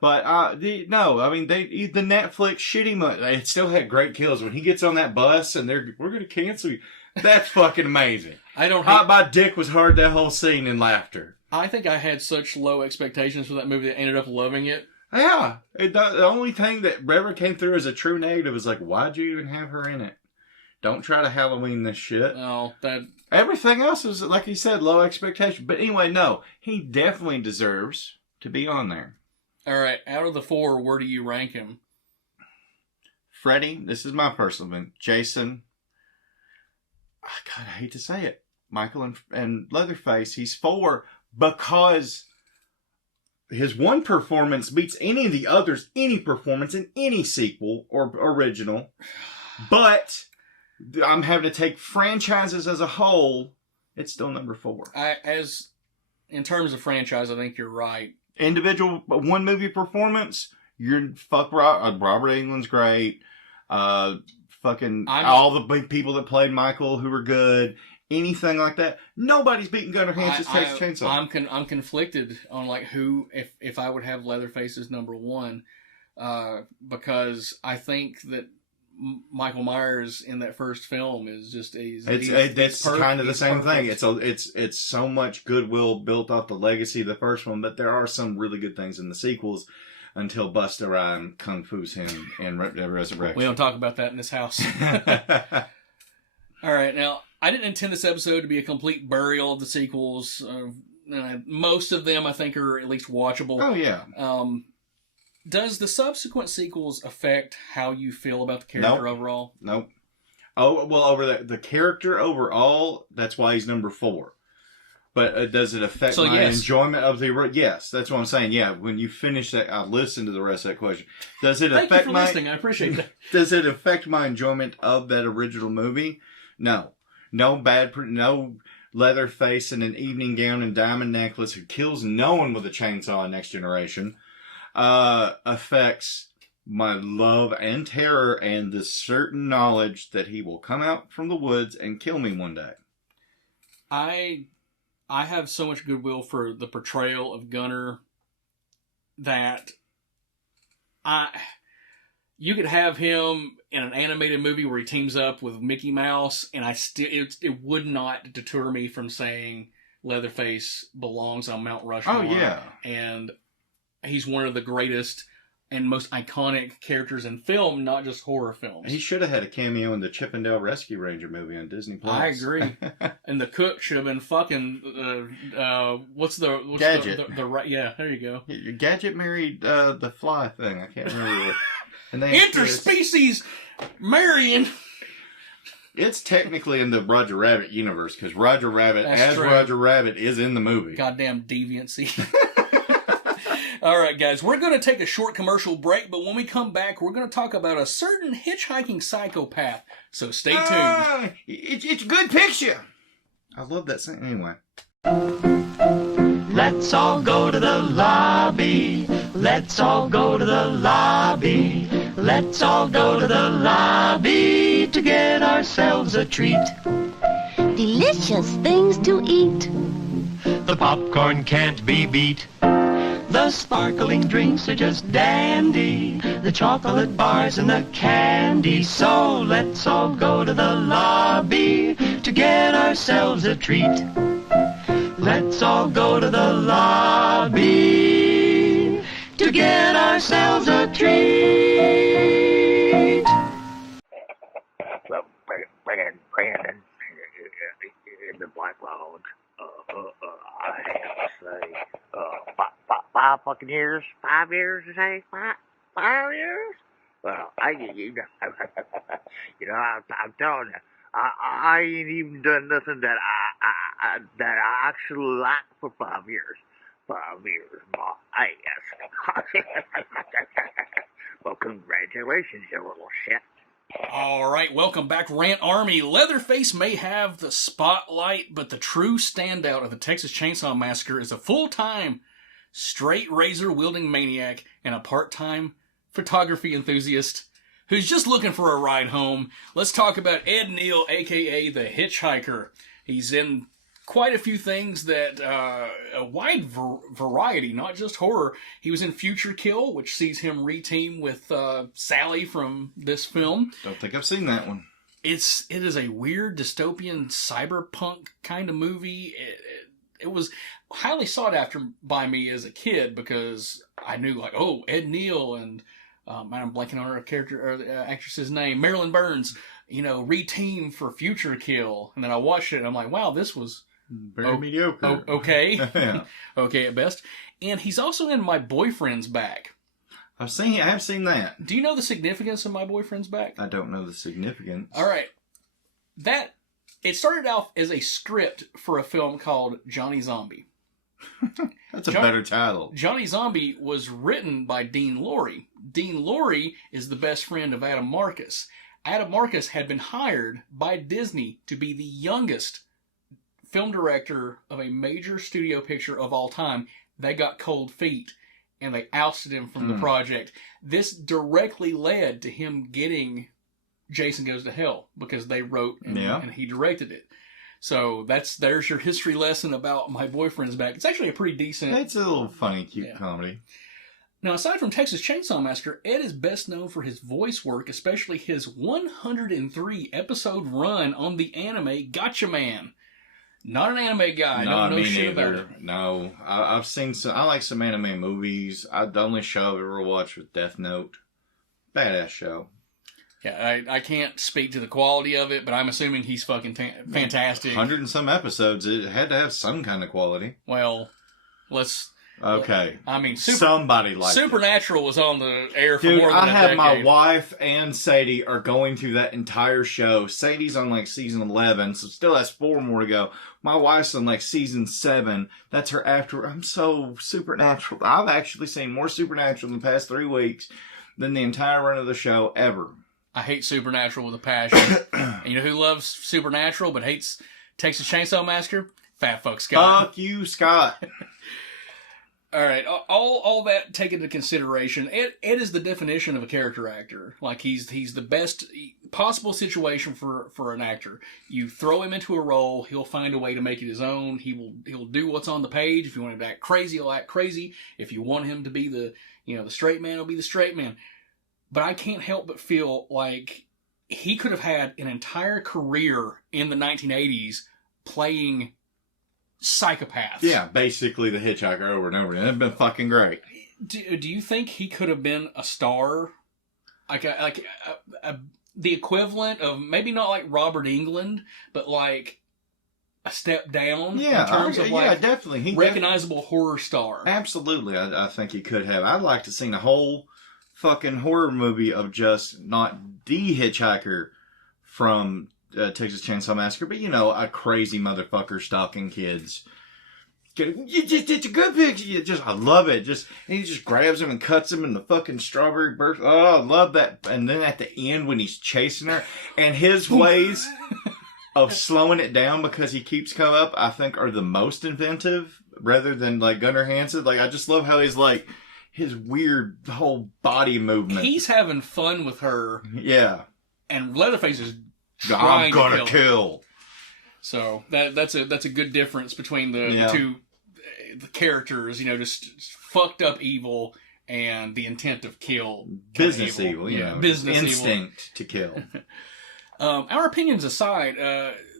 But, the Netflix shitty they still had great kills. When he gets on that bus and we're going to cancel you. That's fucking amazing. Hot by Dick was hard that whole scene in laughter. I think I had such low expectations for that movie that I ended up loving it. Yeah. The only thing that ever came through as a true negative was like, why'd you even have her in it? Don't try to Halloween this shit. Oh, Everything else was, like he said, low expectation. But anyway, no. He definitely deserves to be on there. All right, out of the four, where do you rank him? Freddy, this is my personal one. Jason, God, I hate to say it. Michael and Leatherface, he's 4 because his one performance beats any of the others, any performance in any sequel or original. But I'm having to take franchises as a whole. It's still number 4. In terms of franchise, I think you're right. Individual one movie performance, Robert Englund's great. All the big people that played Michael who were good. Anything like that. Nobody's beating Gunnar Hansen's Texas Chainsaw. I'm conflicted on who if I would have Leatherface as number 1, because I think that Michael Myers in that first film is just it's kind of the same thing. It's so much goodwill built off the legacy of the first one, but there are some really good things in the sequels until Busta Rhymes kung fu's him in Resurrection. We don't talk about that in this house. All right, now I didn't intend this episode to be a complete burial of the sequels. most of them I think are at least watchable. Oh, yeah. Does the subsequent sequels affect how you feel about the character overall? Nope. Oh, well, over the character overall, that's why he's number 4. But does it affect my enjoyment of the... Yes, that's what I'm saying. Yeah, when you finish that, I'll listen to the rest of that question. Does it affect Thank you for listening. I appreciate that. Does it affect my enjoyment of that original movie? No. No Leatherface in an evening gown and diamond necklace who kills no one with a chainsaw in Next Generation affects my love and terror and the certain knowledge that he will come out from the woods and kill me one day. I have so much goodwill for the portrayal of Gunnar that you could have him in an animated movie where he teams up with Mickey Mouse, and it would not deter me from saying Leatherface belongs on Mount Rushmore. Oh, yeah. And he's one of the greatest and most iconic characters in film, not just horror films. He should have had a cameo in the Chippendale Rescue Ranger movie on Disney+. I agree. And the cook should have been fucking, Gadget. Yeah, there you go. Gadget married the fly thing. I can't remember what. And Interspecies marrying. It's technically in the Roger Rabbit universe, because Roger Rabbit, Roger Rabbit, is in the movie. Goddamn deviancy. All right, guys, we're going to take a short commercial break, but when we come back, we're going to talk about a certain hitchhiking psychopath. So stay tuned. It's a good picture. I love that scene. Anyway. Let's all go to the lobby. Let's all go to the lobby. Let's all go to the lobby to get ourselves a treat. Delicious things to eat. The popcorn can't be beat. The sparkling drinks are just dandy. The chocolate bars and the candy. So let's all go to the lobby to get ourselves a treat. Let's all go to the lobby to get ourselves a treat. Well, Brandon, in the Black Lodge, I have to say, 5 fucking years, 5 years to say, 5 years? Well, I'm telling you, I ain't even done nothing that I actually like for 5 years. 5 years, my ass. Well, congratulations, you little shit. All right, welcome back, Rant Army. Leatherface may have the spotlight, but the true standout of the Texas Chainsaw Massacre is a full-time, straight razor-wielding maniac and a part-time photography enthusiast who's just looking for a ride home. Let's talk about Ed Neal, a.k.a. the Hitchhiker. He's in quite a few things that, a wide variety, not just horror. He was in Future Kill, which sees him reteam with Sally from this film. Don't think I've seen that one. It is a weird dystopian cyberpunk kind of movie. It was highly sought after by me as a kid because I knew, like, oh, Ed Neal and I'm blanking on her character or the actress's name, Marilyn Burns, reteam for Future Kill, and then I watched it and I'm like, wow, this was very mediocre. Okay, Yeah. Okay at best. And he's also in My Boyfriend's Back. I have seen that. Do you know the significance of My Boyfriend's Back? I don't know the significance. All right, it started off as a script for a film called Johnny Zombie. That's a better title. Johnny Zombie was written by Dean Lorey. Dean Lorey is the best friend of Adam Marcus. Adam Marcus had been hired by Disney to be the youngest film director of a major studio picture of all time. They got cold feet and they ousted him from the project. This directly led to him getting Jason Goes to Hell because they wrote and he directed it. So there's your history lesson about My Boyfriend's Back. It's actually a pretty decent... It's a little funny, cute comedy. Now, aside from Texas Chainsaw Massacre, Ed is best known for his voice work, especially his 103 episode run on the anime Gotcha Man. Not an anime guy. No, me shit neither. About it. No, I've seen some. I like some anime movies. The only show I've ever watched was Death Note. Badass show. Yeah, I can't speak to the quality of it, but I'm assuming he's fucking fantastic. 100 and some episodes. It had to have some kind of quality. Well, let's... Okay. I mean, somebody liked Supernatural was on the air for Dude, more than a decade. I have my wife and Sadie are going through that entire show. Sadie's on like season 11, so still has 4 more to go. My wife's on like season 7. That's her after. I'm so Supernatural. I've actually seen more Supernatural in the past 3 weeks than the entire run of the show ever. I hate Supernatural with a passion. And you know who loves Supernatural but hates Texas Chainsaw Massacre? Fat fuck Scott. Fuck you, Scott. All right, all that taken into consideration, Ed is the definition of a character actor. Like, he's the best possible situation for an actor. You throw him into a role, he'll find a way to make it his own. He'll do what's on the page. If you want him to act crazy, he'll act crazy. If you want him to be the straight man, he'll be the straight man. But I can't help but feel like he could have had an entire career in the 1980s playing psychopaths. Yeah, basically the hitchhiker over and over again. It'd been fucking great. Do you think he could have been a star? Like the equivalent of, maybe not like Robert Englund, but like a step down in terms of like definitely. recognizable horror star. Absolutely, I think he could have. I'd like to see a whole fucking horror movie of just not the hitchhiker from Texas Chainsaw Massacre, but a crazy motherfucker stalking kids. It's a good picture. I love it. And he just grabs him and cuts him in the fucking strawberry burst. Oh, I love that. And then at the end when he's chasing her, and his ways of slowing it down because he keeps coming up, I think are the most inventive, rather than like Gunnar Hansen. Like, I just love how he's like his weird whole body movement. He's having fun with her. Yeah. And Leatherface is I'm gonna kill. So that's a good difference between the two the characters. Just fucked up evil and the intent of kill. Business evil. Business instinct to kill. Our opinions aside,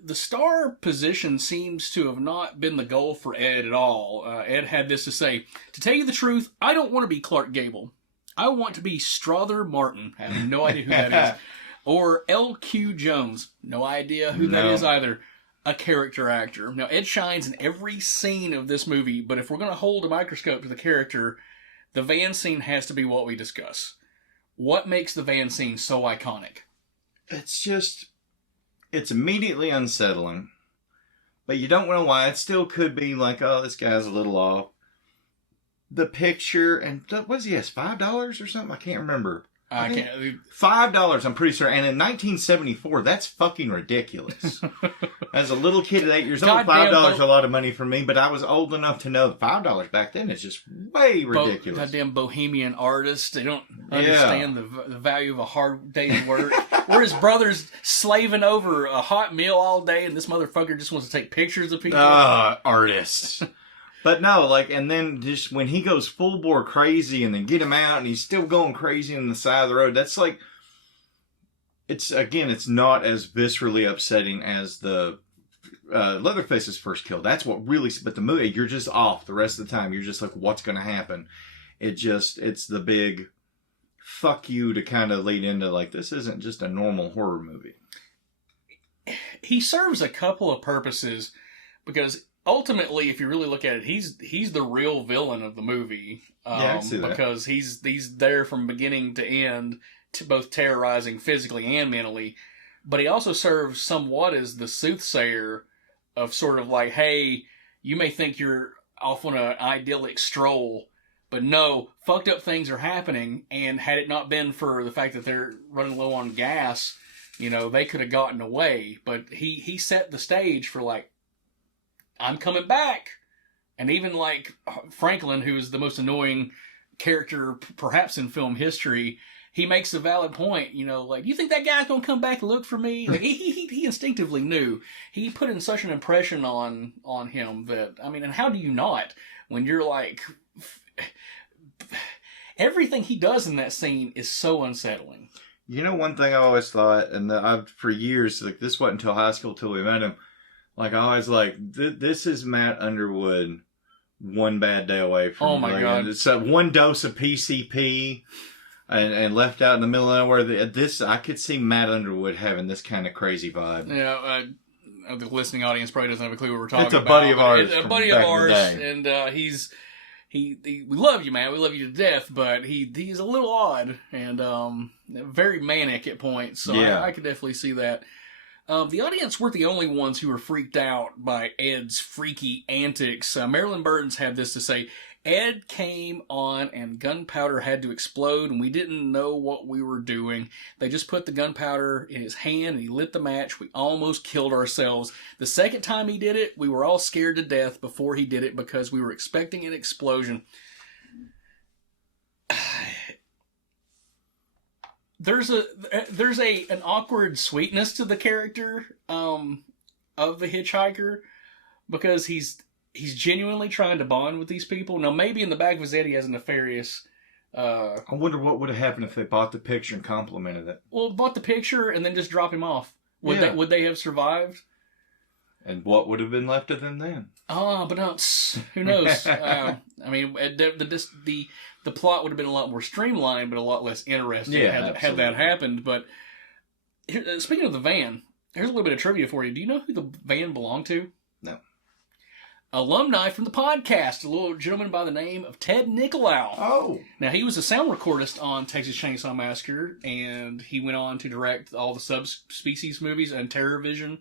the star position seems to have not been the goal for Ed at all. Ed had this to say: "To tell you the truth, I don't want to be Clark Gable. I want to be Strother Martin." I have no idea who that is. Or L.Q. Jones. No idea who that is either. A character actor. Now, Ed shines in every scene of this movie, but if we're going to hold a microscope to the character, the van scene has to be what we discuss. What makes the van scene so iconic? It's immediately unsettling. But you don't know why. It still could be like, oh, this guy's a little off. The picture, and what was he, $5 or something? I can't remember. $5, I'm pretty sure. And in 1974, that's fucking ridiculous. As a little kid at 8 years old, $5 is a lot of money for me, but I was old enough to know that $5 back then is just way ridiculous. Goddamn bohemian artists. They don't understand the value of a hard day's work. We're his brothers slaving over a hot meal all day, and this motherfucker just wants to take pictures of people. Artists. But no, and then just when he goes full bore crazy and then get him out and he's still going crazy on the side of the road, that's like, it's not as viscerally upsetting as the Leatherface's first kill. That's what really, but the movie, you're just off the rest of the time. You're just like, what's going to happen? It's the big fuck you to kind of lead into like, this isn't just a normal horror movie. He serves a couple of purposes because ultimately, if you really look at it, he's the real villain of the movie. I see that. Because he's there from beginning to end, to both terrorizing physically and mentally. But he also serves somewhat as the soothsayer of sort of like, hey, you may think you're off on an idyllic stroll, but no, fucked up things are happening. And had it not been for the fact that they're running low on gas, they could have gotten away. But he set the stage for like, I'm coming back. And even like Franklin, who is the most annoying character perhaps in film history, he makes a valid point, like, you think that guy's going to come back and look for me? Like, he instinctively knew. He put in such an impression on him that, and how do you not? When you're like, everything he does in that scene is so unsettling. One thing I always thought, and I've for years, like, this wasn't until high school till we met him, like, I always like, this is Matt Underwood one bad day away from... Oh, my God. It's one dose of PCP. and left out in the middle of nowhere. I could see Matt Underwood having this kind of crazy vibe. Yeah, the listening audience probably doesn't have a clue what we're talking about. It's a buddy of ours. A buddy of ours, and we love you, man. We love you to death, but he's a little odd and very manic at points. So yeah. I could definitely see that. The audience weren't the only ones who were freaked out by Ed's freaky antics. Marilyn Burns had this to say: Ed came on and gunpowder had to explode and we didn't know what we were doing. They just put the gunpowder in his hand and he lit the match. We almost killed ourselves. The second time he did it, we were all scared to death before he did it because we were expecting an explosion. There's an awkward sweetness to the character of the hitchhiker because he's genuinely trying to bond with these people. Now, maybe in the back of his head he has a nefarious... I wonder what would have happened if they bought the picture and complimented it. Well, bought the picture and then just drop him off. Would they have survived? And what would have been left of them then? But who knows? I mean, the plot would have been a lot more streamlined, but a lot less interesting had that happened. But speaking of the van, here's a little bit of trivia for you. Do you know who the van belonged to? No. Alumni from the podcast, a little gentleman by the name of Ted Nicolau. Oh. Now, he was a sound recordist on Texas Chainsaw Massacre, and he went on to direct all the subspecies movies and TerrorVision.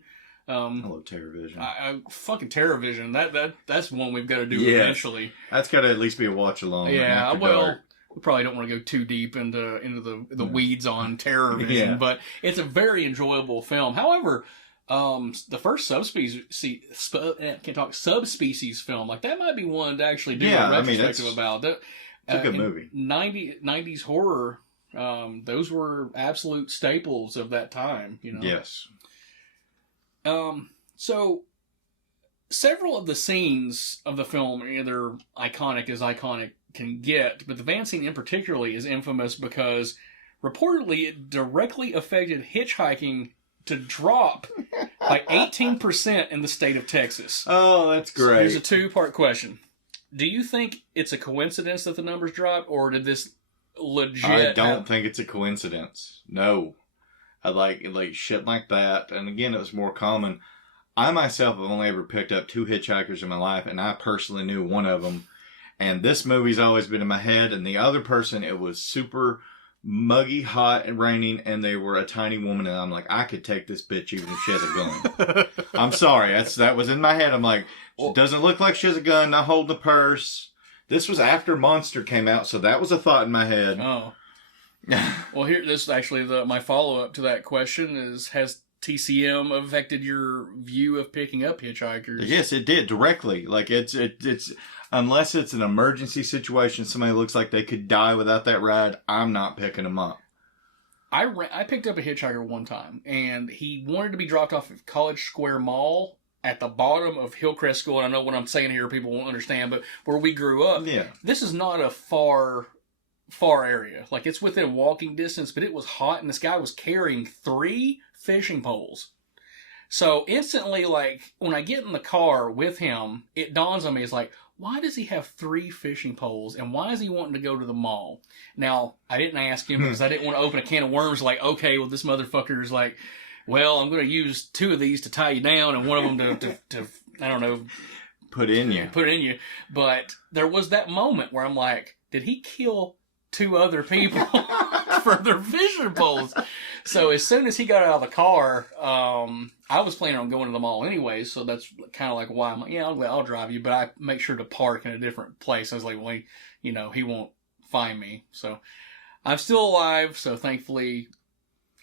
I love TerrorVision. Fucking TerrorVision. That's one we've got to do eventually. That's got to at least be a watch along. Yeah, well, we probably don't want to go too deep into the weeds on TerrorVision, but it's a very enjoyable film. However, the first subspecies film, like that might be one to actually do a retrospective about. That, it's a good movie. 90s horror, those were absolute staples of that time. You know. Yes. So several of the scenes of the film are either iconic as iconic can get, but the van scene in particular is infamous because reportedly it directly affected hitchhiking to drop by 18% in the state of Texas. Oh, that's great. So here's a two-part question. Do you think it's a coincidence that the numbers dropped, or did this legit... I don't think it's a coincidence. No. I like shit like that. And again, it was more common. I myself have only ever picked up 2 hitchhikers in my life, and I personally knew one of them. And this movie's always been in my head. And the other person, it was super muggy, hot, and raining, and they were a tiny woman. And I'm like, I could take this bitch even if she has a gun. I'm sorry. That was in my head. I'm like, she doesn't look like she has a gun, not holding a purse. This was after Monster came out, so that was a thought in my head. Oh. Well, this is actually my follow-up to that question is, has TCM affected your view of picking up hitchhikers? Yes, it did, directly. Like, it's unless it's an emergency situation, somebody looks like they could die without that ride, I'm not picking them up. I picked up a hitchhiker one time, and he wanted to be dropped off at College Square Mall at the bottom of Hillcrest School, and I know what I'm saying here people won't understand, but where we grew up, this is not a far area. Like, it's within walking distance, but it was hot, and this guy was carrying 3 fishing poles. So instantly, like, when I get in the car with him, it dawns on me, it's like, why does he have 3 fishing poles, and why is he wanting to go to the mall? Now, I didn't ask him because I didn't want to open a can of worms like, okay, well, this motherfucker is like, well, I'm going to use 2 of these to tie you down and one of them to I don't know, put in you. But there was that moment where I'm like, did he kill 2 other people for their fishing poles? So as soon as he got out of the car, I was planning on going to the mall anyway, so that's kind of like why I'm like, yeah, I'll drive you, but I make sure to park in a different place. I was like, well, he won't find me. So I'm still alive, so thankfully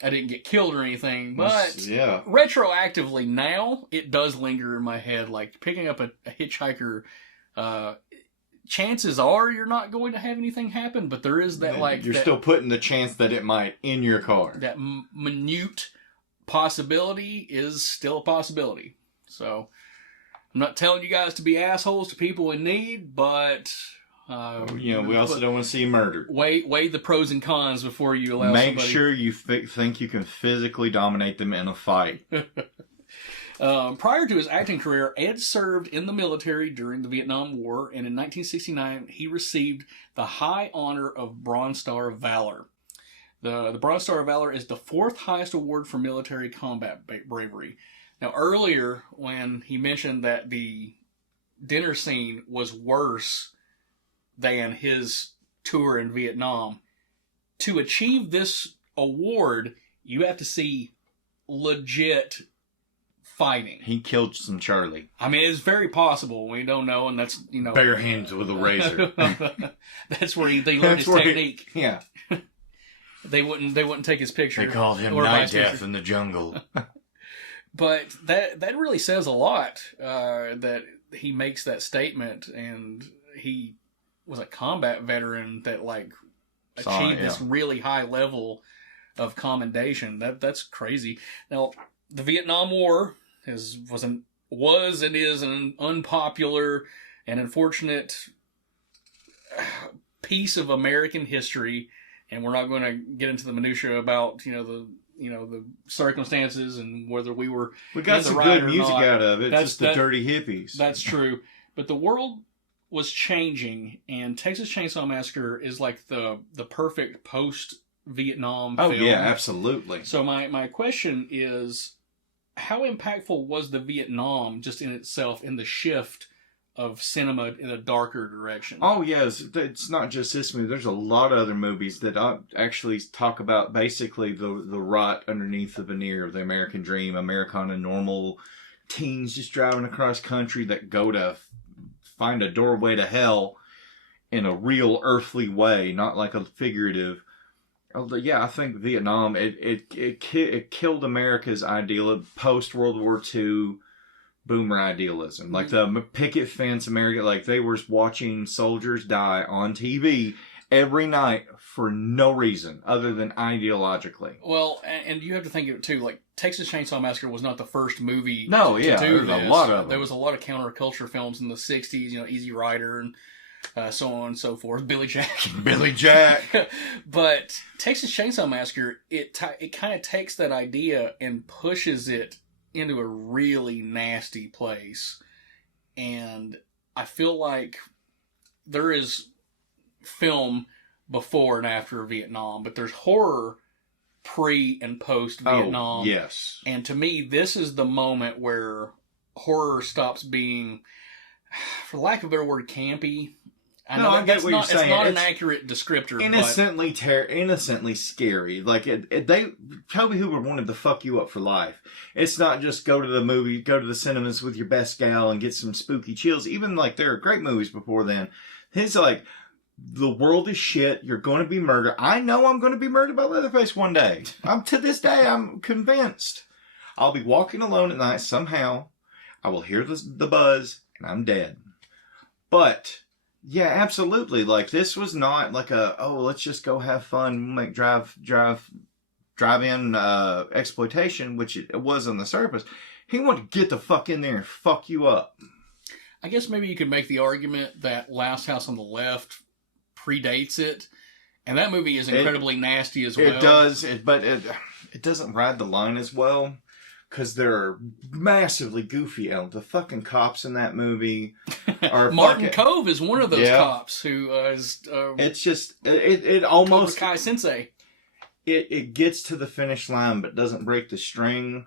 I didn't get killed or anything, but retroactively now, it does linger in my head. Like, picking up a hitchhiker, chances are you're not going to have anything happen, but there is that, like... You're still putting the chance that it might in your car. That minute possibility is still a possibility. So, I'm not telling you guys to be assholes to people in need, but... we also don't want to see you murdered. Weigh the pros and cons before you allow somebody... Make sure you think you can physically dominate them in a fight. Prior to his acting career, Ed served in the military during the Vietnam War, and in 1969, he received the high honor of Bronze Star of Valor. The Bronze Star of Valor is the 4th highest award for military combat bravery. Now, earlier, when he mentioned that the dinner scene was worse than his tour in Vietnam, to achieve this award, you have to see legit fighting. He killed some Charlie. I mean, it's very possible. We don't know, and that's, bare hands with a razor. That's where they learned his technique. Yeah. They wouldn't take his picture. They called him or Night vice Death versa. in the jungle. But that really says a lot, that he makes that statement, and he was a combat veteran that achieved this really high level of commendation. That's crazy. Now, the Vietnam War was and is an unpopular and unfortunate piece of American history, and we're not going to get into the minutia about the circumstances and whether we were got some good music not. out of it. It's just the dirty hippies. That's true. But the world was changing, and Texas Chainsaw Massacre is like the perfect post-Vietnam film. Oh, yeah, absolutely. So my question is, how impactful was the Vietnam just in itself in the shift of cinema in a darker direction? Oh, yes. It's not just this movie. There's a lot of other movies that actually talk about basically the rot underneath the veneer of the American dream, Americana normal teens just driving across country that go to find a doorway to hell in a real earthly way, not like a figurative. Yeah, I think Vietnam, it killed America's ideal of post-World War II boomer idealism. Like the picket fence America, like they were watching soldiers die on TV every night for no reason other than ideologically. Well, and you have to think of it too, like Texas Chainsaw Massacre was not the first movie to do there's this. a lot of them. There was a lot of counterculture films in the 60s, Easy Rider and so on and so forth. Billy Jack. Billy Jack. But Texas Chainsaw Massacre, it kind of takes that idea and pushes it into a really nasty place. And I feel like there is film before and after Vietnam, but there's horror pre and post Vietnam. Oh, yes. And to me, this is the moment where horror stops being, for lack of a better word, campy. I get what you're saying. It's not an accurate descriptor. Innocently scary. Like Tobe Hooper wanted to fuck you up for life. It's not just go to the cinemas with your best gal and get some spooky chills. Even like there are great movies before then. It's like, the world is shit. You're going to be murdered. I know I'm going to be murdered by Leatherface one day. To this day, I'm convinced. I'll be walking alone at night somehow. I will hear the buzz, and I'm dead. But yeah, absolutely. Like this was not like let's just go have fun, make drive-in exploitation, which it was on the surface. He wanted to get the fuck in there and fuck you up. I guess maybe you could make the argument that Last House on the Left predates it, and that movie is incredibly nasty as well. It does, but it doesn't ride the line as well because they're massively goofy. The fucking cops in that movie are Martin Cove is one of those cops who is. It's just it almost Cobra Kai Sensei. It gets to the finish line but doesn't break the string.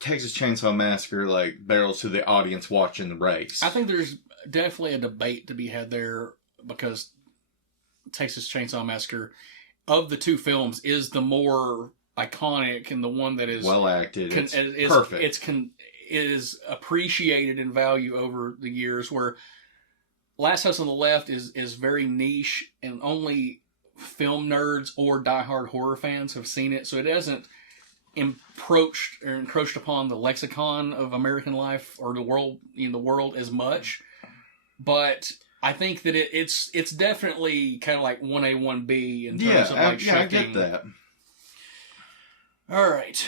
Texas Chainsaw Massacre barrels to the audience watching the race. I think there's definitely a debate to be had there because Texas Chainsaw Massacre, of the two films, is the more iconic and the one that is well acted. It's perfect. It is appreciated in value over the years. Where Last House on the Left is very niche and only film nerds or diehard horror fans have seen it, so it hasn't encroached upon the lexicon of American life or the world as much. But I think that it's definitely kind of like 1A, 1B in terms of shifting. I get that. All right.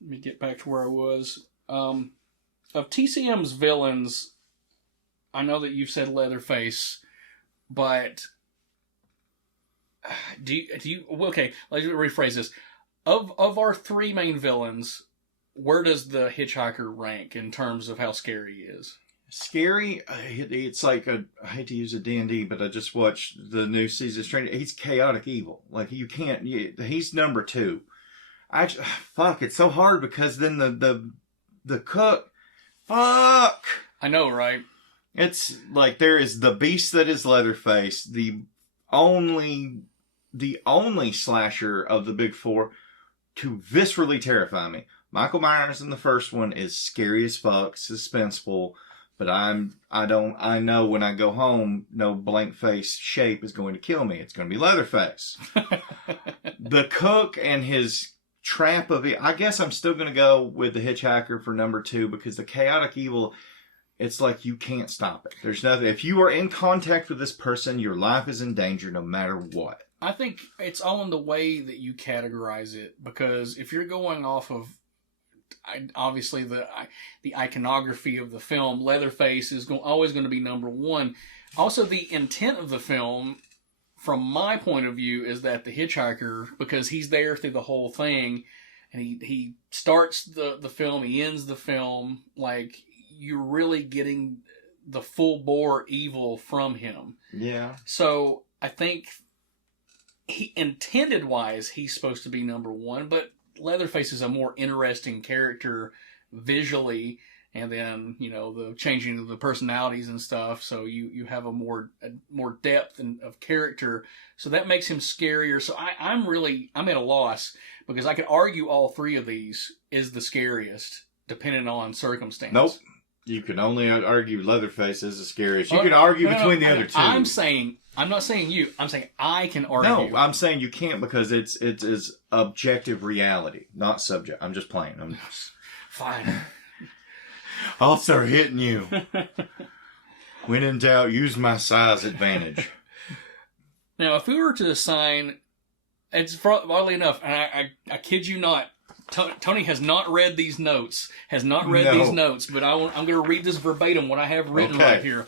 Let me get back to where I was. Of TCM's villains, I know that you've said Leatherface, but do you okay, let's rephrase this. Of our three main villains, where does the hitchhiker rank in terms of how scary he is? Scary. It's like I hate to use a D&D, but I just watched the new season of Stranger. He's chaotic evil. Like you can't. He's number 2. Fuck. It's so hard because then the cook. Fuck. I know, right? It's like there is the beast that is Leatherface, the only slasher of the big 4 to viscerally terrify me. Michael Myers in the first one is scary as fuck, suspenseful. But I know when I go home, no blank face shape is going to kill me. It's going to be Leatherface. The cook and his trap of it. I guess I'm still going to go with the hitchhiker for number 2 because the chaotic evil, it's like you can't stop it. There's nothing. If you are in contact with this person, your life is in danger no matter what. I think it's all in the way that you categorize it, because if you're going off of obviously the iconography of the film, Leatherface is always going to be number 1. Also, the intent of the film, from my point of view, is that the hitchhiker, because he's there through the whole thing, and he starts the film, he ends the film, like you're really getting the full bore evil from him. Yeah. So I think he intended wise, he's supposed to be number 1, but Leatherface is a more interesting character visually, and then the changing of the personalities and stuff. So you have a more depth of character, so that makes him scarier. So I'm at a loss because I could argue all 3 of these is the scariest, depending on circumstance. Nope. You can only argue Leatherface is the scariest. You could argue between the other 2. I'm not saying you. I'm saying I can argue. No, I'm saying you can't because it's objective reality, not subject. I'm just playing. Fine. I'll start hitting you. When in doubt, use my size advantage. Now, if we were to assign, it's oddly enough, and I kid you not, Tony has not read these notes. These notes, but I'm going to read this verbatim, what I have written right here.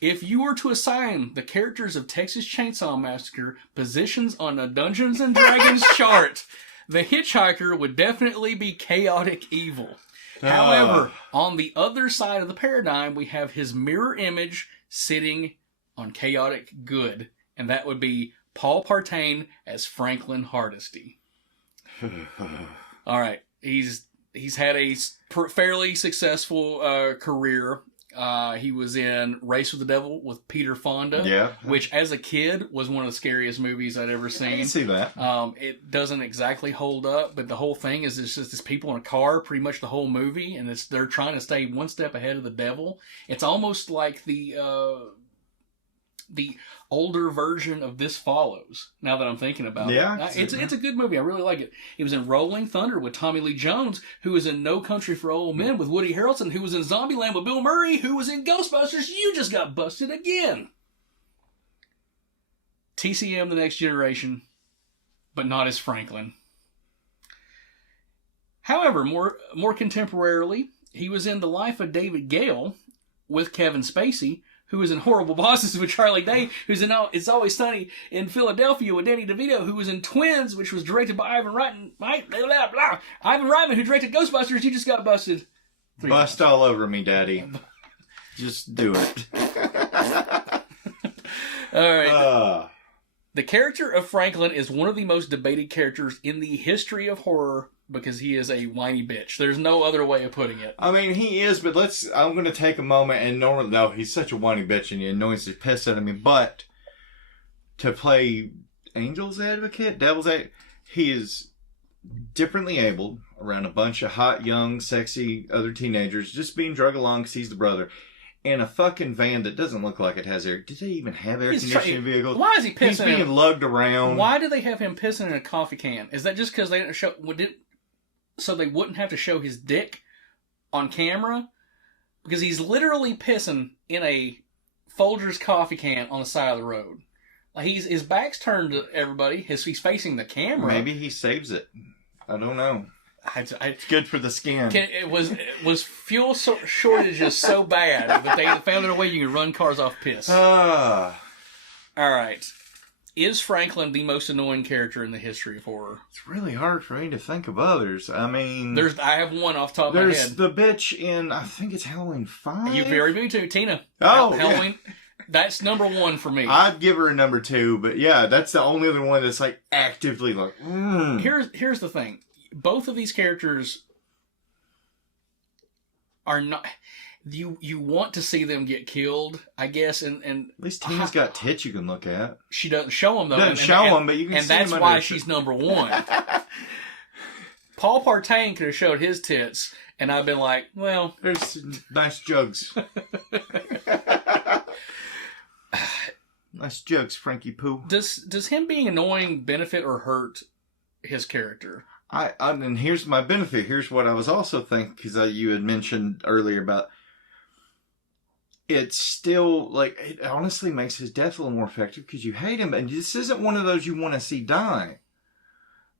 If you were to assign the characters of Texas Chainsaw Massacre positions on a Dungeons & Dragons chart, the hitchhiker would definitely be chaotic evil. However, on the other side of the paradigm, we have his mirror image sitting on chaotic good, and that would be Paul Partain as Franklin Hardesty. All right, he's had a fairly successful career. He was in Race with the Devil with Peter Fonda, which as a kid was one of the scariest movies I'd ever seen. I can see that. It doesn't exactly hold up, but the whole thing is it's just this people in a car pretty much the whole movie, and they're trying to stay one step ahead of the devil. It's almost like the older version of This Follows, now that I'm thinking about it. It's a good movie. I really like it. He was in Rolling Thunder with Tommy Lee Jones, who was in No Country for Old Men with Woody Harrelson, who was in Zombieland with Bill Murray, who was in Ghostbusters. You just got busted again. TCM The Next Generation, but not as Franklin. However, more contemporarily, he was in The Life of David Gale with Kevin Spacey, who was in Horrible Bosses with Charlie Day, who's in It's Always Sunny in Philadelphia with Danny DeVito, who was in Twins, which was directed by Ivan Reitman. Ivan Reitman, who directed Ghostbusters. You just got busted. Bust all over me, Daddy. Just do it. All right. The character of Franklin is one of the most debated characters in the history of horror because he is a whiny bitch. There's no other way of putting it. I mean, he is, but I'm going to take a moment and normally, no, he's such a whiny bitch and he annoys the piss out of me, but to play devil's advocate, he is differently abled around a bunch of hot, young, sexy other teenagers just being drug along because he's the brother. In a fucking van that doesn't look like it has air. Did they even have air conditioning vehicles? Why is he pissing? He's being lugged around. Why do they have him pissing in a coffee can? Is that just because they didn't show? So they wouldn't have to show his dick on camera? Because he's literally pissing in a Folgers coffee can on the side of the road. Like his back's turned to everybody. He's facing the camera. Maybe he saves it. I don't know. It's good for the skin. Was fuel shortages so bad that they found a way you could run cars off piss? All right. Is Franklin the most annoying character in the history of horror? It's really hard for me to think of others. I mean... I have one off the top of my head. There's the bitch in, I think it's Halloween 5? You very me too, Tina. Oh, Halloween. Yeah. That's number 1 for me. I'd give her a number 2, but yeah, that's the only other one that's like actively like, Here's the thing. Both of these characters are not... You want to see them get killed, I guess, and at least Tina's got tits you can look at. She doesn't show them though. Doesn't show them, but you can see them. And that's why she's number 1. Paul Partain could have showed his tits, and I've been like, well, there's nice jugs. Nice jugs, Frankie Pooh. Does him being annoying benefit or hurt his character? And here's my benefit. Here's what I was also thinking, because you had mentioned earlier about. It's still, like, it honestly makes his death a little more effective because you hate him. And this isn't one of those you want to see die.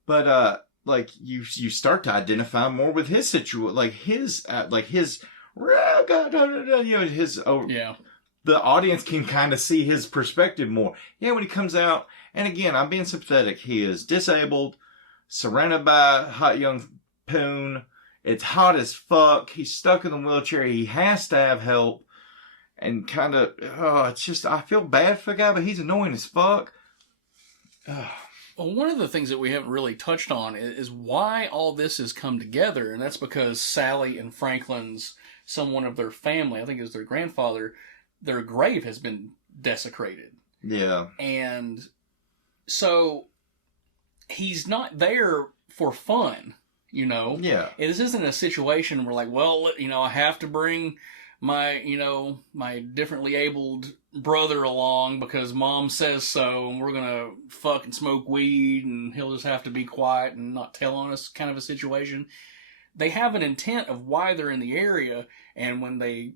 But, like, you start to identify more with his situation. Like, his, yeah. The audience can kind of see his perspective more. Yeah, when he comes out, and again, I'm being sympathetic. He is disabled, surrounded by a hot young poon. It's hot as fuck. He's stuck in the wheelchair. He has to have help. And kind of, it's just, I feel bad for the guy, but he's annoying as fuck. Well, one of the things that we haven't really touched on is why all this has come together. And that's because Sally and Franklin's, someone of their family, I think it was their grandfather, their grave has been desecrated. Yeah. And so he's not there for fun, you know? Yeah. This isn't a situation where, like, well, you know, I have to bring my differently abled brother along because mom says so, and we're gonna fuck and smoke weed, and he'll just have to be quiet and not tell on us, kind of a situation. They have an intent of why they're in the area, and when they,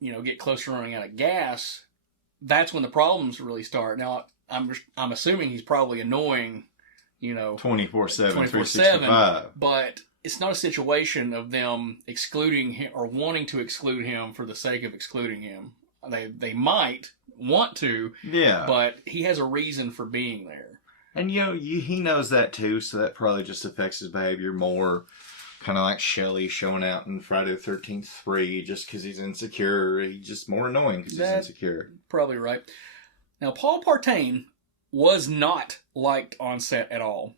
get close to running out of gas, that's when the problems really start. Now, I'm assuming he's probably annoying, 24/7, 365. But it's not a situation of them excluding him or wanting to exclude him for the sake of excluding him. They might want to, yeah, but he has a reason for being there. And he knows that too, so that probably just affects his behavior more. Kind of like Shelley showing out in Friday the 13th 3 just because he's insecure. He's just more annoying because he's insecure. Probably right. Now, Paul Partain was not liked on set at all.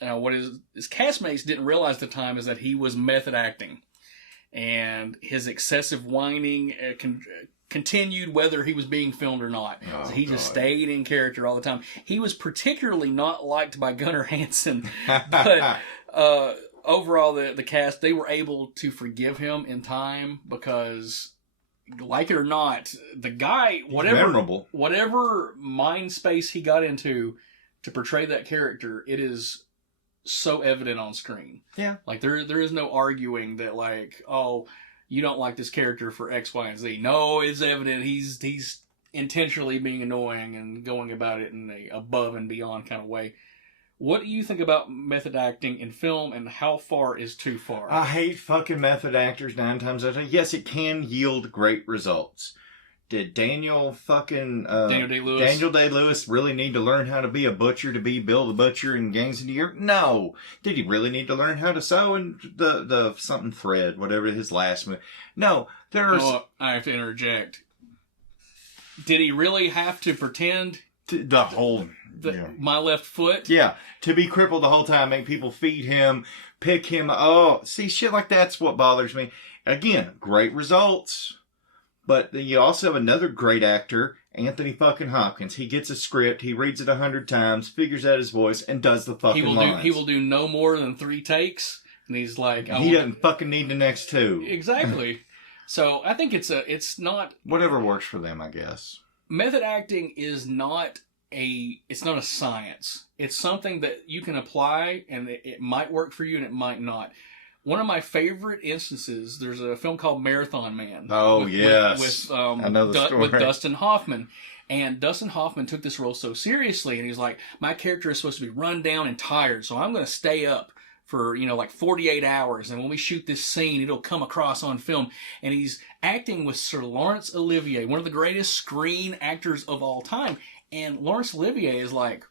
What his castmates didn't realize at the time is that he was method acting. And his excessive whining continued whether he was being filmed or not. Oh, so he just stayed in character all the time. He was particularly not liked by Gunnar Hansen. But overall, the cast, they were able to forgive him in time because, like it or not, the guy, whatever mind space he got into to portray that character, it is so evident on screen. Yeah. Like, there is no arguing that, like, oh, you don't like this character for X, Y, and Z. No, it's evident he's intentionally being annoying and going about it in a above and beyond kind of way. What do you think about method acting in film, and how far is too far? I hate fucking method actors 9 times out of 10. Yes, it can yield great results. Did Daniel Day-Lewis really need to learn how to be a butcher to be Bill the Butcher in Gangs of New York? No. Did he really need to learn how to sew in the something thread, whatever his last move? No. I have to interject. Did he really have to pretend? My left foot? Yeah. To be crippled the whole time, make people feed him, pick him. Oh, see, shit like that's what bothers me. Again, great results. But you also have another great actor, Anthony fucking Hopkins. He gets a script, he reads it 100 times, figures out his voice, and does the fucking lines. He will do no more than 3 takes, and he's like... He doesn't fucking need the next 2. Exactly. So, I think it's not... Whatever works for them, I guess. Method acting is not a science. It's something that you can apply, and it might work for you, and it might not. One of my favorite instances, there's a film called Marathon Man. Oh, yes. With Dustin Hoffman. And Dustin Hoffman took this role so seriously, and he's like, my character is supposed to be run down and tired, so I'm going to stay up for, like 48 hours. And when we shoot this scene, it'll come across on film. And he's acting with Sir Laurence Olivier, one of the greatest screen actors of all time. And Laurence Olivier is like,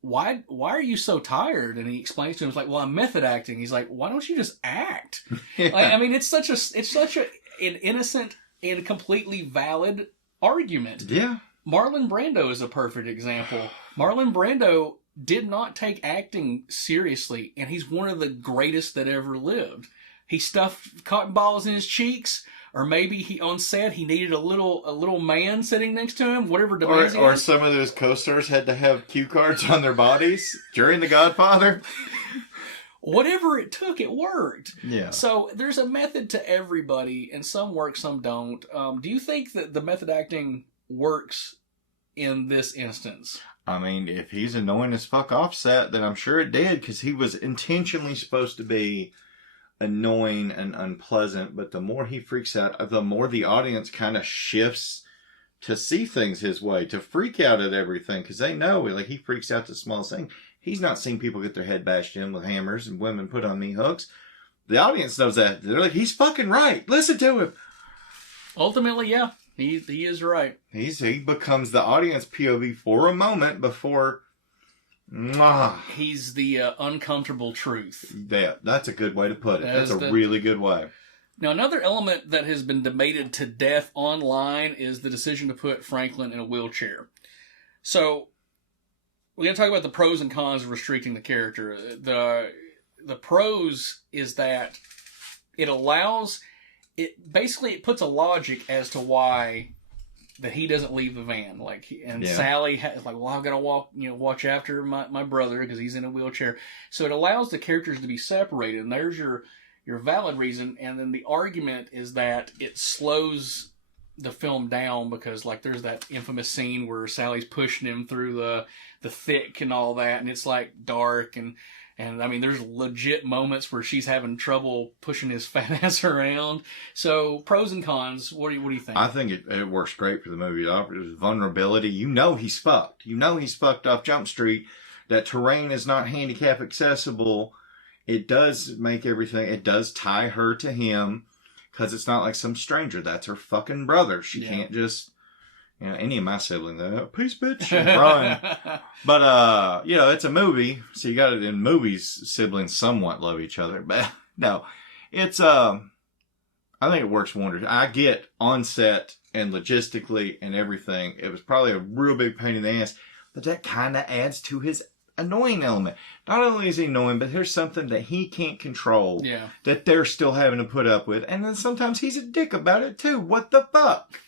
why are you so tired? And he explains to him, he's like, well, I'm method acting. He's like, why don't you just act? Yeah. Like, I mean, it's such an innocent and completely valid argument. Yeah. Marlon Brando is a perfect example. Marlon Brando did not take acting seriously, and he's one of the greatest that ever lived. He stuffed cotton balls in his cheeks, or maybe he on set he needed a little man sitting next to him, whatever demands or some of those co-stars had to have cue cards on their bodies during The Godfather. Whatever it took, it worked. Yeah. So there's a method to everybody, and some work, some don't. Do you think that the method acting works in this instance? I mean, if he's annoying as fuck offset, then I'm sure it did, because he was intentionally supposed to be annoying and unpleasant, but the more he freaks out, the more the audience kind of shifts to see things his way, to freak out at everything, because they know, like, he freaks out the smallest thing. He's not seen people get their head bashed in with hammers and women put on knee hooks. The audience knows that. They're like, he's fucking right. Listen to him. Ultimately, yeah. He is right. He becomes the audience POV for a moment before. He's the uncomfortable truth. Yeah, that's a good way to put it. That's a really good way. Now, another element that has been debated to death online is the decision to put Franklin in a wheelchair. So, we're going to talk about the pros and cons of restricting the character. The pros is that it allows... It puts a logic as to why that he doesn't leave the van. Sally is like, well, I've got to watch after my brother because he's in a wheelchair. So it allows the characters to be separated, and there's your valid reason. And then the argument is that it slows the film down because, like, there's that infamous scene where Sally's pushing him through the thick and all that, and it's like dark and I mean, there's legit moments where she's having trouble pushing his fat ass around. So, pros and cons, what do you think? I think it works great for the movie. It offers vulnerability. He's fucked. He's fucked off Jump Street. That terrain is not handicap accessible. It does make everything, it does tie her to him because it's not like some stranger. That's her fucking brother. She can't just... any of my siblings, peace, bitch, and run. But, it's a movie, so you got it in movies, siblings somewhat love each other. But, no, it's, I think it works wonders. I get on set and logistically and everything, it was probably a real big pain in the ass, but that kind of adds to his annoying element. Not only is he annoying, but there's something that he can't control that they're still having to put up with. And then sometimes he's a dick about it, too. What the fuck?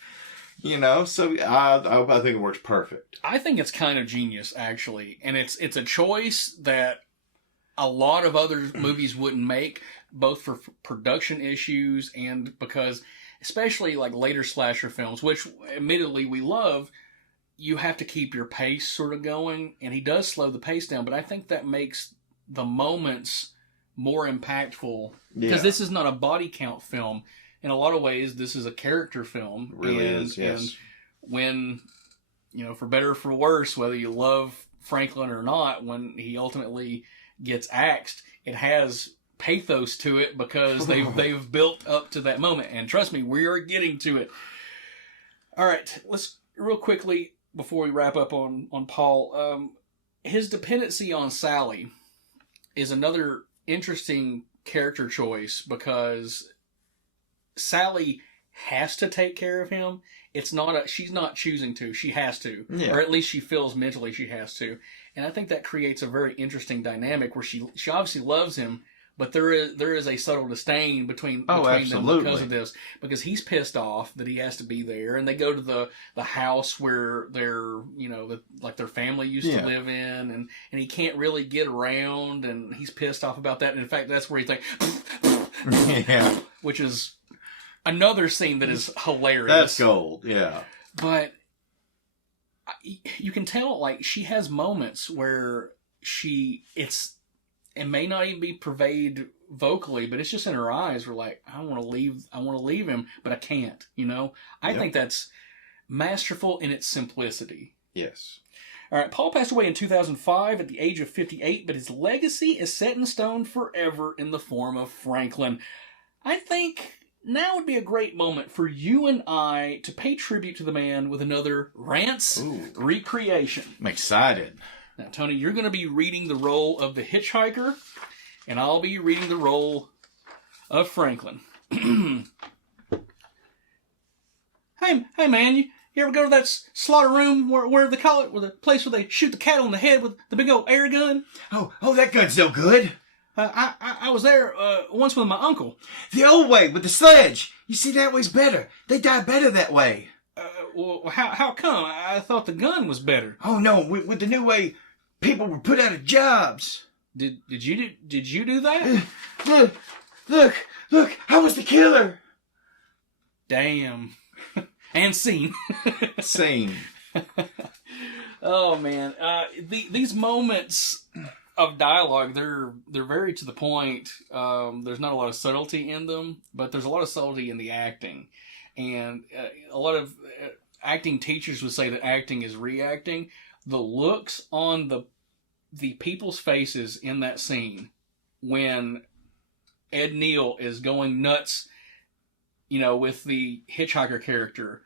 So I think it works perfect. I think it's kind of genius, actually. And it's a choice that a lot of other movies wouldn't make, both for production issues and because, especially like later slasher films, which admittedly we love, you have to keep your pace sort of going. And he does slow the pace down, but I think that makes the moments more impactful. Because this is not a body count film. In a lot of ways, this is a character film. It really is, yes. And when, for better or for worse, whether you love Franklin or not, when he ultimately gets axed, it has pathos to it because they've built up to that moment. And trust me, we are getting to it. All right, let's real quickly, before we wrap up on Paul, his dependency on Sally is another interesting character choice because Sally has to take care of him. She's not choosing to. She has to. Yeah. Or at least she feels mentally she has to. And I think that creates a very interesting dynamic where she obviously loves him, but there is a subtle disdain between them because of this. Because he's pissed off that he has to be there, and they go to the house where their family used to live in, and he can't really get around, and he's pissed off about that. And in fact, that's where he thinks, which is another scene that is hilarious. That's gold, yeah. But you can tell, like, she has moments where it may not even be purveyed vocally, but it's just in her eyes. We're like, I want to leave him, but I can't, I think that's masterful in its simplicity. Yes. All right, Paul passed away in 2005 at the age of 58, but his legacy is set in stone forever in the form of Franklin. I think now would be a great moment for you and I to pay tribute to the man with another Rants recreation. I'm excited. Now, Tony, you're going to be reading the role of the hitchhiker, and I'll be reading the role of Franklin. Hey, man, you ever go to that slaughter room, where they call it, the place where they shoot the cattle in the head with the big old air gun? Oh, that gun's no good. I was there once with my uncle. The old way with the sledge. You see, that way's better. They die better that way. Well, how come? I thought the gun was better. Oh no, with the new way, people were put out of jobs. Did you do that? Look! I was the killer. Damn. And scene. Scene. Oh man, these moments of dialogue, they're very to the point. There's not a lot of subtlety in them, but there's a lot of subtlety in the acting, and a lot of acting teachers would say that acting is reacting. The looks on the people's faces in that scene when Ed Neal is going nuts, with the hitchhiker character.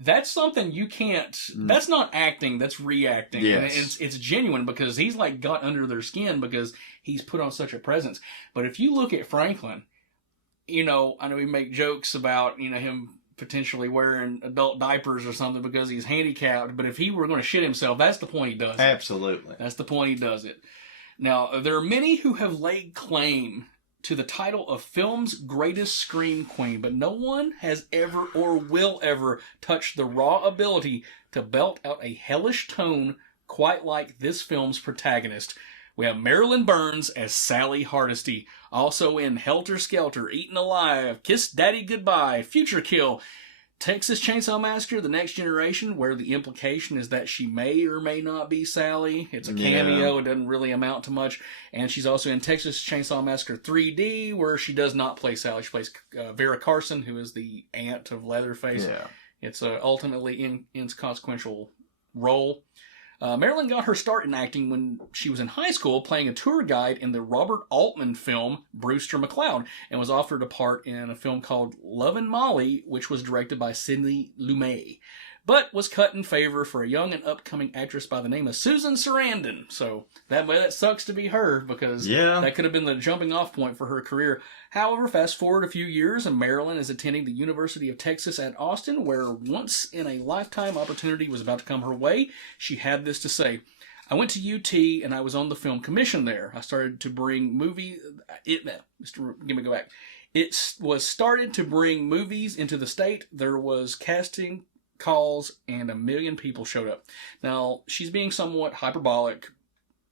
That's something you can't. That's not acting. That's reacting. Yes. And it's genuine because he's like got under their skin because he's put on such a presence. But if you look at Franklin, I know we make jokes about him potentially wearing adult diapers or something because he's handicapped. But if he were going to shit himself, that's the point he does it. Absolutely. That's the point he does it. Now there are many who have laid claim to the title of film's greatest scream queen, but no one has ever or will ever touch the raw ability to belt out a hellish tone quite like this film's protagonist. We have Marilyn Burns as Sally Hardesty, also in Helter Skelter, Eaten Alive, Kiss Daddy Goodbye, Future Kill, Texas Chainsaw Massacre, The Next Generation, where the implication is that she may or may not be Sally. It's a cameo. It doesn't really amount to much. And she's also in Texas Chainsaw Massacre 3D, where she does not play Sally. She plays Vera Carson, who is the aunt of Leatherface. Yeah. It's ultimately inconsequential role. Marilyn got her start in acting when she was in high school, playing a tour guide in the Robert Altman film Brewster McCloud, and was offered a part in a film called Love and Molly, which was directed by Sidney Lumet, but was cut in favor for a young and upcoming actress by the name of Susan Sarandon. So that sucks to be her, because that could have been the jumping off point for her career. However, fast forward a few years, and Marilyn is attending the University of Texas at Austin, where once in a lifetime opportunity was about to come her way. She had this to say: I went to UT and I was on the film commission there. I started to bring It was started to bring movies into the state. There was casting calls and 1 million people showed up. Now, she's being somewhat hyperbolic,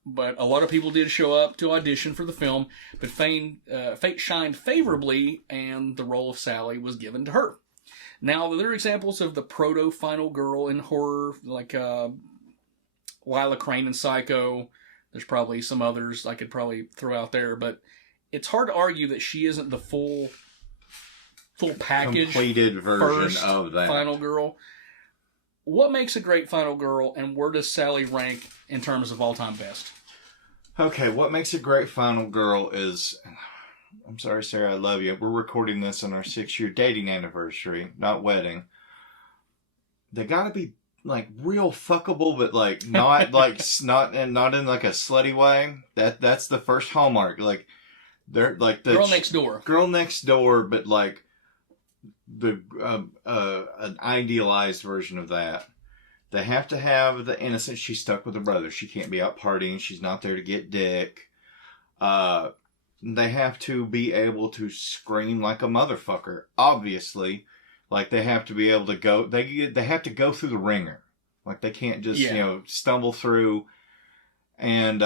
but a lot of people did show up to audition for the film, but fate shined favorably and the role of Sally was given to her. Now, there are examples of the proto-final girl in horror, like Lila Crane in Psycho. There's probably some others I could probably throw out there, but it's hard to argue that she isn't the full package, completed version of that final girl. What makes a great final girl, and where does Sally rank in terms of all-time best? Okay, what makes a great final girl is... I'm sorry, Sarah, I love you. We're recording this on our 6-year dating anniversary, not wedding. They gotta be, like, real fuckable, but, like, not, like, not in, like, a slutty way. That's the first hallmark. Like, they're, like... the Girl next door. Girl next door, but, like... an idealized version of that. They have to have the innocence. She's stuck with her brother. She can't be out partying. She's not there to get dick. They have to be able to scream like a motherfucker. Obviously, like they have to be able to go. They have to go through the ringer. Like they can't just stumble through. And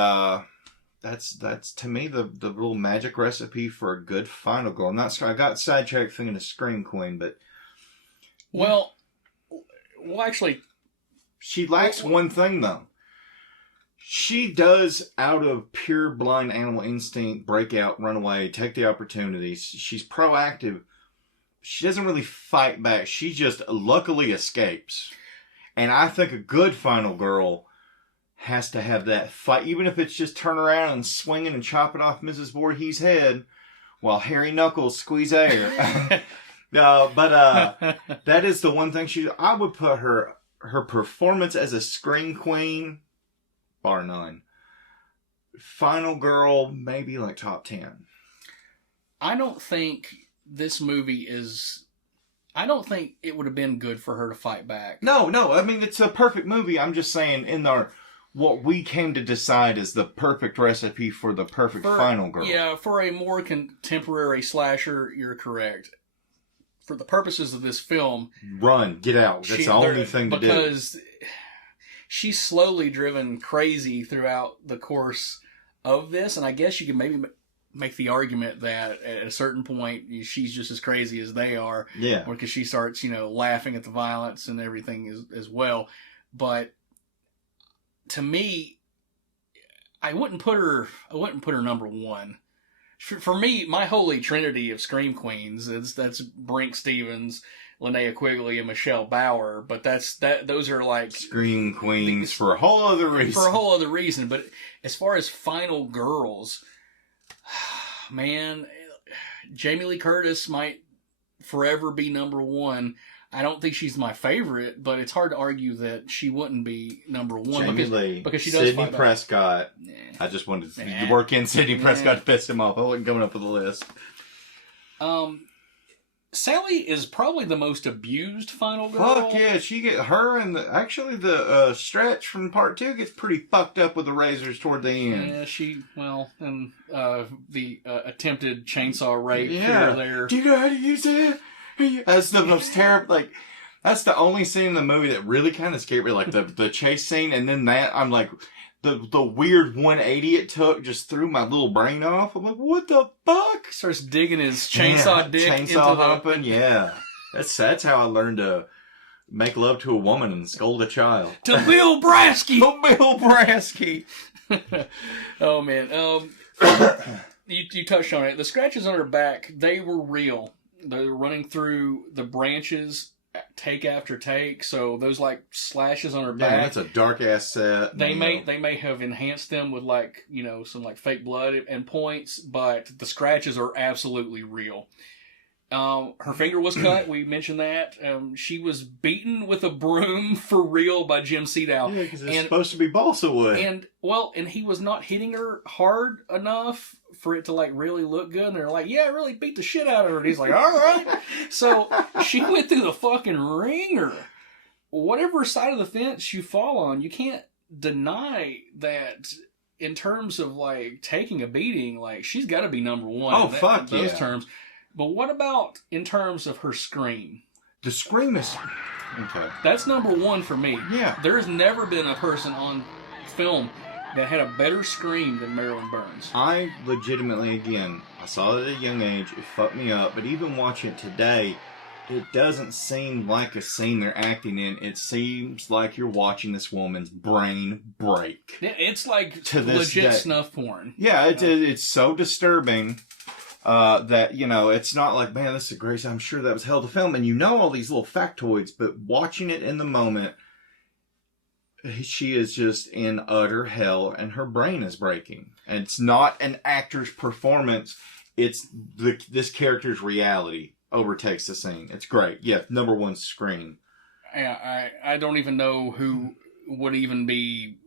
that's to me the little magic recipe for a good final girl. I got sidetracked thinking of Scream Queen, but well, actually, she lacks one thing though. She does, out of pure blind animal instinct, break out, run away, take the opportunities. She's proactive. She doesn't really fight back. She just luckily escapes. And I think a good final girl has to have that fight, even if it's just turn around and swinging and chopping off Mrs. Voorhees' head while Harry Knuckles squeeze air. But that is the one thing I would put her performance as a scream queen, bar none. Final girl, maybe like top 10. I don't think this movie I don't think it would have been good for her to fight back. No. I mean, it's a perfect movie. I'm just saying what we came to decide is the perfect recipe for the perfect final girl. Yeah, for a more contemporary slasher, you're correct. For the purposes of this film... Run, get out. That's the only thing to do. Because she's slowly driven crazy throughout the course of this, and I guess you can maybe make the argument that at a certain point she's just as crazy as they are. Yeah. Because she starts, laughing at the violence and everything as well. But to me, I wouldn't put her number one. For me, my holy trinity of scream queens that's Brink Stevens, Linnea Quigley, and Michelle Bauer. But those are like scream queens for a whole other reason. But as far as final girls, man, Jamie Lee Curtis might forever be number one. I don't think she's my favorite, but it's hard to argue that she wouldn't be number one because she does. Sidney Prescott. Nah. I just wanted to work in Sidney Prescott to piss him off. I wasn't coming up with a list. Sally is probably the most abused final girl. Fuck yeah, she get her and the Stretch from part 2 gets pretty fucked up with the razors toward the end. Yeah, and the attempted chainsaw rape here or there. Do you know how to use it? That's the most terrible. Like, that's the only scene in the movie that really kind of scared me. Like the chase scene, and then I'm like, the weird 180 it took just threw my little brain off. I'm like, what the fuck? Starts digging his chainsaw dick chainsaw humping. Yeah, that's how I learned to make love to a woman and scold a child. To Bill Brasky. Bill Brasky. Oh man. You touched on it. The scratches on her back, they were real. They were running through the branches, take after take. So those like slashes on her back. Yeah, that's a dark ass set. They may have enhanced them with like some like fake blood and points, but the scratches are absolutely real. Her finger was cut. We mentioned that. She was beaten with a broom for real by Jim Sedow. Yeah, because it's supposed to be balsa wood. And he was not hitting her hard enough for it to like really look good. And they're like, yeah, I really beat the shit out of her. And he's like, all right. So she went through the fucking ringer. Whatever side of the fence you fall on, you can't deny that in terms of like taking a beating, like she's got to be number one. Oh, fuck yeah. Those terms. But what about in terms of her scream? The scream is... Okay. That's number one for me. Yeah. There's never been a person on film that had a better scream than Marilyn Burns. I legitimately, again, I saw it at a young age. It fucked me up. But even watching it today, it doesn't seem like a scene they're acting in. It seems like you're watching this woman's brain break. Yeah, it's like to legit day. Snuff porn. Yeah, it's so disturbing. That, it's not like, man, this is great. I'm sure that was hell to film. And all these little factoids, but watching it in the moment, she is just in utter hell and her brain is breaking. And it's not an actor's performance. It's this character's reality overtakes the scene. It's great. Yeah, number one scream. Yeah, I don't even know who would even be...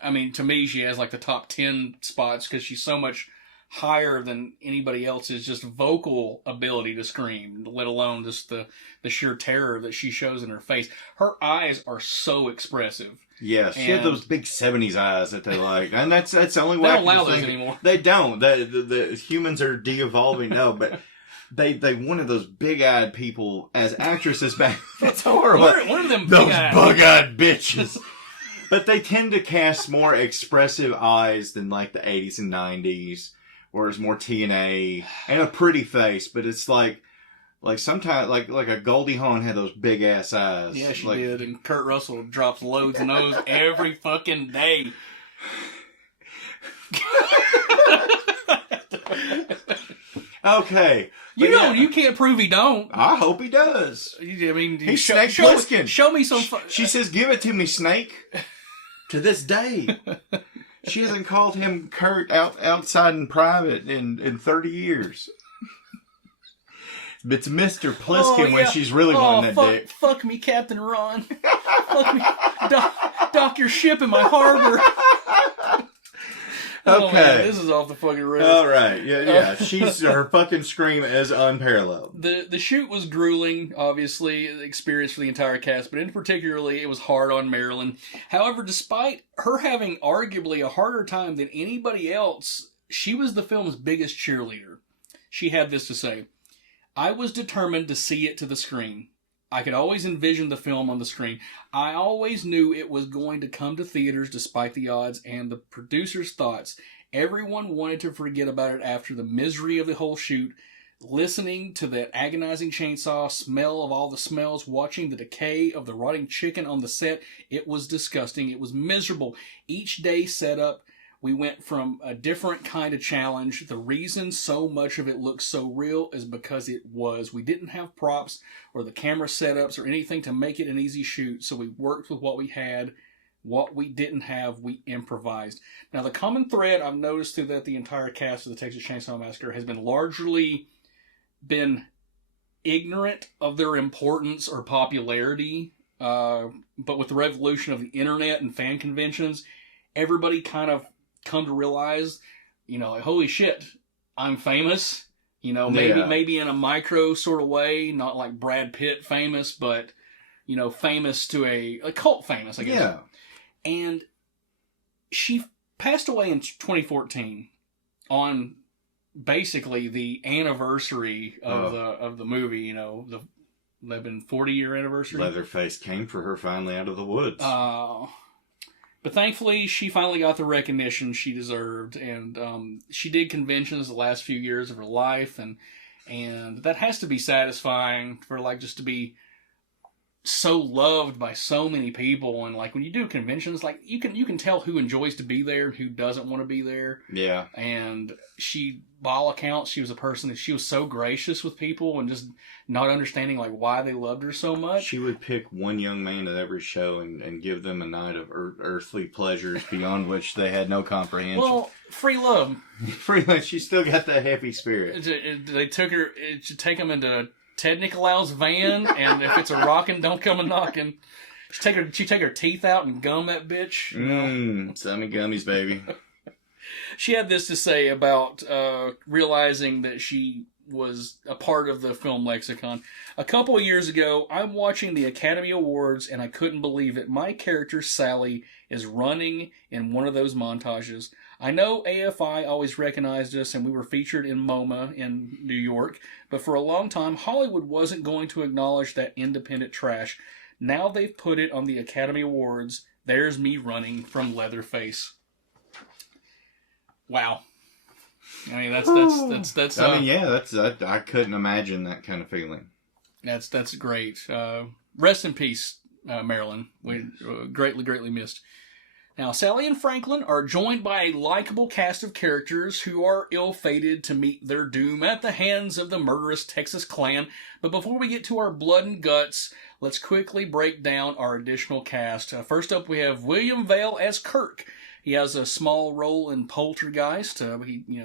I mean, to me, she has like the top 10 spots because she's so much higher than anybody else's just vocal ability to scream, let alone just the sheer terror that she shows in her face. Her eyes are so expressive. Yeah, she had those big 70s eyes that they like. And that's the only way they don't allow those anymore. They don't. The humans are de-evolving. No, but they wanted those big-eyed people as actresses back. That's horrible. One of them those bug-eyed bitches. But they tend to cast more expressive eyes than like the 80s and 90s. Where it's more TNA and a pretty face, but it's like sometimes like a Goldie Hawn had those big ass eyes. Yeah, she did, and Kurt Russell drops loads of those every fucking day. Okay. You But know, yeah, you can't prove he don't. I hope he does. I mean, He's Snake Plissken. Show me some. She says, "Give it to me, Snake." To this day, she hasn't called him Kurt outside in private in 30 years. It's Mr. Plissken when she's really wanting that dick. Fuck me, Captain Ron. Fuck me. Dock your ship in my harbor. Okay. Oh, man, this is off the fucking rails. All right. Yeah. Her fucking scream is unparalleled. The shoot was grueling, obviously, experience for the entire cast, but in particularly, it was hard on Marilyn. However, despite her having arguably a harder time than anybody else, she was the film's biggest cheerleader. She had this to say: "I was determined to see it to the screen. I could always envision the film on the screen. I always knew it was going to come to theaters despite the odds and the producers' thoughts. Everyone wanted to forget about it after the misery of the whole shoot. Listening to that agonizing chainsaw, smell of all the smells, watching the decay of the rotting chicken on the set, it was disgusting. It was miserable. Each day set up, we went from a different kind of challenge. The reason so much of it looks so real is because it was. We didn't have props or the camera setups or anything to make it an easy shoot, so we worked with what we had. What we didn't have, we improvised." Now, the common thread I've noticed through the entire cast of the Texas Chainsaw Massacre has been largely ignorant of their importance or popularity, but with the revolution of the internet and fan conventions, everybody kind of come to realize, like, holy shit, I'm famous. Maybe in a micro sort of way, not like Brad Pitt famous, but famous to a cult famous, I guess. Yeah. And she passed away in 2014 on basically the anniversary of the movie. They've been 40-year anniversary. Leatherface came for her finally out of the woods. But thankfully, she finally got the recognition she deserved, and she did conventions the last few years of her life, and that has to be satisfying for just to be so loved by so many people. And when you do conventions, you can tell who enjoys to be there and who doesn't want to be there. Yeah. And by all accounts, she was a person that she was so gracious with people and just not understanding why they loved her so much. She would pick one young man at every show and give them a night of earthly pleasures beyond which they had no comprehension. Well, free love. Free love. She still got that happy spirit. They took her to take them into Ted Nicolau's van, and if it's a rockin', don't come a knockin'. She take her teeth out and gum that bitch. Sammy gummies, baby. She had this to say about realizing that she was a part of the film lexicon. "A couple of years ago, I'm watching the Academy Awards, and I couldn't believe it. My character, Sally, is running in one of those montages. I know AFI always recognized us, and we were featured in MoMA in New York, but for a long time, Hollywood wasn't going to acknowledge that independent trash. Now they've put it on the Academy Awards. There's me running from Leatherface." Wow. I mean, that's. I couldn't imagine that kind of feeling. That's great. Rest in peace, Marilyn. We greatly missed. Now, Sally and Franklin are joined by a likable cast of characters who are ill-fated to meet their doom at the hands of the murderous Texas clan. But before we get to our blood and guts, let's quickly break down our additional cast. First up, we have William Vale as Kirk. He has a small role in Poltergeist.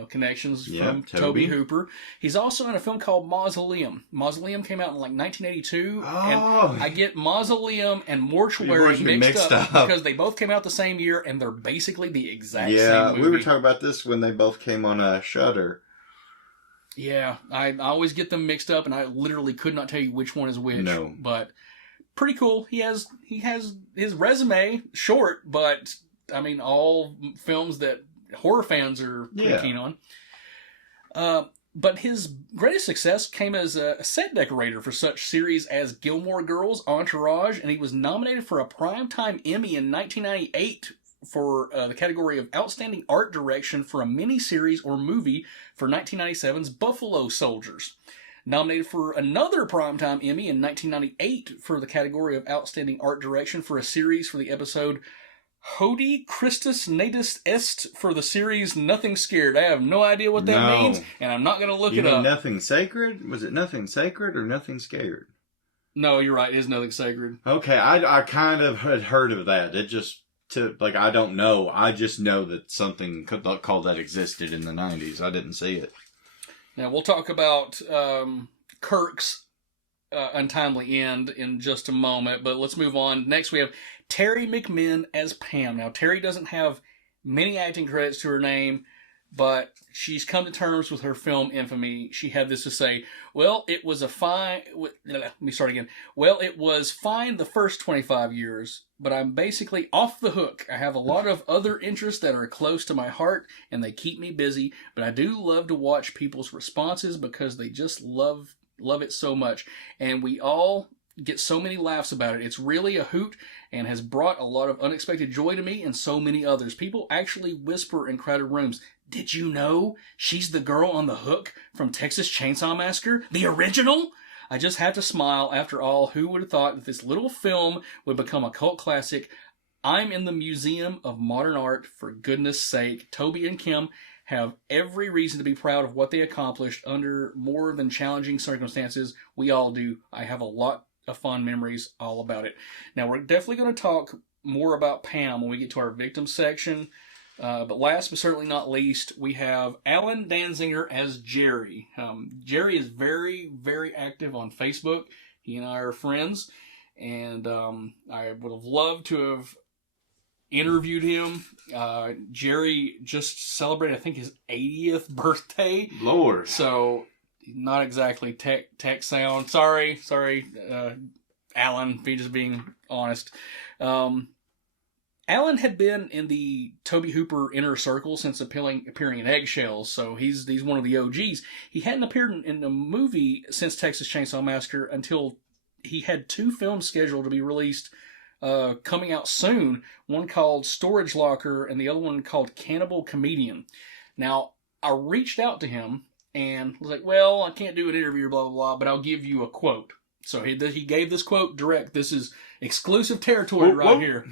Connections from Tobe Hooper. He's also in a film called Mausoleum. Mausoleum came out in 1982. Oh. And I get Mausoleum and Mortuary mixed up because they both came out the same year, and they're basically the exact same movie. Yeah, we were talking about this when they both came on Shudder. Yeah, I always get them mixed up, and I literally could not tell you which one is which. No. But pretty cool. He has his resume short, but I mean, all films that horror fans are pretty keen on. But his greatest success came as a set decorator for such series as Gilmore Girls, Entourage, and he was nominated for a Primetime Emmy in 1998 for the category of Outstanding Art Direction for a miniseries or movie for 1997's Buffalo Soldiers. Nominated for another Primetime Emmy in 1998 for the category of Outstanding Art Direction for a series for the episode Hodie Christus Natus Est for the series Nothing Scared. I have no idea what that means, and I'm not going to look you it mean up. Nothing Sacred? Was it Nothing Sacred or Nothing Scared? No, you're right. It is Nothing Sacred. Okay, I kind of had heard of that. It just, I don't know. I just know that something called that existed in the 90s. I didn't see it. Now, we'll talk about Kirk's untimely end in just a moment, but let's move on. Next, we have Terry McMinn as Pam. Now, Terry doesn't have many acting credits to her name, but she's come to terms with her film infamy. She had this to say, well, it was fine the first 25 years, but I'm basically off the hook. I have a lot of other interests that are close to my heart, and they keep me busy, but I do love to watch people's responses because they just love it so much. And we all get so many laughs about it. It's really a hoot and has brought a lot of unexpected joy to me and so many others. People actually whisper in crowded rooms, did you know she's the girl on the hook from Texas Chainsaw Massacre? The original? I just have to smile. After all, who would have thought that this little film would become a cult classic? I'm in the Museum of Modern Art, for goodness sake. Tobe and Kim have every reason to be proud of what they accomplished under more than challenging circumstances. We all do. I have a lot of fond memories all about it. Now, we're definitely going to talk more about Pam when we get to our victim section. But last but certainly not least, we have Alan Danziger as Jerry. Jerry is very, very active on Facebook. He and I are friends, and I would have loved to have interviewed him. Jerry just celebrated, I think, his 80th birthday. Lord. So, not exactly tech sound. Sorry, Alan, for just being honest. Alan had been in the Tobe Hooper inner circle since appearing in Eggshells, so he's one of the OGs. He hadn't appeared in a movie since Texas Chainsaw Massacre until he had 2 films scheduled to be released coming out soon, one called Storage Locker and the other one called Cannibal Comedian. Now, I reached out to him and was like, well, I can't do an interview, blah, blah, blah, but I'll give you a quote. So he gave this quote direct. This is exclusive territory right here.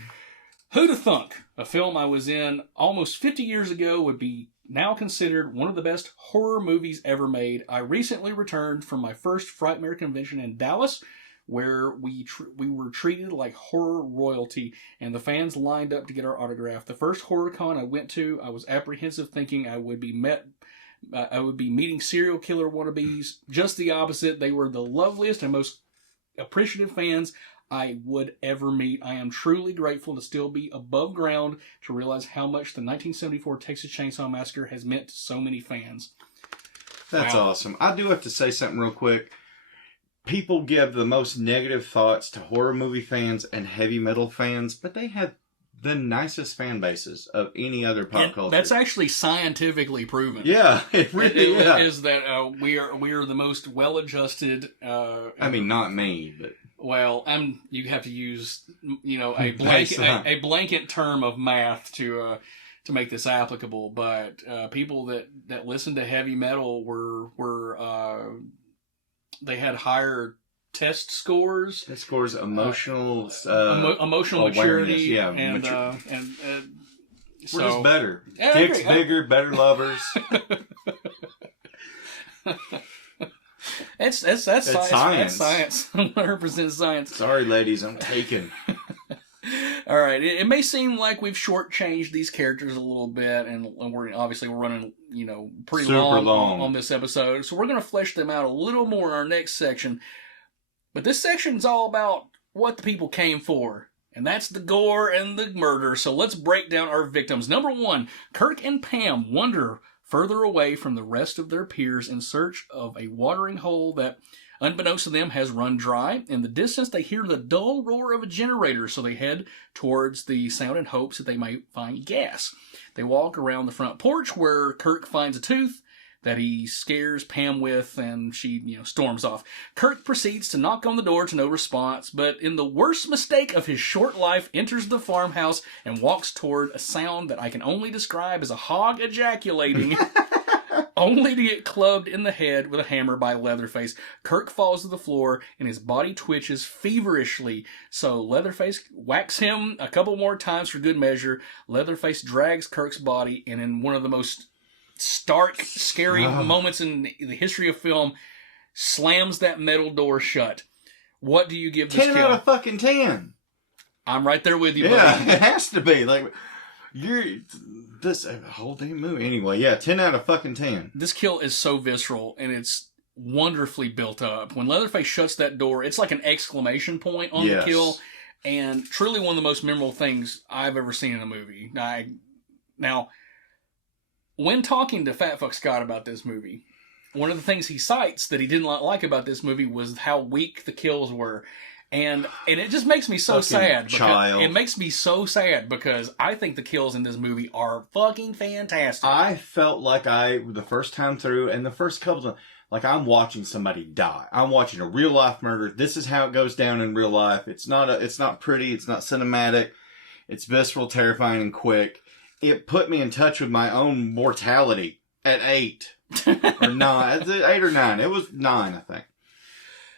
Who'da thunk a film I was in almost 50 years ago would be now considered one of the best horror movies ever made? I recently returned from my first Frightmare convention in Dallas, where we were treated like horror royalty, and the fans lined up to get our autograph. The first horror con I went to, I was apprehensive, thinking I would be meeting serial killer wannabes. Just the opposite. They were the loveliest and most appreciative fans I would ever meet. I am truly grateful to still be above ground to realize how much the 1974 Texas Chainsaw Massacre has meant to so many fans. That's awesome. I do have to say something real quick. People give the most negative thoughts to horror movie fans and heavy metal fans, but they have the nicest fan bases of any other pop culture. That's actually scientifically proven. Yeah, it really is that we are the most well-adjusted. I mean, not me, but well, you have to use a blanket term of math to make this applicable. But people that listen to heavy metal were they had higher test scores, emotional maturity, yeah, and we're just better. Dicks bigger, better lovers. That's science. That's science. 100% science. Sorry, ladies, I'm taken. All right. It may seem like we've shortchanged these characters a little bit, and we're running, pretty long on this episode. So we're going to flesh them out a little more in our next section. But this section's all about what the people came for, and that's the gore and the murder. So let's break down our victims. Number 1, Kirk and Pam wander further away from the rest of their peers in search of a watering hole that, unbeknownst to them, has run dry. In the distance, they hear the dull roar of a generator, so they head towards the sound in hopes that they might find gas. They walk around the front porch where Kirk finds a tooth that he scares Pam with, and she, storms off. Kirk proceeds to knock on the door to no response, but in the worst mistake of his short life, enters the farmhouse and walks toward a sound that I can only describe as a hog ejaculating only to get clubbed in the head with a hammer by Leatherface. Kirk falls to the floor and his body twitches feverishly. So Leatherface whacks him a couple more times for good measure. Leatherface drags Kirk's body, and in one of the most stark, scary moments in the history of film, slams that metal door shut. What do you give this 10 kill? out of fucking 10. I'm right there with you, Yeah, buddy. it has to be. Like, this whole damn movie. Anyway, yeah, 10 out of fucking 10. This kill is so visceral, and it's wonderfully built up. When Leatherface shuts that door, it's like an exclamation point on the kill, and truly one of the most memorable things I've ever seen in a movie. Now, when talking to Fat Fuck Scott about this movie, one of the things he cites that he didn't like about this movie was how weak the kills were. And it just makes me so sad. It makes me so sad because I think the kills in this movie are fucking fantastic. I felt like the first time through, and the first couple of, like, I'm watching somebody die. I'm watching a real life murder. This is how it goes down in real life. It's not pretty. It's not cinematic. It's visceral, terrifying, and quick. It put me in touch with my own mortality at 8 or 9. 8 or 9. It was 9, I think.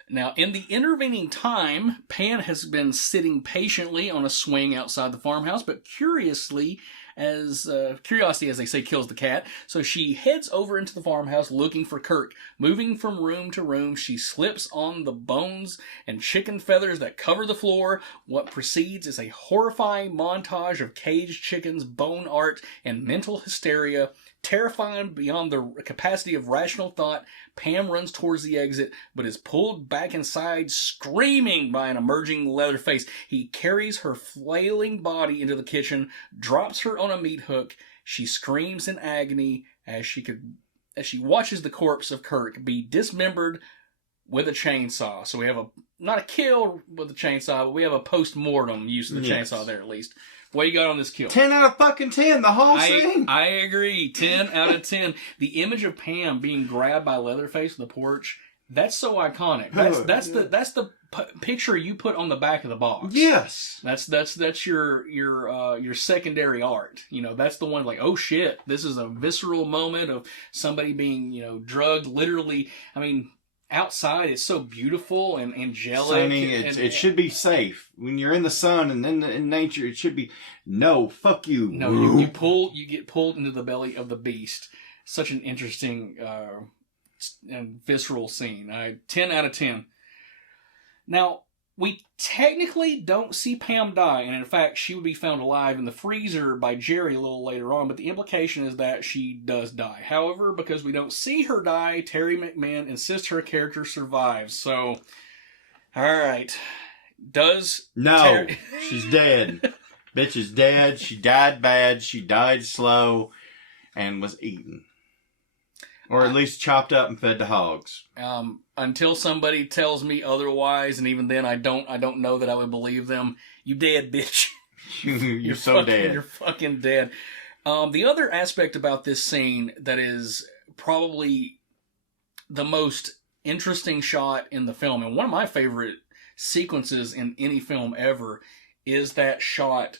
Now, in the intervening time, Pan has been sitting patiently on a swing outside the farmhouse, but curiosity, as they say, kills the cat. So she heads over into the farmhouse looking for Kirk. Moving from room to room, she slips on the bones and chicken feathers that cover the floor. What precedes is a horrifying montage of caged chickens, bone art, and mental hysteria. Terrifying beyond the capacity of rational thought, Pam runs towards the exit, but is pulled back inside, screaming by an emerging Leatherface. He carries her flailing body into the kitchen, drops her on a meat hook. She screams in agony as she watches the corpse of Kirk be dismembered with a chainsaw. So we have not a kill with a chainsaw, but we have a post-mortem use of the chainsaw there at least. What you got on this kill? 10 out of fucking 10, the whole scene. I agree. 10 out of 10. The image of Pam being grabbed by Leatherface on the porch, that's so iconic. That's the picture you put on the back of the box. Yes. That's your secondary art. You know, that's the one like, oh shit, this is a visceral moment of somebody being, drugged literally. I mean, outside it's so beautiful and angelic. It should be safe when you're in the sun and in nature. It should be fuck you. No, you get pulled into the belly of the beast. Such an interesting and visceral scene. 10 out of 10. Now, we technically don't see Pam die, and in fact, she would be found alive in the freezer by Jerry a little later on, but the implication is that she does die. However, because we don't see her die, Terry McMahon insists her character survives. So, alright. She's dead. Bitch is dead. She died bad. She died slow and was eaten. Or at least chopped up and fed to hogs. Until somebody tells me otherwise, and even then I don't know that I would believe them. You dead, bitch. You're so dead. You're fucking dead. The other aspect about this scene that is probably the most interesting shot in the film, and one of my favorite sequences in any film ever, is that shot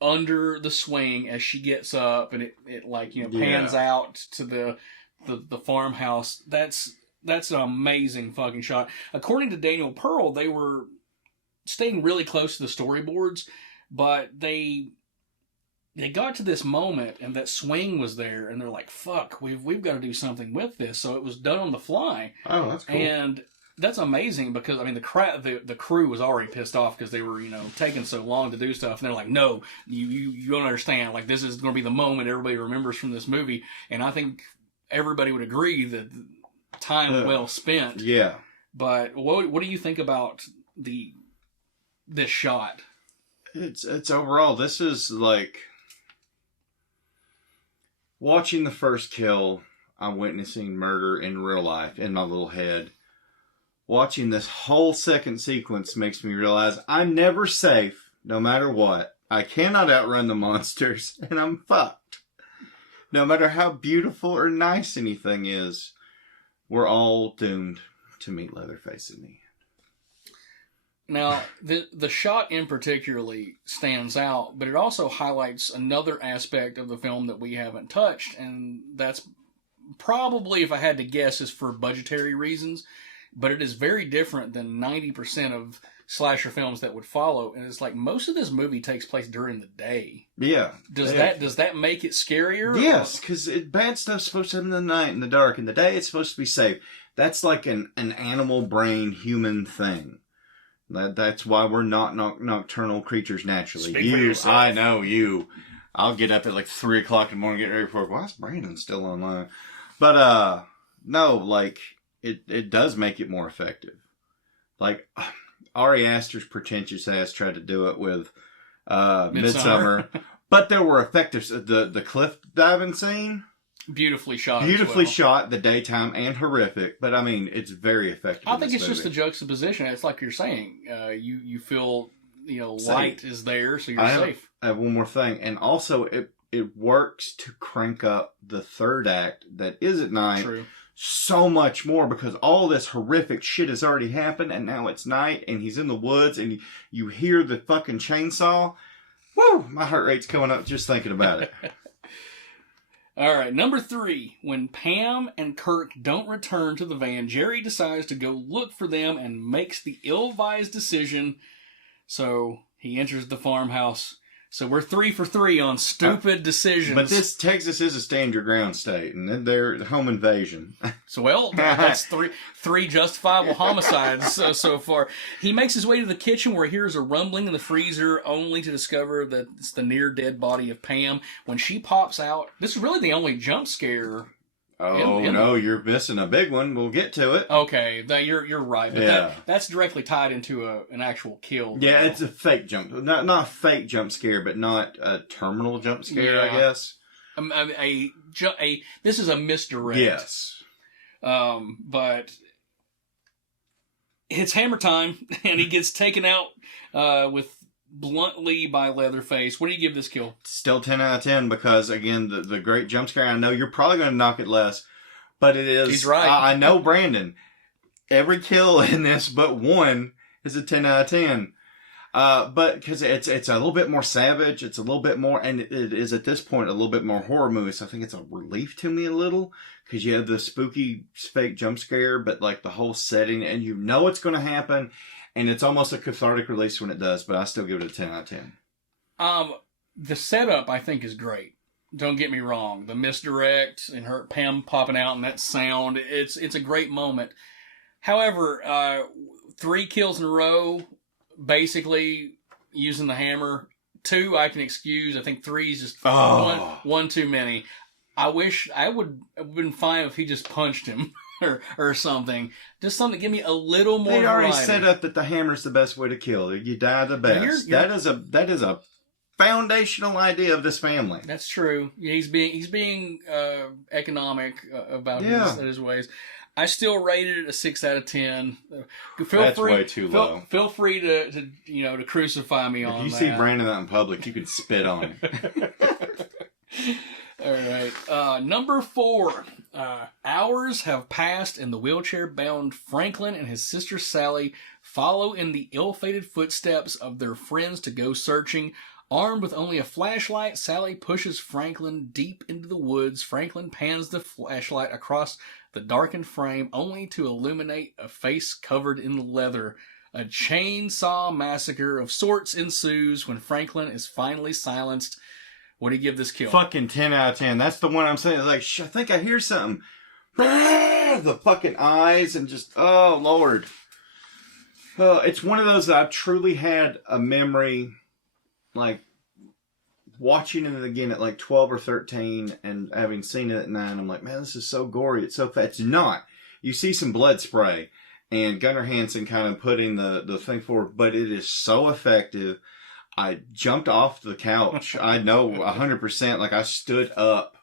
under the swing as she gets up and it pans out to the farmhouse. That's an amazing fucking shot. According to Daniel Pearl, they were staying really close to the storyboards, but they got to this moment and that swing was there, and they're like, "Fuck, we've got to do something with this." So it was done on the fly. Oh, that's cool. And that's amazing because I mean the crew was already pissed off because they were taking so long to do stuff, and they're like, "No, you don't understand. Like, this is going to be the moment everybody remembers from this movie." And I think everybody would agree that time well spent. Yeah. But what do you think about this shot? It's overall, this is like watching the first kill. I'm witnessing murder in real life in my little head. Watching this whole second sequence makes me realize I'm never safe, no matter what. I cannot outrun the monsters, and I'm fucked. No matter how beautiful or nice anything is, we're all doomed to meet Leatherface in the end. Now, the shot in particularly stands out, but it also highlights another aspect of the film that we haven't touched, and that's probably, if I had to guess, is for budgetary reasons. But it is very different than 90% of slasher films that would follow. And it's like most of this movie takes place during the day. Yeah. Does that make it scarier? Yes, because bad stuff's supposed to happen in the night, in the dark. In the day, it's supposed to be safe. That's like an animal brain human thing. That's why we're not nocturnal creatures naturally. Speak for yourself. I know you. I'll get up at like 3 o'clock in the morning, get ready for work. Why is Brandon still online? But no, like it does make it more effective. Like Ari Aster's pretentious ass tried to do it with Midsummer, but there were effective. The cliff diving scene, beautifully shot. Beautifully shot, the daytime, and horrific. But I mean, it's very effective. I think it's just the juxtaposition. It's like you're saying. You feel light is there, so you're safe. I have one more thing, and also it works to crank up the third act that is at night. True. So much more because all this horrific shit has already happened, and now it's night, and he's in the woods, and you hear the fucking chainsaw. Woo! My heart rate's going up just thinking about it. All right, number 3. When Pam and Kirk don't return to the van, Jerry decides to go look for them and makes the ill-advised decision. So he enters the farmhouse. So we're 3 for 3 on stupid decisions. But Texas is a stand your ground state, and they're home invasion. So that's three justifiable homicides so far. He makes his way to the kitchen where he hears a rumbling in the freezer, only to discover that it's the near dead body of Pam. When she pops out, this is really the only jump scare. No, you're missing a big one. We'll get to it. Okay, you're right. But yeah. That's directly tied into an actual kill. Yeah, it's a fake jump. Not a fake jump scare, but not a terminal jump scare, I guess. This is a misdirect. Yes. But it's hammer time, and he gets taken out with bluntly by Leatherface. What do you give this kill? Still 10 out of 10 because, again, the great jump scare. I know you're probably going to knock it less, but it is. He's right. I know Brandon. Every kill in this but one is a 10 out of 10. But because it's a little bit more savage, it's a little bit more, and it is at this point a little bit more horror movie. So I think it's a relief to me a little because you have the spooky fake jump scare, but like the whole setting, and you know it's going to happen. And it's almost a cathartic release when it does, but I still give it a 10 out of 10. The setup, I think, is great. Don't get me wrong. The misdirect and her Pam popping out and that sound, it's a great moment. However, 3 kills in a row, basically using the hammer. 2 I can excuse. I think 3 is just one too many. I wish I would have been fine if he just punched him. Or something. Just something to give me a little more They already variety. set up that the hammer's the best way to kill. You die the best. That is a foundational idea of this family. That's true. Yeah, he's being economic about his ways. I still rated it a 6 out of 10. That's way too low. Feel free to crucify me on that. If you see Brandon out in public, you can spit on him. All right. Number 4. Hours have passed and the wheelchair-bound Franklin and his sister Sally follow in the ill-fated footsteps of their friends to go searching. Armed with only a flashlight, Sally pushes Franklin deep into the woods. Franklin pans the flashlight across the darkened frame only to illuminate a face covered in leather. A chainsaw massacre of sorts ensues when Franklin is finally silenced. What do you give this kill? Fucking 10 out of 10. That's the one I'm saying. Like, I think I hear something. The fucking eyes and just, oh, Lord. It's one of those that I've truly had a memory, like, watching it again at like 12 or 13 and having seen it at 9. I'm like, man, this is so gory. It's so fat. It's not. You see some blood spray and Gunnar Hansen kind of putting the thing forward, but it is so effective. I jumped off the couch. I know 100%. Like I stood up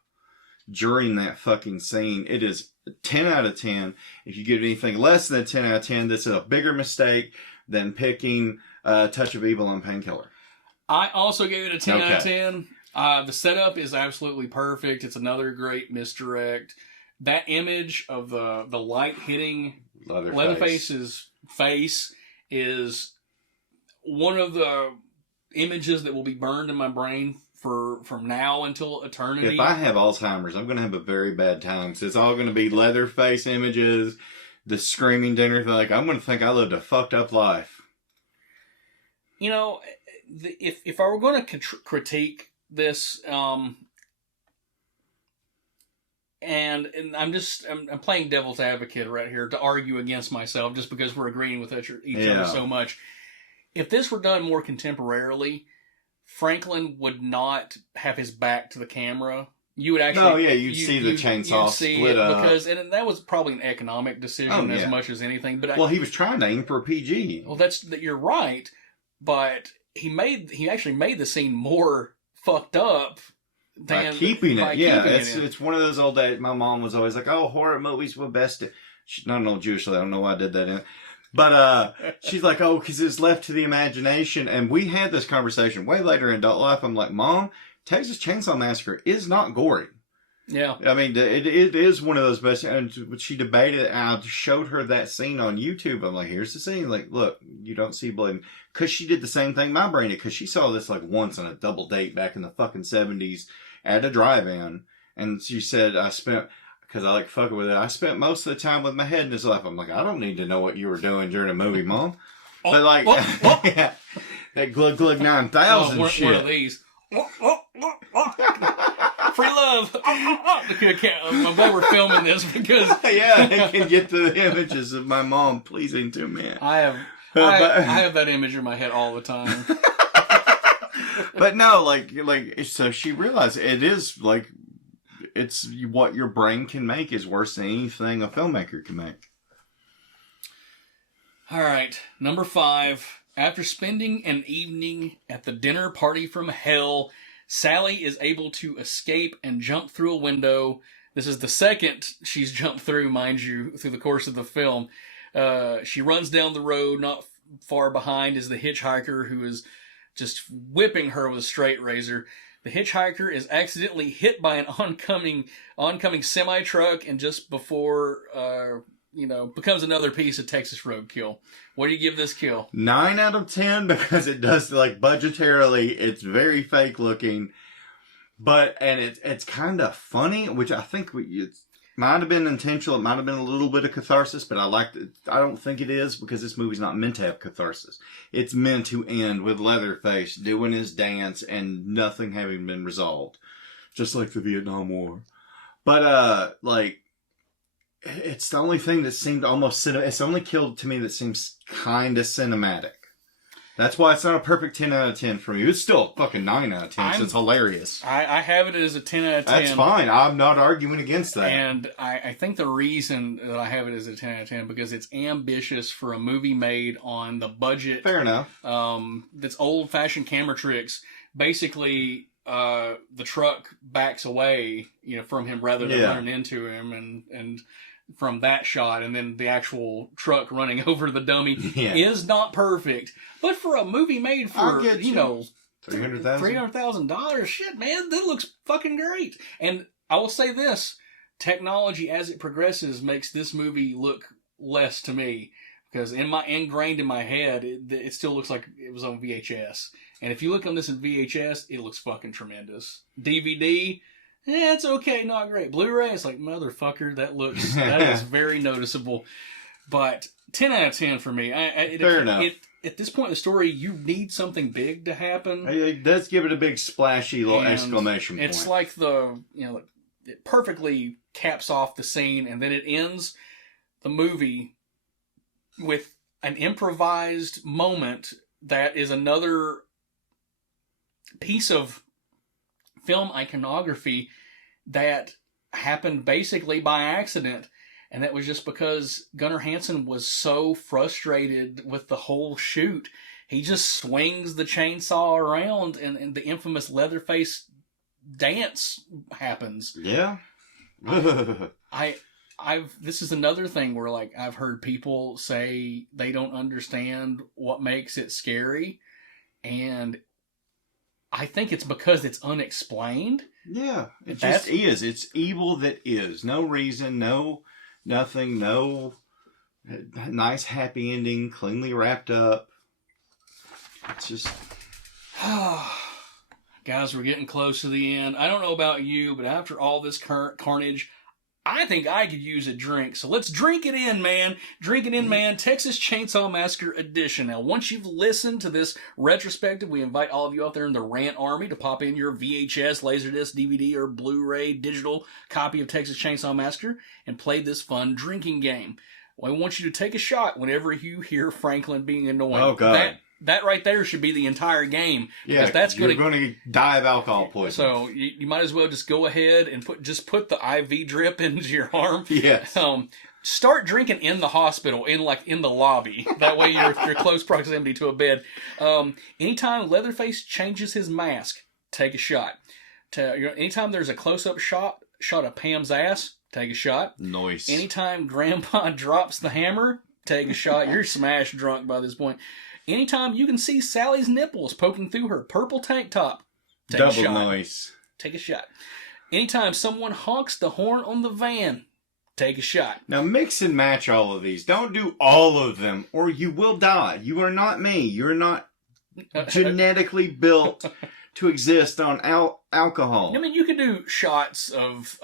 during that fucking scene. It is 10 out of 10. If you give anything less than 10 out of 10, this is a bigger mistake than picking Touch of Evil on Painkiller. I also gave it a 10 out of 10. The setup is absolutely perfect. It's another great misdirect. That image of the light hitting Leatherface's face is one of the images that will be burned in my brain from now until eternity. If I have Alzheimer's, I'm going to have a very bad time. So it's all going to be Leatherface images, the screaming dinner thing. Like, I'm going to think I lived a fucked up life. You know, if I were going to critique this, and I'm playing devil's advocate right here to argue against myself just because we're agreeing with each other so much. If this were done more contemporarily, Franklin would not have his back to the camera. You would actually... you'd see the chainsaw split up. And that was probably an economic decision as much as anything. But he was trying to aim for a PG. Well, you're right, but he actually made the scene more fucked up by keeping it. It's one of those old days. My mom was always like, "Oh, horror movies were best." She's not an old Jewish, so I don't know why I did that in it. But she's like, "Oh, because it's left to the imagination." And we had this conversation way later in adult life. I'm like, "Mom, Texas Chainsaw Massacre is not gory." Yeah. I mean, it is one of those best. And she debated it. And I showed her that scene on YouTube. I'm like, "Here's the scene. Like, look, you don't see blood." Because she did the same thing my brain did. Because she saw this like once on a double date back in the fucking 70s at a drive-in. And she said, because I like fucking with it, I spent most of the time with my head in his lap. I'm like, I don't need to know what you were doing during a movie, Mom. But like, yeah, that Glug Glug 9000 shit. One of these. Free love. I'm glad we're filming this because... yeah, I can get the images of my mom pleasing to me. I have that image in my head all the time. But no, like, so she realized it is like, it's what your brain can make is worse than anything a filmmaker can make. All right, number 5. After spending an evening at the dinner party from hell, Sally is able to escape and jump through a window. This is the second she's jumped through, mind you, through the course of the film. She runs down the road. Not far behind is the hitchhiker, who is just whipping her with a straight razor. The hitchhiker is accidentally hit by an oncoming semi-truck, and just before, becomes another piece of Texas roadkill. What do you give this kill? 9 out of 10, because it does, like, budgetarily, it's very fake looking. And it's kind of funny, which I think it might have been intentional. It might have been a little bit of catharsis, but I don't think it is, because this movie's not meant to have catharsis. It's meant to end with Leatherface doing his dance and nothing having been resolved. Just like the Vietnam War. But, it's the only thing that seemed almost it's the only kill to me that seems kind of cinematic. That's why it's not a perfect 10 out of 10 for me. It's still a fucking 9 out of 10, so it's hilarious. I have it as a 10 out of 10. That's fine. I'm not arguing against that. And I think the reason that I have it as a 10 out of 10 because it's ambitious for a movie made on the budget. Fair enough. That's old-fashioned camera tricks. Basically, the truck backs away, from him rather than running into him, and from that shot, and then the actual truck running over the dummy is not perfect. But for a movie made for, $300,000, shit, man, that looks fucking great. And I will say this, technology as it progresses makes this movie look less to me. Because ingrained in my head, it still looks like it was on VHS. And if you look on this in VHS, it looks fucking tremendous. DVD... it's okay, not great. Blu-ray, it's like, motherfucker, that is very noticeable. But 10 out of 10 for me. Fair enough. At this point in the story, you need something big to happen. It does give it a big splashy little exclamation point. It's like it perfectly caps off the scene, and then it ends the movie with an improvised moment that is another piece of film iconography that happened basically by accident, and that was just because Gunnar Hansen was so frustrated with the whole shoot. He just swings the chainsaw around, and the infamous Leatherface dance happens. Yeah. This is another thing where, like, I've heard people say they don't understand what makes it scary, and I think it's because it's unexplained. Yeah, it just is. It's evil that is. No reason, no nothing, no nice happy ending, cleanly wrapped up. It's just... Guys, we're getting close to the end. I don't know about you, but after all this carnage, I think I could use a drink. So let's drink it in, man. Drink it in, man. Texas Chainsaw Massacre Edition. Now, once you've listened to this retrospective, we invite all of you out there in the Rant Army to pop in your VHS, Laserdisc, DVD, or Blu-ray digital copy of Texas Chainsaw Massacre and play this fun drinking game. I want you to take a shot whenever you hear Franklin being annoying. Oh, God. That right there should be the entire game. Yeah, that's you're going to die of alcohol poisoning. So you might as well just go ahead and put the IV drip into your arm. Yes. Start drinking in the hospital, in the lobby. That way you're close proximity to a bed. Anytime Leatherface changes his mask, take a shot. Anytime there's a close-up shot of Pam's ass, take a shot. Nice. Anytime Grandpa drops the hammer, take a shot. You're smash drunk by this point. Anytime you can see Sally's nipples poking through her purple tank top, take a shot. Double nice. Take a shot. Anytime someone honks the horn on the van, take a shot. Now mix and match all of these. Don't do all of them or you will die. You are not me. You're not genetically built to exist on alcohol. I mean, you could do shots of,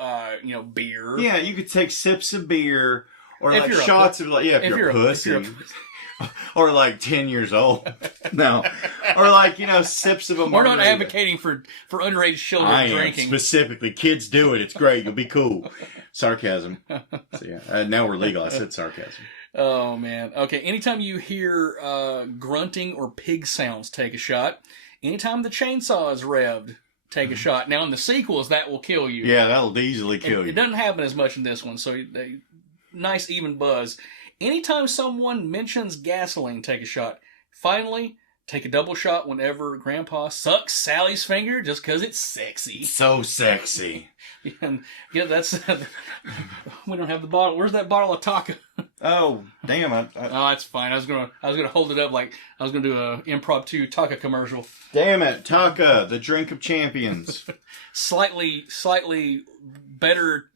beer. Yeah, you could take sips of beer or If like you're a shots of like, if you're a pussy. Or like 10 years old. No. Or like, sips of a margarita. We're not advocating for underage children drinking. Specifically. Kids do it. It's great. You'll be cool. Sarcasm. So yeah. Now we're legal. I said sarcasm. Oh, man. Okay. Anytime you hear grunting or pig sounds, take a shot. Anytime the chainsaw is revved, take a shot. Now, in the sequels, that will kill you. Yeah, that'll easily kill you. It doesn't happen as much in this one, so nice even buzz. Anytime someone mentions gasoline, take a shot. Finally, take a double shot whenever Grandpa sucks Sally's finger just because it's sexy. So sexy. And, that's... we don't have the bottle. Where's that bottle of Taka? Oh, damn. Oh, it's fine. I was gonna hold it up like I was gonna do an impromptu Taka commercial. Damn it, Taka, the drink of champions. Slightly better.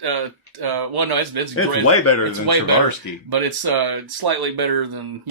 Well, no, it's great. Way better than Hardesty. But it's slightly better than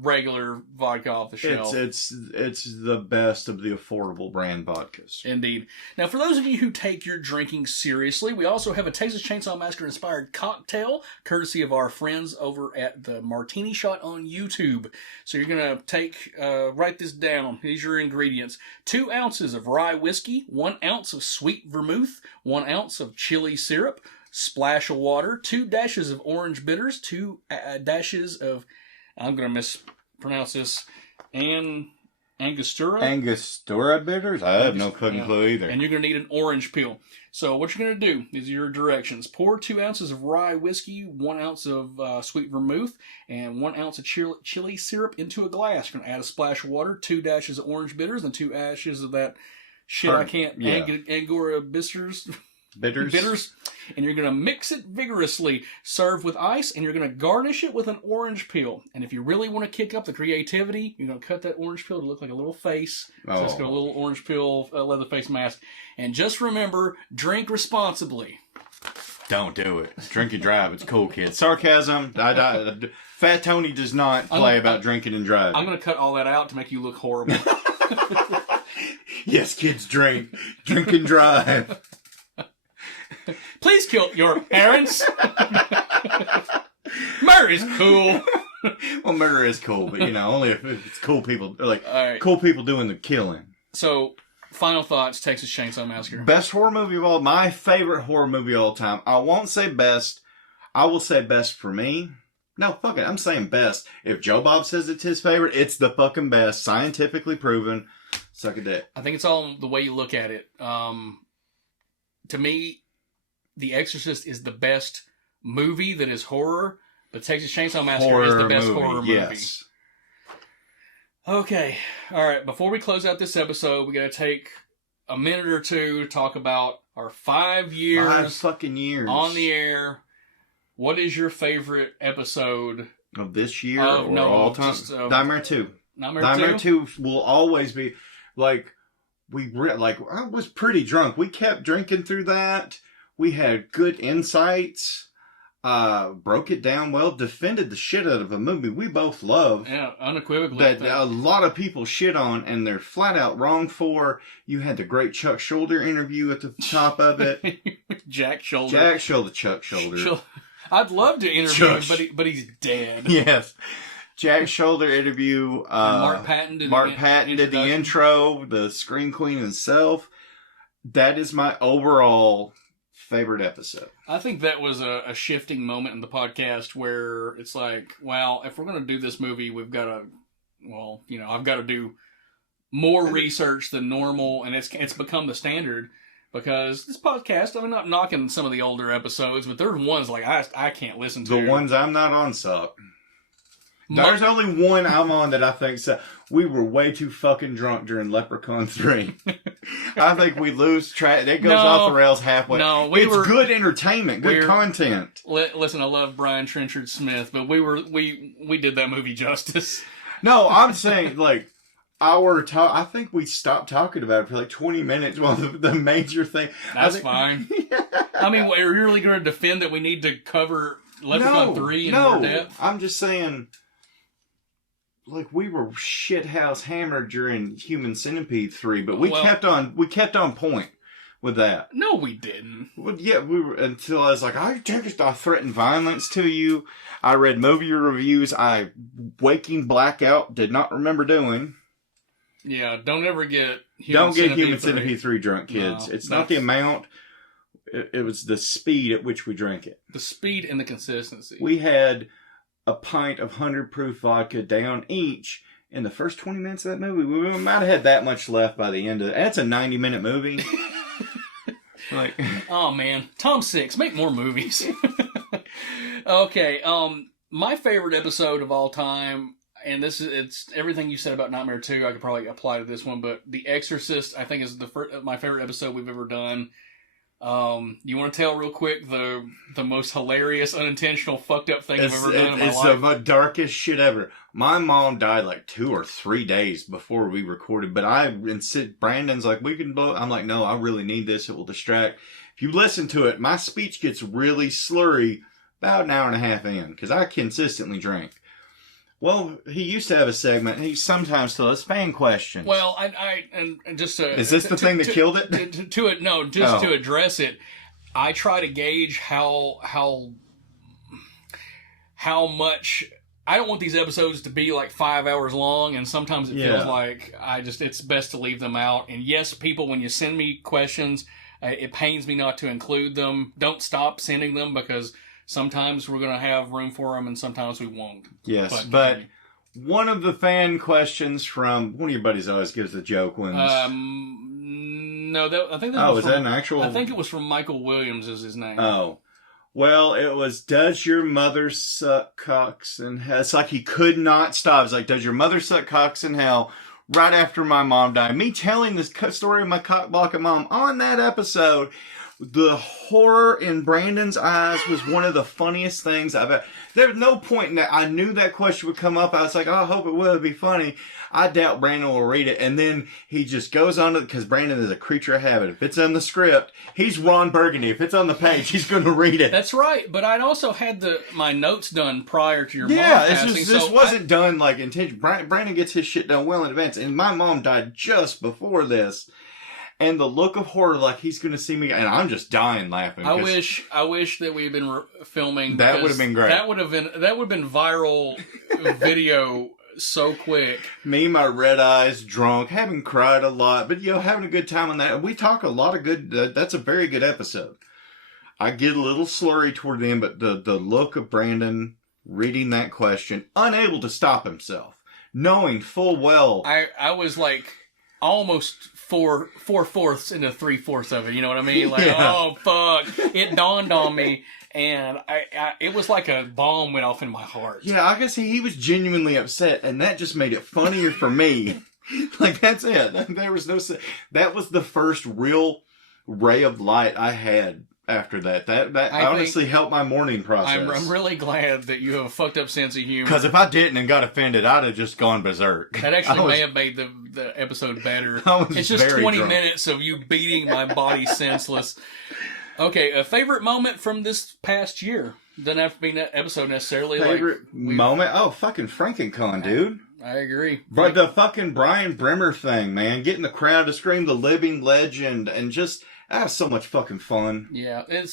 regular vodka off the shelf. It's the best of the affordable brand vodkas. Indeed. Now, for those of you who take your drinking seriously, we also have a Texas Chainsaw Massacre inspired cocktail, courtesy of our friends over at the Martini Shot on YouTube. So you're going to write this down. These are your ingredients. 2 ounces of rye whiskey, 1 ounce of sweet vermouth, 1 ounce of chili syrup, splash of water, 2 dashes of orange bitters, 2 dashes of, I'm going to mispronounce this, Angostura. Angostura bitters? I have no fucking clue either. And you're going to need an orange peel. So what you're going to do is your directions. Pour 2 ounces of rye whiskey, 1 ounce of sweet vermouth, and 1 ounce of chili syrup into a glass. You're going to add a splash of water, 2 dashes of orange bitters, and 2 dashes of that shit I can't, Angora bitters. Bitters. And you're going to mix it vigorously. Serve with ice, and you're going to garnish it with an orange peel. And if you really want to kick up the creativity, you're going to cut that orange peel to look like a little face. So it's got a little orange peel Leatherface mask. And just remember, drink responsibly. Don't do it. Drink and drive. It's cool, kid. Sarcasm. Fat Tony does not play about drinking and driving. I'm going to cut all that out to make you look horrible. Yes, kids, drink. Drink and drive. Please kill your parents. Murder is cool. Well, murder is cool, but only if it's cool people, right. Cool people doing the killing. So, final thoughts: Texas Chainsaw Massacre. Best horror movie of all. My favorite horror movie of all time. I won't say best. I will say best for me. No, fuck it. I'm saying best. If Joe Bob says it's his favorite, it's the fucking best. Scientifically proven. Suck a dick. I think it's all the way you look at it. To me, The Exorcist is the best movie that is horror, but Texas Chainsaw Massacre is the best horror movie. Yes. Okay. All right. Before we close out this episode, we got to take a minute or two to talk about our 5 years. 5 fucking years. On the air. What is your favorite episode? Of this year or all time? Nightmare 2. Nightmare 2 will always be, I was pretty drunk. We kept drinking through that. We had good insights. broke it down well, defended the shit out of a movie we both love. Yeah, unequivocally. That a lot of people shit on, and they're flat out wrong for. You had the great Chuck Shoulder interview at the top of it. Jack Shoulder. Chuck Shoulder. I'd love to interview him, Shush. but he's dead. Yes. Jack Shoulder interview. Mark Patton did the intro, the Scream Queen himself. That is my overall favorite episode. I think that was a shifting moment in the podcast where it's like, well, if we're going to do this movie, we've got to, I've got to do more research than normal, and it's become the standard. Because this podcast, I'm not knocking some of the older episodes, but there's ones like I can't listen to. The ones I'm not on suck. There's only one I'm on that I think so. We were way too fucking drunk during Leprechaun 3. I think we lose track. It goes off the rails halfway. No, it's good entertainment, good content. Listen, I love Brian Trenchard Smith, but we did that movie justice. No, I'm saying like. I think we stopped talking about it for like 20 minutes while the major thing. That's fine. Yeah. I mean, are you really going to defend that we need to cover Leprechaun 3 in more depth? I'm just saying, like, we were shithouse hammered during Human Centipede 3, but we kept on point with that. No, we didn't. Well, yeah, we were, until I was like, I threatened violence to you. I read movie reviews I waking blackout did not remember doing. Yeah, don't ever get Human Centipede 3 drunk, kids. No, it's not the amount. It was the speed at which we drank it. The speed and the consistency. We had a pint of 100 proof vodka down each in the first 20 minutes of that movie. We might have had that much left by the end of it. That's a 90-minute movie. Like, oh, man. Tom Six, make more movies. Okay, my favorite episode of all time... And it's everything you said about Nightmare 2, I could probably apply to this one, but The Exorcist, I think, is my favorite episode we've ever done. You want to tell real quick the most hilarious, unintentional, fucked up thing I've ever done in my life? It's the darkest shit ever. My mom died like 2 or 3 days before we recorded, but Brandon's like, we can blow. I'm like, no, I really need this. It will distract. If you listen to it, my speech gets really slurry about an hour and a half in, because I consistently drink. Well, he used to have a segment. He sometimes still has fan questions. Well, and just to, is this the thing that killed it? To address it, I try to gauge how much. I don't want these episodes to be like 5 hours long, and sometimes it feels like it's best to leave them out. And yes, people, when you send me questions, it pains me not to include them. Don't stop sending them, because sometimes we're going to have room for them, and sometimes we won't. Yes, but one of the fan questions from one of your buddies always gives the joke ones. No, I think that was that an actual? I think it was from Michael Williams, is his name. Oh, well, it was. Does your mother suck cocks in hell? It's like he could not stop. It's like, does your mother suck cocks in hell? Right after my mom died, me telling this story of my cock-blocking mom on that episode. The horror in Brandon's eyes was one of the funniest things I've ever... There was no point in that. I knew that question would come up. I was like, oh, I hope it will. It'd be funny. I doubt Brandon will read it. And then he just goes on to... Because Brandon is a creature of habit. If it's on the script, he's Ron Burgundy. If it's on the page, he's going to read it. That's right. But I'd also had my notes done prior to your mom passing. Yeah, this wasn't done like intention. Brandon gets his shit done well in advance. And my mom died just before this. And the look of horror, like he's going to see me, and I'm just dying laughing. I wish that we had been filming. That would have been great. That would have been viral video so quick. Me, my red eyes, drunk, having cried a lot, but having a good time on that. We talk a lot of good. That's a very good episode. I get a little slurry toward the end, but the look of Brandon reading that question, unable to stop himself, knowing full well. I was like almost 4/4 into 3/4 of it. You know what I mean? Like, oh fuck! It dawned on me, and it was like a bomb went off in my heart. Yeah, I guess he was genuinely upset, and that just made it funnier for me. Like, that's it. There was no. That was the first real ray of light I had. After that honestly helped my morning process. I'm really glad that you have a fucked up sense of humor. Because if I didn't and got offended, I'd have just gone berserk. That actually may have made the episode better. It's just 20 minutes of you beating my body senseless. Okay, a favorite moment from this past year? Doesn't have to be that episode necessarily. Favorite moment? Oh, fucking FrankenCon, dude. I agree. But the fucking Brian Brimmer thing, man. Getting the crowd to scream the living legend and just, that was so much fucking fun. Yeah, and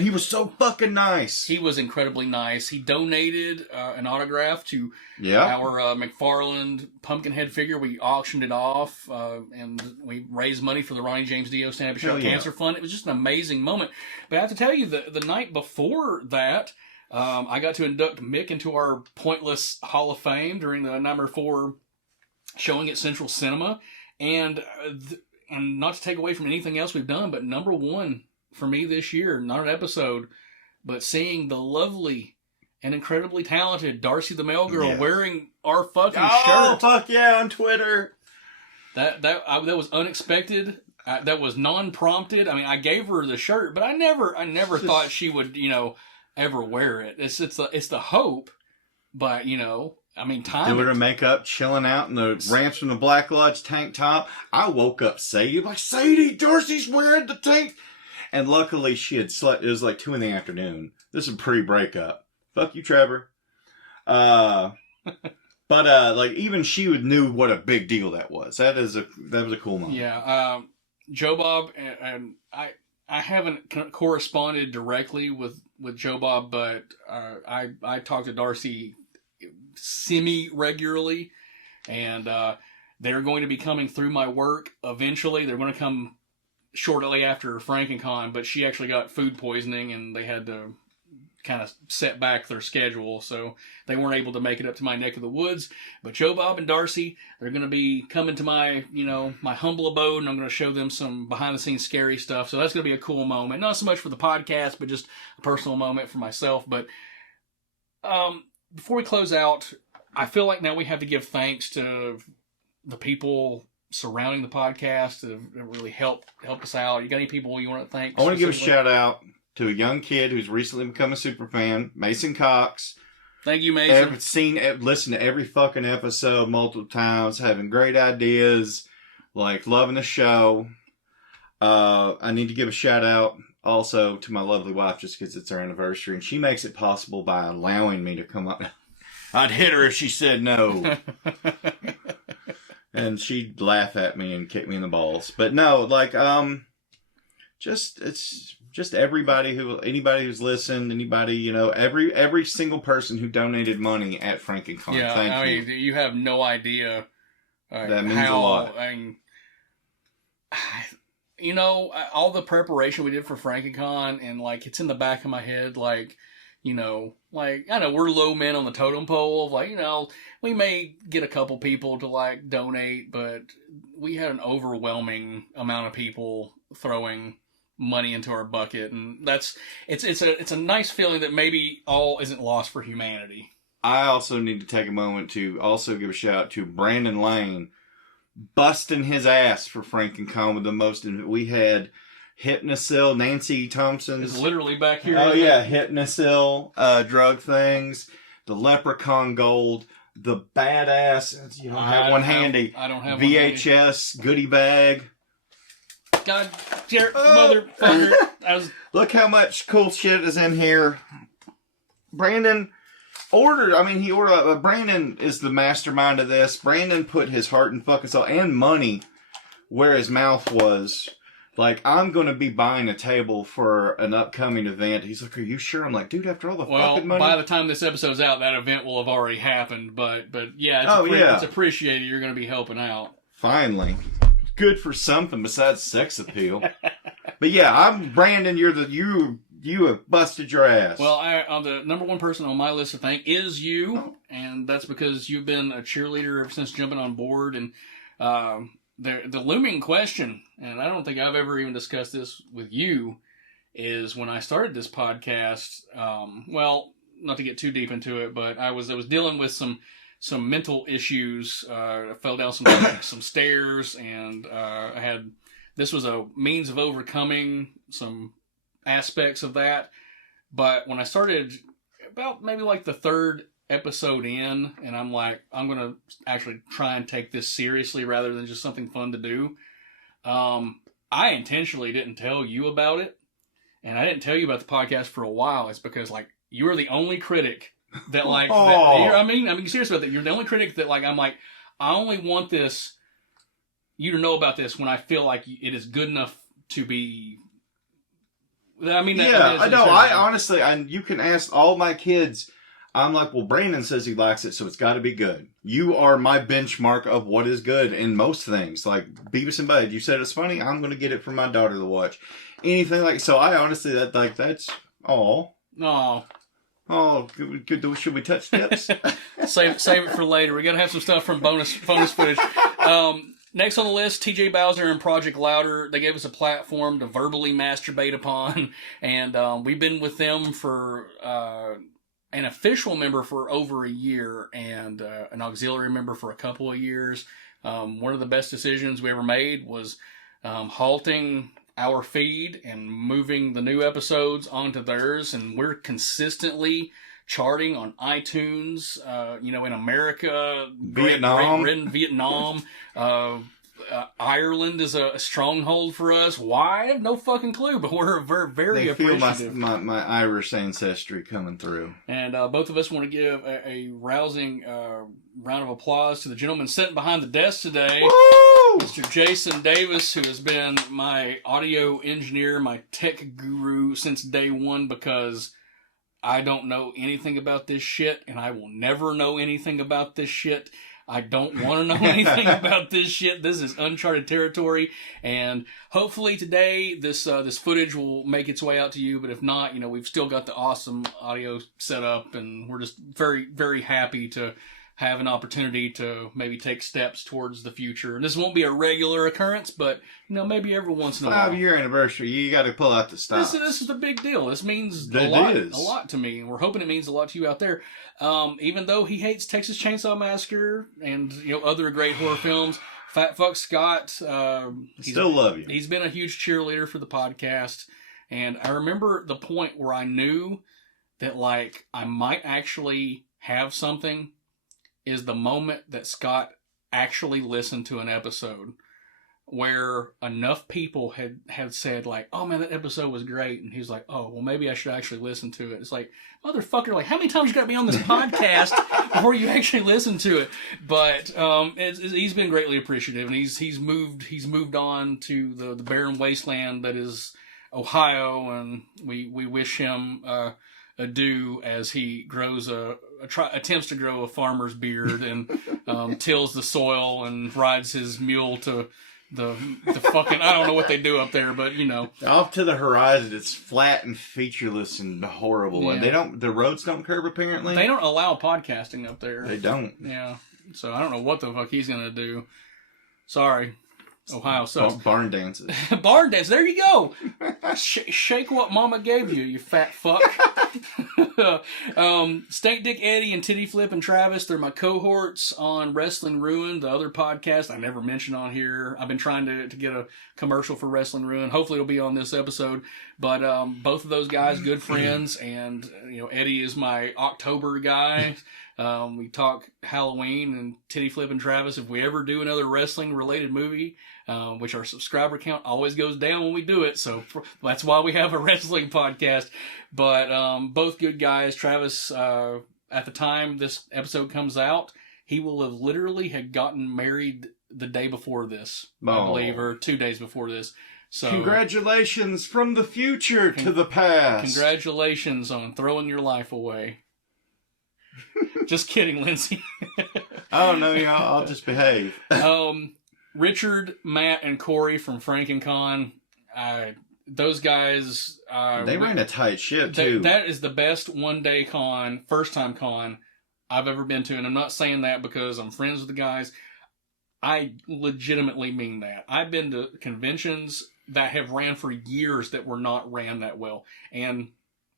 he was so fucking nice. He was incredibly nice. He donated an autograph to our McFarland Pumpkinhead figure. We auctioned it off, and we raised money for the Ronnie James Dio Stand Up Show Cancer Fund. It was just an amazing moment. But I have to tell you, the night before that, I got to induct Mick into our Pointless Hall of Fame during the number 4 showing at Central Cinema. And not to take away from anything else we've done, but number 1 for me this year, not an episode, but seeing the lovely and incredibly talented Darcy the Mail Girl wearing our fucking shirt. Oh, fuck yeah, on Twitter. That was unexpected. That was non-prompted. I mean, I gave her the shirt, but I never thought she would, ever wear it. It's the hope, but I mean, time. Doing her makeup, chilling out in the Rants from the Black Lodge tank top. I woke up Sadie, Darcy's wearing the tank. And luckily she had slept. It was like 2 PM. This is pre-breakup. Fuck you, Trevor. But even she knew what a big deal that was. That was a cool moment. Yeah. Joe Bob and I haven't corresponded directly with Joe Bob, but I talked to Darcy semi-regularly, and they're going to be coming through my work eventually. They're going to come shortly after FrankenCon, but she actually got food poisoning, and they had to kind of set back their schedule, so they weren't able to make it up to my neck of the woods. But Joe Bob and Darcy, they're going to be coming to my, my humble abode, and I'm going to show them some behind-the-scenes scary stuff, so that's going to be a cool moment. Not so much for the podcast, but just a personal moment for myself. But before we close out, I feel like now we have to give thanks to the people surrounding the podcast that have really helped us out. You got any people you want to thank? I want to give a shout out to a young kid who's recently become a super fan, Mason Cox. Thank you, Mason. Listened to every fucking episode multiple times, having great ideas, loving the show. I need to give a shout out also to my lovely wife, just because it's our anniversary, and she makes it possible by allowing me to come up. I'd hit her if she said no. And she'd laugh at me and kick me in the balls. But no, just everybody anybody who's listened, anybody, every single person who donated money at FrankenCon. Yeah, thank you. I mean, you have no idea that means a lot. All the preparation we did for FrankenCon, and it's in the back of my head, I know we're low men on the totem pole of we may get a couple people to donate, but we had an overwhelming amount of people throwing money into our bucket, and it's a nice feeling that maybe all isn't lost for humanity. I also need to take a moment to also give a shout out to Brandon Lane, busting his ass for FrankenCon with the most. We had Hypnosil, Nancy Thompson's. It's literally back here. Oh yeah, Hypnosil, drug things, the Leprechaun Gold, the badass. You don't have one handy. I don't have VHS one goodie bag. God, motherfucker! Look how much cool shit is in here. Brandon ordered. Brandon is the mastermind of this. Brandon put his heart and fucking soul and money where his mouth was. I'm going to be buying a table for an upcoming event. He's like, are you sure? I'm like, dude, after all the fucking money. By the time this episode's out, that event will have already happened. But yeah, it's appreciated. You're going to be helping out. Finally. Good for something besides sex appeal. But yeah, I'm Brandon. You have busted your ass. Well, the number one person on my list to thank is you, and that's because you've been a cheerleader ever since jumping on board. And the looming question, and I don't think I've ever even discussed this with you, is when I started this podcast. Not to get too deep into it, but I was dealing with some mental issues. I fell down some stairs, and this was a means of overcoming some aspects of that. But when I started about maybe the third episode in, and I'm going to actually try and take this seriously rather than just something fun to do. I intentionally didn't tell you about it, and I didn't tell you about the podcast for a while. It's because you are the only critic that like. Oh. I mean, serious about that. You're the only critic that like. I'm like, I only want you to know about this when I feel like it is good enough to be. I mean, I know. I honestly, you can ask all my kids. I'm like, well, Brandon says he likes it, so it's got to be good. You are my benchmark of what is good in most things. Like Beavis and Bud, you said it's funny. I'm going to get it for my daughter to watch. Anything like so. I honestly that's all. No. Oh, should we touch tips? save it for later. We're gonna have some stuff from bonus footage. Next on the list, TJ Bowser and Project Louder. They gave us a platform to verbally masturbate upon, and we've been with them for an official member for over a year and an auxiliary member for a couple of years. One of the best decisions we ever made was halting our feed and moving the new episodes onto theirs, and we're consistently charting on iTunes, in America, Vietnam. Great Britain, Vietnam, Ireland is a stronghold for us. Why? I have no fucking clue, but we're very they feel appreciative. my Irish ancestry coming through. And both of us want to give a rousing round of applause to the gentleman sitting behind the desk today. Woo! Mr. Jason Davis, who has been my audio engineer, my tech guru since day one, because I don't know anything about this shit, and I will never know anything about this shit. I don't want to know anything about this shit. This is uncharted territory, and hopefully today this footage will make its way out to you. But if not, we've still got the awesome audio set up, and we're just very, very happy to have an opportunity to maybe take steps towards the future. And this won't be a regular occurrence, but maybe every once in a while. 5-year anniversary, you got to pull out the stops. This is a big deal. This means It is. a lot to me, and we're hoping it means a lot to you out there. Even though he hates Texas Chainsaw Massacre and other great horror films, Fat Fuck Scott, Still love you. He's been a huge cheerleader for the podcast, and I remember the point where I knew that like I might actually have something is the moment that Scott actually listened to an episode where enough people had said like, oh man, that episode was great. And he was like, oh, well maybe I should actually listen to it. It's like, motherfucker, like how many times you got to be on this podcast before you actually listen to it? But he's been greatly appreciative, and he's moved on to the barren wasteland that is Ohio, and we wish him adieu as he grows attempts to grow a farmer's beard and tills the soil and rides his mule to the fucking I don't know what they do up there, but off to the horizon, it's flat and featureless and horrible. Yeah. And the roads don't curve apparently. They don't allow podcasting up there. They don't. Yeah, so I don't know what the fuck he's gonna do. Sorry. Ohio sucks. Barn dances. Barn dance. There you go. Shake what mama gave you, you fat fuck. Stank Dick Eddie and Titty Flip and Travis, they're my cohorts on Wrestling Ruin, the other podcast I never mentioned on here. I've been trying to get a commercial for Wrestling Ruin. Hopefully it'll be on this episode. But both of those guys, good friends, and Eddie is my October guy. We talk Halloween, and Titty Flip and Travis, if we ever do another wrestling related movie, which our subscriber count always goes down when we do it, so that's why we have a wrestling podcast. But both good guys. Travis, at the time this episode comes out, he will have literally had gotten married the day before this, I believe, or 2 days before this. So congratulations from the future to the past. Congratulations on throwing your life away. Just kidding, Lindsay. Oh no, I'll just behave. Richard, Matt, and Corey from FrankenCon. Those guys. They ran a tight ship too. That is the best one-day con, first-time con I've ever been to, and I'm not saying that because I'm friends with the guys. I legitimately mean that. I've been to conventions that have ran for years that were not ran that well, and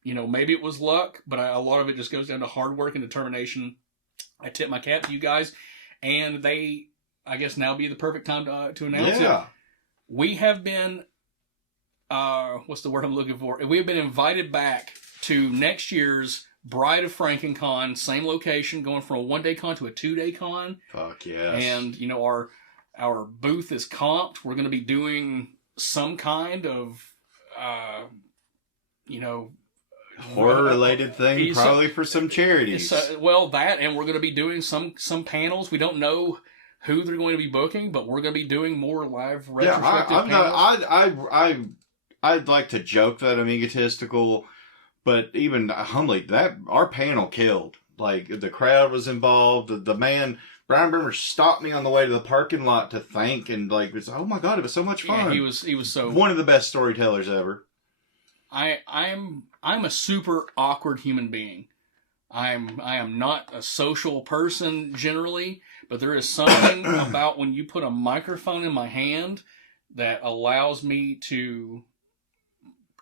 maybe it was luck, but a lot of it just goes down to hard work and determination. I tip my cap to you guys, and they, I guess, now be the perfect time to announce it. We have been, what's the word I'm looking for? We have been invited back to next year's Bride of FrankenCon, same location, going from a one-day con to a 2-day con. Fuck yes. And, our booth is comped. We're going to be doing some kind of, Horror-related thing, probably for some charities. Well, that, and we're going to be doing some panels. We don't know who they're going to be booking, but we're going to be doing more live retrospective panels. I'd like to joke that I'm egotistical, but even humbly, that our panel killed. Like, the crowd was involved. The man, Brian Brimmer, stopped me on the way to the parking lot to thank, and like, was, oh my God, it was so much fun. Yeah, he was so one of the best storytellers ever. I'm a super awkward human being. I am not a social person generally, but there is something about when you put a microphone in my hand that allows me to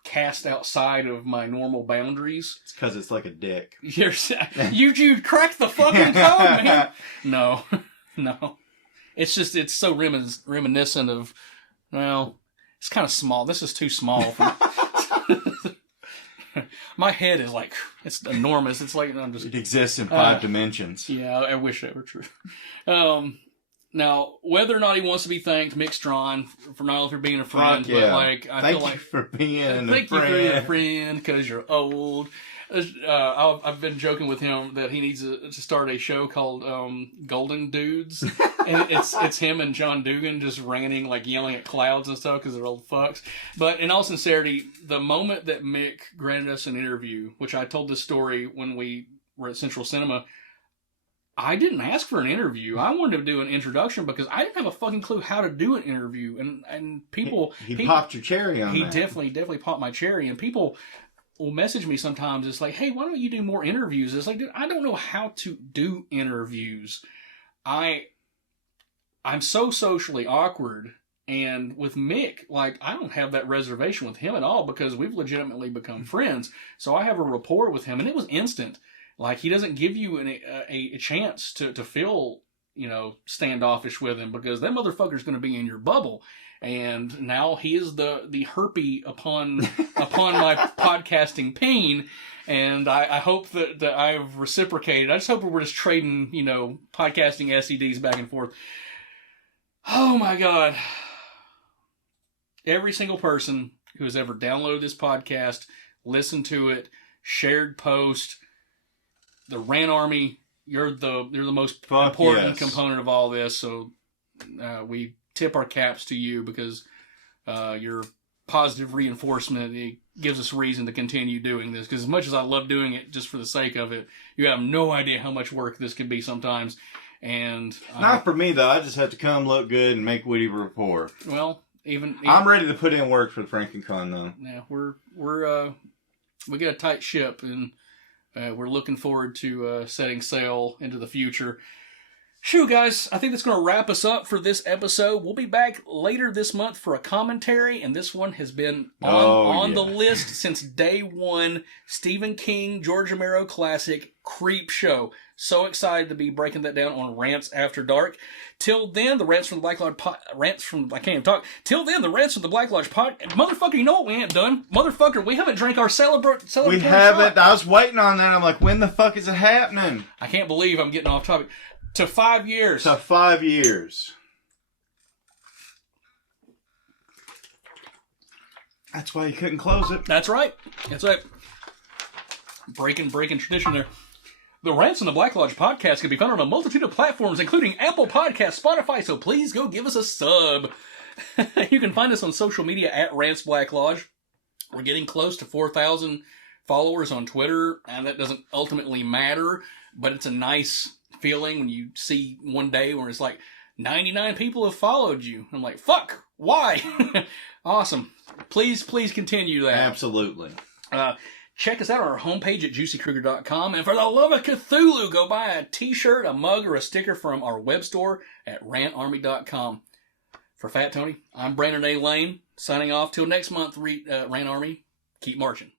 cast outside of my normal boundaries. It's because it's like a dick. You cracked the fucking code, man. No. It's just, it's so reminiscent of, well, it's kind of small. This is too small for my head is like, it's enormous. It's like, I'm just... It exists in 5 dimensions. Yeah, I wish that were true. Now, whether or not he wants to be thanked, Mick Strawn, for not only for being a friend, but like, I feel like... Thank you for being a friend. Thank you for being a friend, because you're old. I've been joking with him that he needs to start a show called Golden Dudes. And it's him and John Dugan just ranting, like yelling at clouds and stuff because they're old fucks. But in all sincerity, the moment that Mick granted us an interview, which I told this story when we were at Central Cinema, I didn't ask for an interview. I wanted to do an introduction because I didn't have a fucking clue how to do an interview. And people... He popped your cherry on He that. definitely popped my cherry. And people will message me sometimes. It's like, hey, why don't you do more interviews? It's like, dude, I don't know how to do interviews. I'm so socially awkward. And with Mick, like, I don't have that reservation with him at all because we've legitimately become friends. So I have a rapport with him, and it was instant. Like, he doesn't give you a chance to feel, standoffish with him because that motherfucker's going to be in your bubble. And now he is the herpy upon my podcasting pain. And I hope that I've reciprocated. I just hope we're just trading, podcasting SEDs back and forth. Oh my God. Every single person who has ever downloaded this podcast, listened to it, shared post, the RANT Army, you're the most important component of all this. So we tip our caps to you because your positive reinforcement, it gives us reason to continue doing this. Because as much as I love doing it just for the sake of it, you have no idea how much work this can be sometimes. And not for me though. I just have to come, look good, and make witty rapport. Well, even I'm ready to put in work for the FrankenCon though. Yeah, we got a tight ship, and we're looking forward to setting sail into the future. Shoo, guys, I think that's going to wrap us up for this episode. We'll be back later this month for a commentary, and this one has been on the list since day one. Stephen King, George Romero classic, Creep Show. So excited to be breaking that down on Rants After Dark. Till then, the Rants from the Black Lodge I can't even talk. Till then, the Rants from the Black Lodge Motherfucker, you know what we ain't done? Motherfucker, we haven't drank our celebratory We haven't. shot. I was waiting on that. I'm like, when the fuck is it happening? I can't believe I'm getting off topic. To 5 years. To 5 years. That's why you couldn't close it. That's right. Breaking tradition there. The Rants in the Black Lodge podcast can be found on a multitude of platforms, including Apple Podcasts, Spotify, so please go give us a sub. You can find us on social media at Rants Black Lodge. We're getting close to 4,000 followers on Twitter, and that doesn't ultimately matter, but it's a nice feeling when you see one day where it's like 99 people have followed you. I'm like, fuck, why? Awesome. Please continue that. Absolutely. Check us out on our homepage at juicykrieger.com. And for the love of Cthulhu, go buy a t-shirt, a mug, or a sticker from our web store at rantarmy.com. For Fat Tony, I'm Brandon A. Lane, signing off till next month, Rant Army. Keep marching.